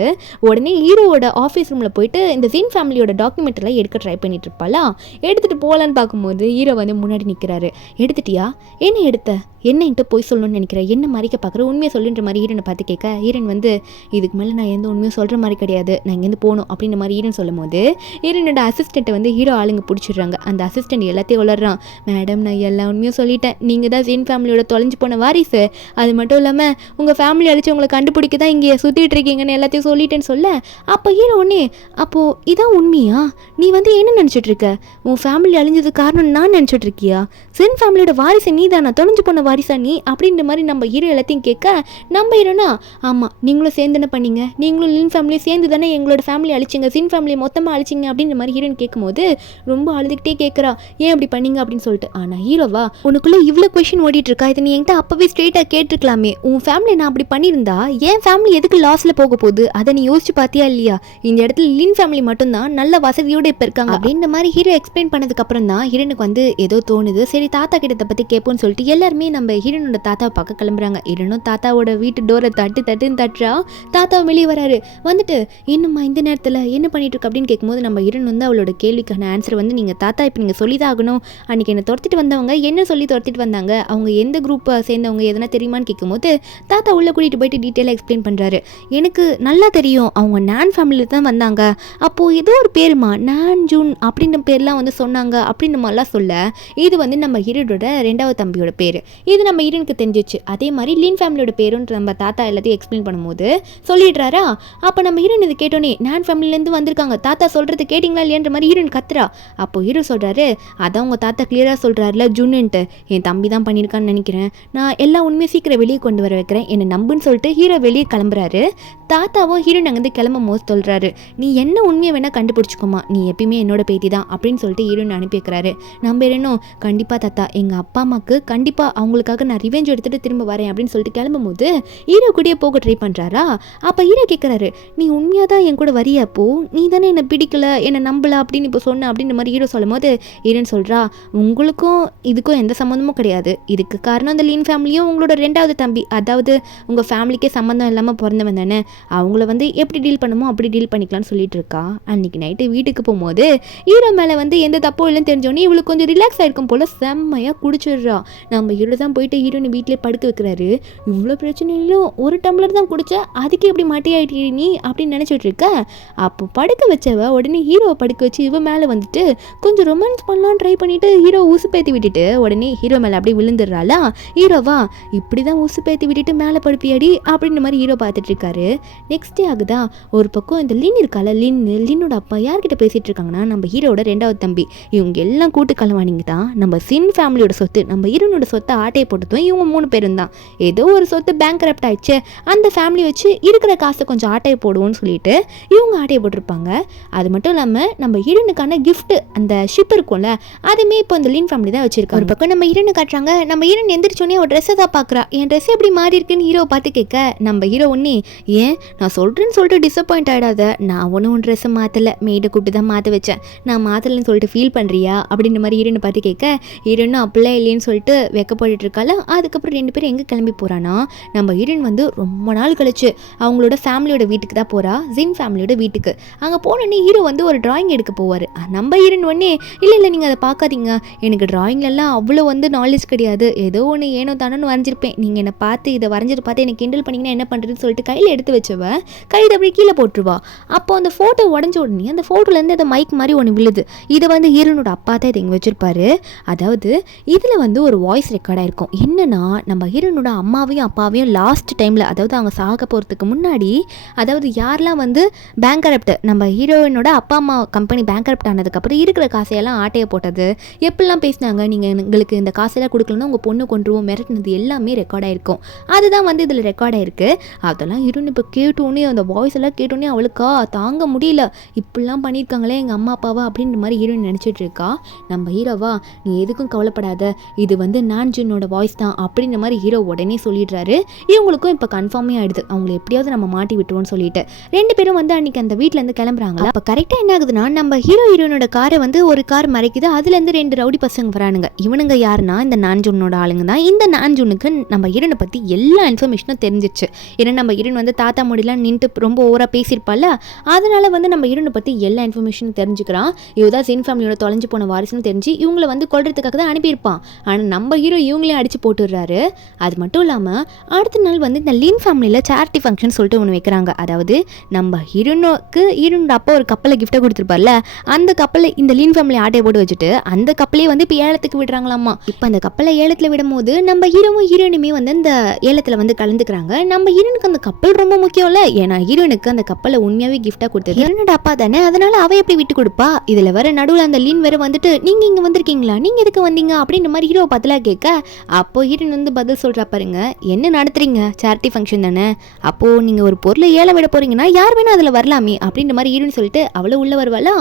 உடனே ஹீரோவோட ஆஃபீஸ் ரூமில் போயிட்டு இந்த ஜின் ஃபேமிலியோட டாக்குமெண்ட்லாம் எடுக்க ட்ரை பண்ணிட்டு இருப்பாளா. எடுத்துகிட்டு போகலான்னு பார்க்கும்போது ஹீரோ வந்து முன்னாடி நிற்கிறாரு. எடுத்துட்டியா, என்ன எடுத்த, என்ன என்கிட்ட போய் சொல்லணும்னு நினைக்கிறேன், என்ன மறைக்க பார்க்குற, உண்மையை சொல்லுன்ற மாதிரி ஹீரோனை பார்த்து கேட்க ஹீரோன் வந்து, இதுக்கு மேலே நான் எந்த உண்மையும் சொல்கிற மாதிரி கிடையாது, நான் இங்கேருந்து போகணும் அப்படின்ற மாதிரி ஹீரோன் சொல்லும் போது ஹீரோனோட அசிஸ்டண்ட்டை வந்து ஹீரோ ஆளுங்க பிடிச்சிடுறாங்க. அந்த அசிஸ்டண்ட் எல்லாத்தையும் வளர்றான். மேடம் நான் எல்லா உண்மையும் சொல்லிட்டேன், நீங்கள் தான் ஜின் ஃபேமிலியோட தொலைஞ்சு போன வாரிசு, அது மட்டும் இல்லாமல் உங்கள் ஃபேமிலி அழிச்சு உங்களை கண்டுபிடிக்க தான் இங்கே சுற்றிட்டு இருக்கீங்கன்னு எல்லாத்தையும் சொல்லிட்டேன்னு சொல்ல, அப்போ ஹீரோ ஒன்னே, அப்போது இதான் உண்மையா, நீ வந்து என்ன நினச்சிட்டு இருக்க, உன் ஃபேமிலி அழிஞ்சது காரணம் நான் நினச்சிட்டு இருக்கியா, ஜின் ஃபேமிலியோட வாரிசு நீ தானா, தொலைஞ்சு போன வாரிசா நீ அப்படின்ற மாதிரி நம்ம ஹீரோ எல்லாத்தையும் கேட்க நம்ம ஹீரோனா, ஆமாம் நீங்களும் சேர்ந்து என்ன பண்ணீங்க, நீங்களும் லின் ஃபேமிலியும் சேர்ந்து தானே எங்களோட ஃபேமிலி அழிச்சிங்க, ஜின் ஃபேமிலியை மொத்தமாக அழிச்சிங்க அப்படின்ற மாதிரி ஹீரோயின் கேட்கும்போது ரொம்ப அழுதுகிட்டே கேட்குறா, ஏன் அப்படி பண்ணீங்க அப்படின்னு சொல்லிட்டு. ஆனால் ஹீரோவா, உனக்குள்ளே இவ்வளோ கொஷின் ஓடிட்டு இருக்கா, இதை நீ என்கிட்ட அப்போவே ஸ்ட்ரெயிட்டாக கேட்டிருக்கலாமே, உன் ஃபேமிலி நான் அப்படி பண்ணியிருந்தா என் ஃபேமிலி எதுக்கு லாஸில் போக போகுது, அதை நீ யோசிச்சு பார்த்தியா இல்லையா, இந்த இடத்துல லின் ஃபேமிலி மட்டும்தான் நல்ல வசதியோடு இப்போ இருக்காங்க அப்படின்ற மாதிரி ஹீரோ எக்ஸ்பிளைன் பண்ணதுக்கு அப்புறம் தான் ஹீரோனுக்கு வந்து ஏதோ தோணுது. சரி தாத்தா கிட்ட பற்றி கேட்போன்னு சொல்லிட்டு எல்லாருமே நம்ம ஹீரோனோட தாத்தாவை பார்க்க கிளம்புறாங்க. ஹீரோனும் தாத்தாவோட வீட்டு டோரை தட்டுன்னு தட்டுறா. தாத்தாவை வெளியே வராரு. வந்துட்டு இன்னும்மா இந்த நேரத்தில் என்ன பண்ணிட்டு இருக்கு அப்படின்னு கேட்கும்போது நம்ம ஹீரோன் வந்து அவளோட கேள்விக்கான ஆன்சர் வந்து, நீங்கள் தாத்தா இப்போ நீங்கள் சொல்லி தான் ஆகணும், அன்றைக்கி என்னை துரத்திட்டு வந்தவங்க என்ன சொல்லி துரத்திட்டு வந்தாங்க, அவங்க எந்த குரூப்பை சேர்ந்தவங்க எதனா தெரியுமான்னு கேட்கும்போது தாத்தா உள்ளே கூட்டிகிட்டு போயிட்டு டீட்டெயிலாக எக்ஸ்பிளைன் பண்ணுறாரு. எனக்கு நல்லா தெரியும், அவங்க நான் ஃபேமிலியில் தான் வந்தாங்க, அப்போது ஏதோ ஒரு பேருமா நான் ஜூன் அப்படின்ற பேர்லாம் வந்து சொன்னாங்க அப்படின்னு மாதிரிலாம் சொல்ல, இது வந்து நம்ம ஹீரோட 2வது தம்பியோட பேர், இது நம்ம ஹீரோனுக்கு தெரிஞ்சிச்சு. அதே மாதிரி லின் ஃபேமிலியோட பேருன்ற நம்ம தாத்தா எல்லாத்தையும் எக்ஸ்பிளைன் பண்ணும்போது சொல்லிடுறாரா. அப்போ நம்ம ஹீரோன் இது கேட்டோன்னே, நான் ஃபேமிலிலேருந்து வந்திருக்காங்க, தாத்தா சொல்கிறது கேட்டிங்களா இல்லையான்ற மாதிரி ஹீரோன் கத்துறா. அப்போ ஹீரோ சொல்கிறாரு, அதான் உங்கள் தாத்தா கிளியராக சொல்கிறாருல ஜூன்னுன்ட்டு, என் தம்பி தான் பண்ணியிருக்கான்னு நினைக்கிறேன், நான் எல்லா உண்மையும் சீக்கிரம் வெளியே கொண்டு வர வைக்கிறேன், என்னை நம்புன்னு சொல்லிட்டு ஹீரோ வெளியே கிளம்புறாரு. தாத்தாவும் ஹீரோன் அங்கேருந்து கிளம்பும் போது சொல்கிறாரு, நீ என்ன உண்மையை வேணால் கண்டுபிடிச்சிக்கோமா, நீ எப்பயுமே என்னோட பேத்தி தான் அப்படின்னு சொல்லிட்டு ஹீரோன் அனுப்பி வைக்கிறாரு. நம்ம ஹீரோனும், கண்டிப்பாக தாத்தா எங்கள் அப்பா அம்மாவுக்கு கண்டிப்பாக அவங்களுக்காக நான் ரிவெஞ்ச் எடுத்துகிட்டு திரும்ப வரேன் அப்படின்னு சொல்லிட்டு கிளம்பும் போது ஹீரோ கூடயே போக ட்ரை பண்ணுறாரா. அப்போ ஹீரோ கேட்குறாரு, நீ உண்மையாக தான் என் கூட வரியா, அப்போ நீ தானே என்னை பிடிக்கல என்னை நம்பல அப்படின்னு இப்போ சொன்ன அப்படின்ற மாதிரி ஹீரோ சொல்லும் போது ஹீரோன்னு சொல்கிறா, உங்களுக்கும் இதுக்கும் எந்த சம்மந்தமும் கிடையாது, இதுக்கு காரணம் அந்த லின் ஃபேமிலியும் உங்களோட 2வது தம்பி, அதாவது உங்கள் ஃபேமிலிக்கே சம்மந்தம் இல்லாமல் பிறந்தவன் தானே, அவங்கள வந்து எப்படி டீல் பண்ணுமோ அப்படி டீல் பண்ணிக்கலாம்னு சொல்லிட்டு இருக்கா. அன்றைக்கி நைட்டு வீட்டுக்கு போகும்போது ஹீரோ மேலே வந்து எந்த தப்பும் இல்லைன்னு தெரிஞ்சோடனே இவளுக்கு கொஞ்சம் ரிலாக்ஸ் ஆகிருக்கும் போல் செம்மையாக குடிச்சிடுறா. நம்ம ஹீரோ தான் போயிட்டு ஹீரோனை வீட்டிலே படுக்க வைக்கிறாரு. இவ்வளோ பிரச்சனையிலும் ஒரு டம்ளர் தான் குடிச்ச, அதுக்கு எப்படி மாட்டியாயிட்டு நீ அப்படின்னு நினச்சிட்டு இருக்க. அப்போ படுக்க வச்சவ உடனே ஹீரோவை படுக்க வச்சு இவ மேலே வந்துட்டு கொஞ்சம் ரொமான்ஸ் பண்ணலான்னு ட்ரை பண்ணிட்டு ஹீரோ ஊசுப்பேற்றி விட்டுட்டு உடனே ஹீரோ மேலே அப்படி அப்படி விழுந்துடுறாளா ஹீரோவா, இப்படிதான் உசு பேத்தி விட்டுட்டு மேலே படுப்பியாடி அப்படின்ற மாதிரி ஹீரோ பார்த்துட்டு இருக்காரு. நெக்ஸ்ட் டே ஆகுதா, ஒரு பக்கம் இந்த லின் இருக்கால, லின்னோட அப்பா யார்கிட்ட பேசிட்டு இருக்காங்கன்னா நம்ம ஹீரோட 2வது தம்பி. இவங்க எல்லாம் கூட்டு கலவானிங்க தான் நம்ம சின் ஃபேமிலியோட சொத்து. நம்ம ஹீரோனோட சொத்தை ஆட்டையை போட்டதும் இவங்க 3 பேரும் தான். ஏதோ ஒரு சொத்து பேங்க் கரப்ட் ஆயிடுச்சு, அந்த ஃபேமிலி வச்சு இருக்கிற காசை கொஞ்சம் ஆட்டையை போடுவோம்னு சொல்லிட்டு இவங்க ஆட்டையை போட்டிருப்பாங்க. அது மட்டும் இல்லாமல் நம்ம ஹீரோனுக்கான கிஃப்ட் அந்த ஷிப் இருக்கும்ல, அதுவுமே இப்போ அந்த லின் ஃபேமிலி தான் வச்சிருக்காங்க. ஒரு பக்கம் நம்ம ஹீரோனு காட்டுறாங்க. நம்ம ஹீரோன் எந்திரிச்சோன்னே ஒரு ட்ரெஸ்ஸை தான் பார்க்குறா. என் ட்ரெஸ் எப்படி மாறி இருக்குன்னு ஹீரோ பார்த்து கேட்க நம்ம ஹீரோ ஒன்னே, ஏன் நான் சொல்கிறேன்னு சொல்லிட்டு டிசப்பாயிண்ட் ஆகிடாத, நான் ஒன்றும் ட்ரெஸ்ஸை மாற்றலை, மெய்டை கூப்பிட்டு தான் மாற்ற வச்சேன், நான் மாற்றலைன்னு சொல்லிட்டு ஃபீல் பண்ணுறியா அப்படின்ற மாதிரி ஹீரோனை பார்த்து கேட்க ஹீரோனும் அப்படிலாம் இல்லைன்னு சொல்லிட்டு வெக்கப்பட்டு இருக்கால. அதுக்கப்புறம் 2 பேரும் எங்கே கிளம்பி போகிறான்னா நம்ம ஹீரோன் வந்து ரொம்ப நாள் கழிச்சு அவங்களோட ஃபேமிலியோட வீட்டுக்கு தான் போகிறா, ஜின் ஃபேமிலியோட வீட்டுக்கு. அங்கே போனோடனே ஹீரோ வந்து ஒரு டிராயிங் எடுக்க போவார். நம்ம ஹீரோன் ஒன்னே, இல்லை நீங்கள் அதை பார்க்காதீங்க, எனக்கு டிராயிங்லலாம் அவ்வளோ வந்து நாலேஜ் கிடையாது, ஏதோ ஒன்று ஏனோ தானோன்னு வரைஞ்சிருப்பேன், நீங்கள் என்னை பார்த்து இதை வரைஞ்சிட்டு பார்த்து எனக்கு கிண்டல் பண்ணிங்கன்னா என்ன பண்ணுறதுன்னு சொல்லிட்டு கையில் எடுத்து வச்சவ கையில் அப்படி கீழே போட்டுருவா. அப்போ அந்த ஃபோட்டோ உடஞ்ச உடனே அந்த ஃபோட்டோலேருந்து அந்த மைக் மாதிரி ஒன்று விழுது. இதை வந்து ஹீரோனோட அப்பா தான் இதை இங்கே வச்சிருப்பாரு. அதாவது இதில் வந்து ஒரு வாய்ஸ் ரெக்கார்டாக இருக்கும். என்னன்னா நம்ம ஹீரோனோட அம்மாவையும் அப்பாவையும் லாஸ்ட் டைமில், அதாவது அவங்க சாக போகிறதுக்கு முன்னாடி, அதாவது யாரெல்லாம் வந்து பேங்க் கரப்ட், நம்ம ஹீரோயினோட அப்பா அம்மா கம்பெனி பேங்க் கரப்ட் ஆனதுக்கப்புறம் இருக்கிற காசையெல்லாம் ஆட்டையை போட்டது, எப்படிலாம் பேசினாங்க, நீங்கள் எங்களுக்கு இந்த காசையெல்லாம் கொடுக்கலன்னா உங்கள் பொண்ணு கொண்டுருவோம் மிரட்டினது எல்லாமே ரெக்கார்ட் ஆகிருக்கும். அதுதான் வந்து இதில் ரெக்கார்ட் ஆகிருக்கு. அதெல்லாம் ஹீரோயின் இப்போ கேட்டோன்னே, அந்த வாய்ஸ் எல்லாம் கேட்டோன்னே அவளுக்கா தாங்க முடியல, இப்படிலாம் பண்ணியிருக்காங்களே எங்கள் அம்மா அப்பாவா அப்படின்ற மாதிரி ஹீரோயின் நினச்சிட்டு இருக்கா. நம்ம ஹீரோவா, நீ எதுக்கும் கவலைப்படாத, இது வந்து நான்ஜினோட வாய்ஸ் தான் அப்படின்ற மாதிரி ஹீரோ உடனே சொல்லிடுறாரு. இவங்களுக்கும் இப்போ கன்ஃபார்மே ஆகிடுது, அவங்களை எப்படியாவது நம்ம மாட்டி விட்டுருவோம்னு சொல்லிட்டு 2 பேரும் வந்து அன்றைக்கி அந்த வீட்டிலேருந்து கிளம்புறாங்க. அப்போ கரெக்டாக என்ன ஆகுதுன்னா நம்ம ஹீரோயினோட காரை வந்து ஒரு கார் மறைக்குது. அதுலேருந்து 2 ரவுடி பசங்க வரானுங்க. இவனுங்க யாருன்னா இந்த நான்ஜூனோட ஆளுங்க தான். இந்த நான்ஜூனுக்கு நம்ம ஹீரோனை பற்றி எல்லா இன்ஃபர்மேஷனும் தெரிஞ்சிச்சு. ஏன்னா நம்ம ஹீரோன் வந்து தாத்தா முடியலாம் நின்ட்டு ரொம்ப ஓவராக பேசியிருப்பால, அதனால வந்து நம்ம ஹீரோனை பற்றி எல்லா இன்ஃபர்மேஷனும் தெரிஞ்சுக்கிறான். இவதான் சின் ஃபேமிலியோட தொலைஞ்சு போன வாரிசுன்னு தெரிஞ்சு இவங்களை வந்து கொல்றதுக்காக தான் அனுப்பியிருப்பான். ஆனால் நம்ம ஹீரோ இவங்களே அடிச்சு போட்டுடுறாரு. அது மட்டும் இல்லாமல் அடுத்த நாள் வந்து இந்த லின் ஃபேமிலியில் சேரிட்டி ஃபங்க்ஷன் சொல்லிட்டு ஒன்று வைக்கிறாங்க. அதாவது நம்ம ஹீரோனோட அப்பா ஒரு கப்பலை கிஃப்டாக கொடுத்துருப்பார்ல, அந்த கப்பலை இந்த லின் ஃபேமிலி ஆட்டையை போட்டு வச்சுட்டு அந்த கப்பலே வந்து இப்போ ஏலத்துக்கு விடுறாங்களாமா. இப்போ அந்த கப்பலை ஏலத்தில் விடும்போது நம்ம ஹீரோவும் ஹீரோயினுமே வந்து அந்த ஏலத்தில் வந்து கலந்துக்கிறாங்க. நம்ம ஹீரோனுக்கு அந்த கப்பல் ரொம்ப முக்கியம் இல்லை, ஏன்னா ஹீரோனுக்கு அந்த கப்பலை உண்மையாகவே கிஃப்டாக கொடுத்தது ஹீரோனோட அப்பா தானே, அதனால அவ எப்படி விட்டு கொடுப்பா. இதில் வர நடுவில் அந்த லின் வேற வந்துட்டு நீங்கள் இங்கே வந்திருக்கீங்களா, நீங்கள் எதுக்கு வந்தீங்க அப்படின்ற மாதிரி ஹீரோ பதிலாக கேட்க, அப்போ ஹீரோன் வந்து பதில் சொல்கிறா, பாருங்க என்ன நடத்துறீங்க, சேரிட்டி ஃபங்க்ஷன் தானே, அப்போது நீங்கள் ஒரு பொருளை ஏலம் விட போகிறீங்கன்னா யார் வேணா அதில் வரலாமே அப்படின்ற மாதிரி ஹீரோன்னு சொல்லிட்டு அவளை உள்ளே வருவாளா.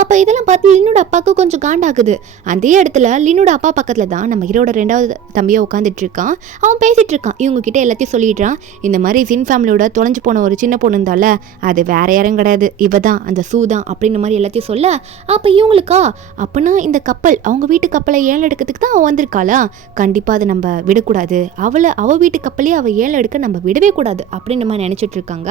அப்போ இதெல்லாம் பார்த்து லின்னோட அப்பாவுக்கு கொஞ்சம் காண்டாகுது. அதே இடத்துல லின்னோட அப்பா பக்கத்தில் தான் நம்ம ஹீரோட 2வது தம்பியை உட்காந்துட்டு இருக்கான். அவன் பேசிகிட்டு இருக்கான். இவங்க கிட்ட எல்லாத்தையும் சொல்லிடுறான். இந்த மாதிரி ஜின் ஃபேமிலியோட தொலைஞ்சு போன ஒரு சின்ன பொண்ணு இருந்தால, அது வேற யாரும் கிடையாது, இவ தான் அந்த சூ தான் அப்படின்ற மாதிரி எல்லாத்தையும் சொல்ல, அப்போ இவங்களுக்கா அப்படின்னா இந்த கப்பல் அவங்க வீட்டு கப்பலை ஏலம் எடுக்கிறதுக்கு தான் அவன் வந்திருக்காளா, கண்டிப்பாக அதை நம்ம விடக்கூடாது, அவள் வீட்டு கப்பலே அவள் ஏலம் எடுக்க நம்ம விடவே கூடாது அப்படின்ற மாதிரி நினச்சிட்டு இருக்காங்க.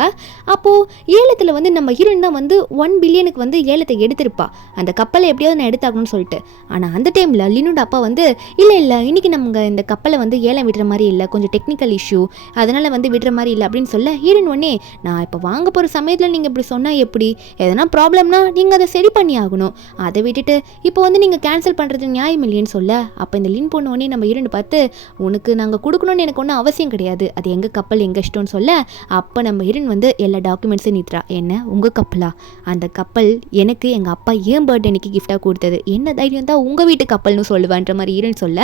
அப்போது ஏலத்தில் வந்து நம்ம ஹீரோயின் தான் வந்து 1 பில்லியனுக்கு வந்து ஏலத்தை எடுத்திருப்பா, அந்த கப்பலை எப்படியாவது நான் எடுத்தாகணும்னு சொல்லிட்டு. ஆனால் அந்த டைமில் லின்னோட அப்பா வந்து இல்லை இன்றைக்கி நம்ம இந்த கப்பலை வந்து ஏலம் விடுற மாதிரி இல்லை, கொஞ்சம் டெக்னிக்கல் இஷ்யூ, அதனால் வந்து விடுற மாதிரி இல்லை அப்படின்னு சொல்ல, ஹீரோயின் உடனே நான் இப்போ வாங்க போகிற சமயத்தில் நீங்கள் இப்படி சொன்னால் எப்படி, எதனா ப்ராப்ளம்னா நீங்கள் அதை சரி பண்ணி ஆகணும், அதை விட்டுட்டு இப்போ வந்து நீங்கள் கேன்சல் பண்ணுறது நியாயம் இல்லைன்னு சொல்ல, அப்போ இந்த லின் பொண்ணு உடனே நம்ம ஹீரோனை பார்த்து, உனக்கு நாங்கள் கொடுக்கணும்னு எனக்கு ஒன்றும் அவசியம் கிடையாது, அது எங்கள் கப்பல் எங்கள் இஷ்டம்னு சொல்ல, அப்போ நம்ம ஹீரோயின் வந்து எல்லா டாக்குமெண்ட்ஸும் நீத்துறா. என்ன உங்கள் கப்பலா, அந்த கப்பல் எனக்கு எங்கள் அப்பா ஏன் பர்த்டே அன்னைக்கு கிஃப்டாக கொடுத்தது, என்ன தைரியம் தான் உங்கள் வீட்டு கப்பல்னு சொல்லுவான்ற மாதிரி ஹீரோயின் சொல்ல,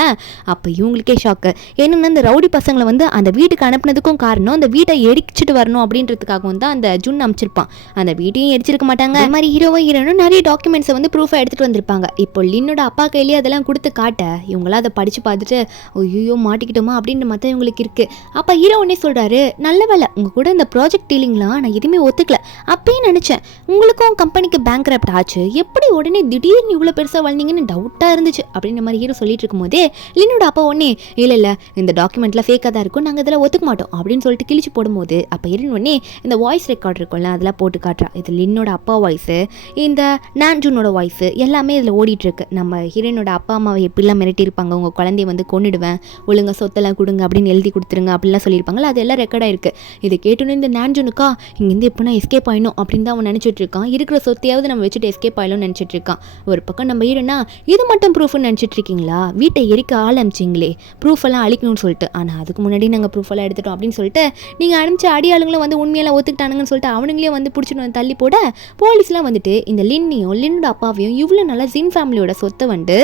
அப்போ இவங்களுக்கே ஷாக்கு. என்னென்னா அந்த ரவுடி பசங்களை வந்து அந்த வீட்டுக்கு அனுப்புனதுக்கும் காரணம் அந்த வீட்டை எரிச்சிட்டு வரணும் அப்படின்றதுக்காகவும் தான் அந்த ஜுன் அமைச்சிருப்பான். அந்த வீட்டையும் எரிச்சிருக்க மாட்டாங்க. அது மாதிரி ஹீரோனும் நிறைய டாக்குமெண்ட்ஸை வந்து ப்ரூஃபாக எடுத்துகிட்டு வந்திருப்பாங்க. இப்போ லின்னோட அப்பா கையிலேயே அதெல்லாம் கொடுத்து காட்ட இவங்களாம் அதை படித்து பார்த்துட்டு ஐயோ மாட்டிக்கிட்டோமா அப்படின்ற மாதிரி இவங்களுக்கு இருக்குது. அப்போ ஹீரோ ஒன்னே சொல்கிறாரு, நல்ல வேலை உங்கள் கூட இந்த ப்ராஜெக்ட் டீலிங்லாம் நான் எதுவுமே ஒத்துக்கல, அப்பயே நினச்சேன் உங்களுக்கும் கம்பெனிக்கு பேங்க் கரப்ட் ஆச்சு, எப்படி உடனே திடீர்னு இவ்வளோ பெருசாக வளர்ந்தீங்கன்னு டவுட்டாக இருந்துச்சு அப்படின்ற மாதிரி ஹீரோ சொல்லிட்டு இருக்கும்போதே லின்னோட அப்பா ஒன்னே இல்லை இந்த டாக்குமெண்ட்லாம் ஃபேக்காக தான் இருக்கும், நாங்கள் இதெல்லாம் ஒத்துக்க மாட்டோம் அப்படின்னு சொல்லிட்டு கிழிச்சு போடும்போது அப்போ ஹீரோயின் உடனே இந்த வாய்ஸ் ரெக்கார்ட் இருக்கும்ல அதெல்லாம் போட்டு காட்டுறா. இது லின்னோட அப்பா வாய்ஸு, இந்த நான்ஜூனோட வாய்ஸு எல்லாமே இதில் ஓடிட்டுருக்கு. நம்ம ஹீரோயினோட அப்பா அம்மாவை எப்படிலாம் மிரட்டியிருப்பாங்க, உங்கள் குழந்தைய வந்து கொன்னுடுவேன், ஒழுங்காக சொத்தெல்லாம் கொடுங்க அப்படின்னு எழுதி கொடுத்துருங்க அப்படிலாம் சொல்லியிருப்பாங்களா, அது எல்லாம் ரெக்கார்டாக இருக்குது. இதை கேட்டோன்னு இந்த நான்ஜூனுக்கா இங்கேருந்து எப்போ நான் எஸ்கேப் ஆயிடும் அப்படின்னு தான் அவன் நினச்சிட்டு இருக்கான். இருக்கிற சொத்தையாவது நம்ம வச்சுட்டு எஸ்கேப் ஆயிடும்னு நினச்சிட்டு இருக்கான். ஒரு பக்கம் நம்ம ஹீரோனா இது மட்டும் ப்ரூஃப்னு நினச்சிட்டு இருக்கீங்களா, வீட்டை எரிக்க நீங்கள் ஆள் அமிச்சிங்களே ப்ரூஃப் எல்லாம் அழிக்கணும்னு சொல்லிட்டு, ஆனால் அதுக்கு முன்னாடி நாங்கள் ப்ரூஃப் எல்லாம் எடுத்துட்டோம் அப்படின்னு சொல்லிட்டு நீங்கள் அனுப்பிச்ச அடியாளுங்களும் வந்து உண்மையெல்லாம் ஒத்துக்கிட்டானுங்கன்னு சொல்லிட்டு அவனுங்களே வந்து பிடிச்சிட்டு வந்து தள்ளி போட போலீஸ்லாம் வந்துட்டு இந்த லின்னோட அப்பாவையும் இவ்வளோ நல்லா ஜின் ஃபேமிலியோட சொத்தை வந்து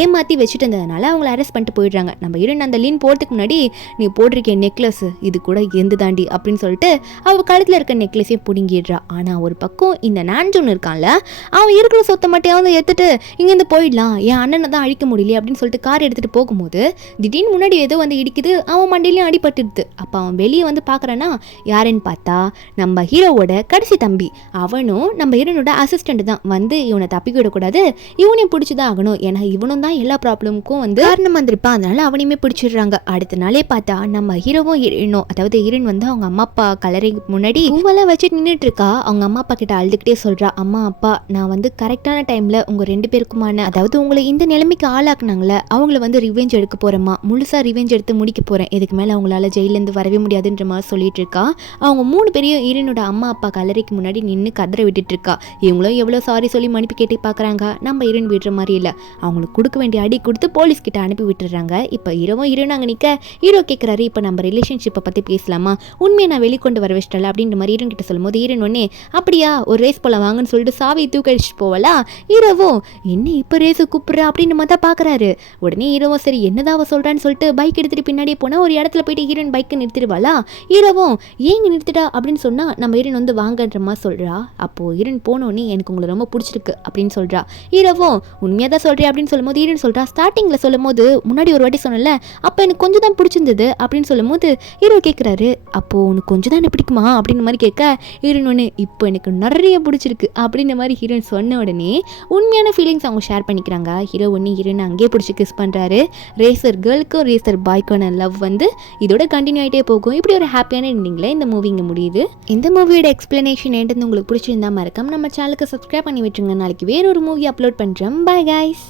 ஏமாற்றி வச்சுட்டு இருந்ததுனால அவங்கள அரெஸ்ட் பண்ணிட்டு போயிடுறாங்க. நம்ம இரண்டு அந்த லின் போகிறதுக்கு முன்னாடி நீ போட்டிருக்க நெக்லஸ் இது கூட எந்த தாண்டி அப்படின்னு சொல்லிட்டு அவள் கழுத்தில் இருக்க நெக்லஸையும் பிடுங்கிடுறா. ஆனால் ஒரு பக்கம் இந்த நான்ஜோன் இருக்கான்ல, அவன் இருக்கிற சொத்தை மட்டும் வந்து எடுத்துட்டு இங்கேருந்து போயிடலாம், என் அண்ணனை தான் அழிக்க முடியல அப்படின்னு சொல்லிட்டு கார் எடுத்துகிட்டு போகும்போது திடீர்னு முன்னாடி ஏதோ வந்து இடிக்குது, அவன் மண்டையிலையும் அடிபட்டுடுது. அப்போ அவன் வெளியே வந்து பார்க்குறான்னா யாருன்னு பார்த்தா நம்ம ஹீரோவோட கடைசி தம்பி, அவனும் நம்ம ஹீரோனோட அசிஸ்டண்ட் தான். வந்து இவனை தப்பிக்க விடக்கூடாது, இவனையும் பிடிச்சிதான் ஆகணும், ஏன்னா இவனும் தான் எல்லா ப்ராப்ளமுக்கும் வந்து காரணம் வந்திருப்பான், அதனால அவனையுமே பிடிச்சிடுறாங்க. அடுத்த நாளே பார்த்தா நம்ம ஹீரோவும் ஹீரோனும், அதாவது ஹீரோன் வந்து அவங்க அம்மா அப்பா கலரைக்கு முன்னாடி பூவெல்லாம் வச்சு நின்றுட்டு இருக்கா. அவங்க அம்மா அப்பா கிட்ட அழுதுகிட்டே சொல்றா, அம்மா அப்பா நான் வந்து கரெக்டான டைம்ல உங்க 2 பேருக்குமான, அதாவது உங்களை இந்த நிலைமைக்கு ஆளாக்குனாங்களே அவங்கள வந்து ரிவெஞ்ச் எடுக்க போறேம்மா, முழுசா ரிவெஞ்ச் எடுத்து முடிக்க போறேன், இதுக்கு மேல அவங்களால ஜெயிலேருந்து வரவே முடியாதுன்ற மாதிரி சொல்லிட்டு இருக்கா. அவங்க 3 பேரையும் ஹீரோனோட அம்மா அப்பா கலரைக்கு முன்னாடி நின்று கதற விட்டுட்டு இருக்கா. இவங்களும் எவ்வளோ சாரி சொல்லி மன்னிப்பு கேட்டு பார்க்குறாங்க. நம்ம ஹீரோன் விடுற மாதிரி இல்லை, அவங்களுக்கு கொடுக்க வேண்டிய அடி கொடுத்து போலீஸ் கிட்ட அனுப்பி விட்டுறாங்க. இப்போ ஹீரோவும் அங்கே நிற்க ஹீரோ கேட்குறாரு, இப்போ நம்ம ரிலேஷன்ஷிப்பை பற்றி பேசலாமா, உண்மையை நான் வெளிக்கொண்டு வர வச்சிட்டல அப்படின்ற மாதிரி ஹீரோன் கிட்ட சொல்லும்போது ஹீரோன் ஒன்னே அப்படியா ஒரு ரேஸ் போல வாங்கன்னு சொல்லிட்டு சாவி தூக்கடிச்சிட்டு போவலா. ஹீரோவும் என்ன இப்போ ரேஸு கூப்பிட்றா அப்படின்னு மாதிரி தான் பார்க்குறாரு. உடனே ஹீரோவும் சரி என்னதான் அவ சொல்கிறான்னு சொல்லிட்டு பைக் எடுத்துகிட்டு பின்னாடியே போனால் ஒரு இடத்துல போயிட்டு ஹீரோயின் பைக்கை நிறுத்திடுவாளா. ஹீரோவும் ஏங்க நிறுத்திட்டா அப்படின்னு சொன்னால் நம்ம ஹீரோன் வந்து வாங்கன்ற மாதிரி சொல்கிறா. அப்போது ஹீரோன் போனோடனே எனக்கு உங்களை ரொம்ப பிடிச்சிருக்கு அப்படின்னு சொல்கிறா. ஹீரோவும் உண்மையாக தான் சொல்கிறேன் அப்படின்னு சொல்லும்போது ஹீரோன் சொல்கிறா, ஸ்டார்டிங்கில் சொல்லும் போது முன்னாடி ஒரு வாட்டி சொன்னல அப்போ எனக்கு கொஞ்சம் தான் பிடிச்சிருந்தது அப்படின்னு சொல்லும்போது ஹீரோ கேட்குறாரு, அப்போது உனக்கு கொஞ்சம் தான் என்ன பிடிக்குமா அப்படின்னு மாதிரி கேட்க ஹீரோயின் ஒன்று இப்போ எனக்கு நிறைய பிடிச்சிருக்கு அப்படின்ற மாதிரி ஹீரோயின் சொன்ன உடனே உண்மையான ஃபீலிங்ஸ் அவங்க ஷேர் பண்ணிக்கிறாங்க. ஹீரோ ஒன்று ஹீரோயின் அங்கேயே பிடிச்சி கிஸ் பண்ணுறாரு. ரேசர் கேர்ளுக்கும் ரேசர் பாய்க்கான லவ் வந்து இதோட கண்டினியூ ஆகிட்டே போகும். இப்படி ஒரு ஹாப்பியான எண்டிங்கில் இந்த மூவி இங்கே முடியுது. இந்த மூவியோட எக்ஸ்பிளனேஷன் என்னன்னு உங்களுக்கு பிடிச்சிருந்தா மறக்காம நம்ம சேனலுக்கு சப்ஸ்கிரைப் பண்ணி விட்டுருங்க. நாளைக்கு வேறொரு மூவி அப்லோட் பண்ணுறேன். Bye guys.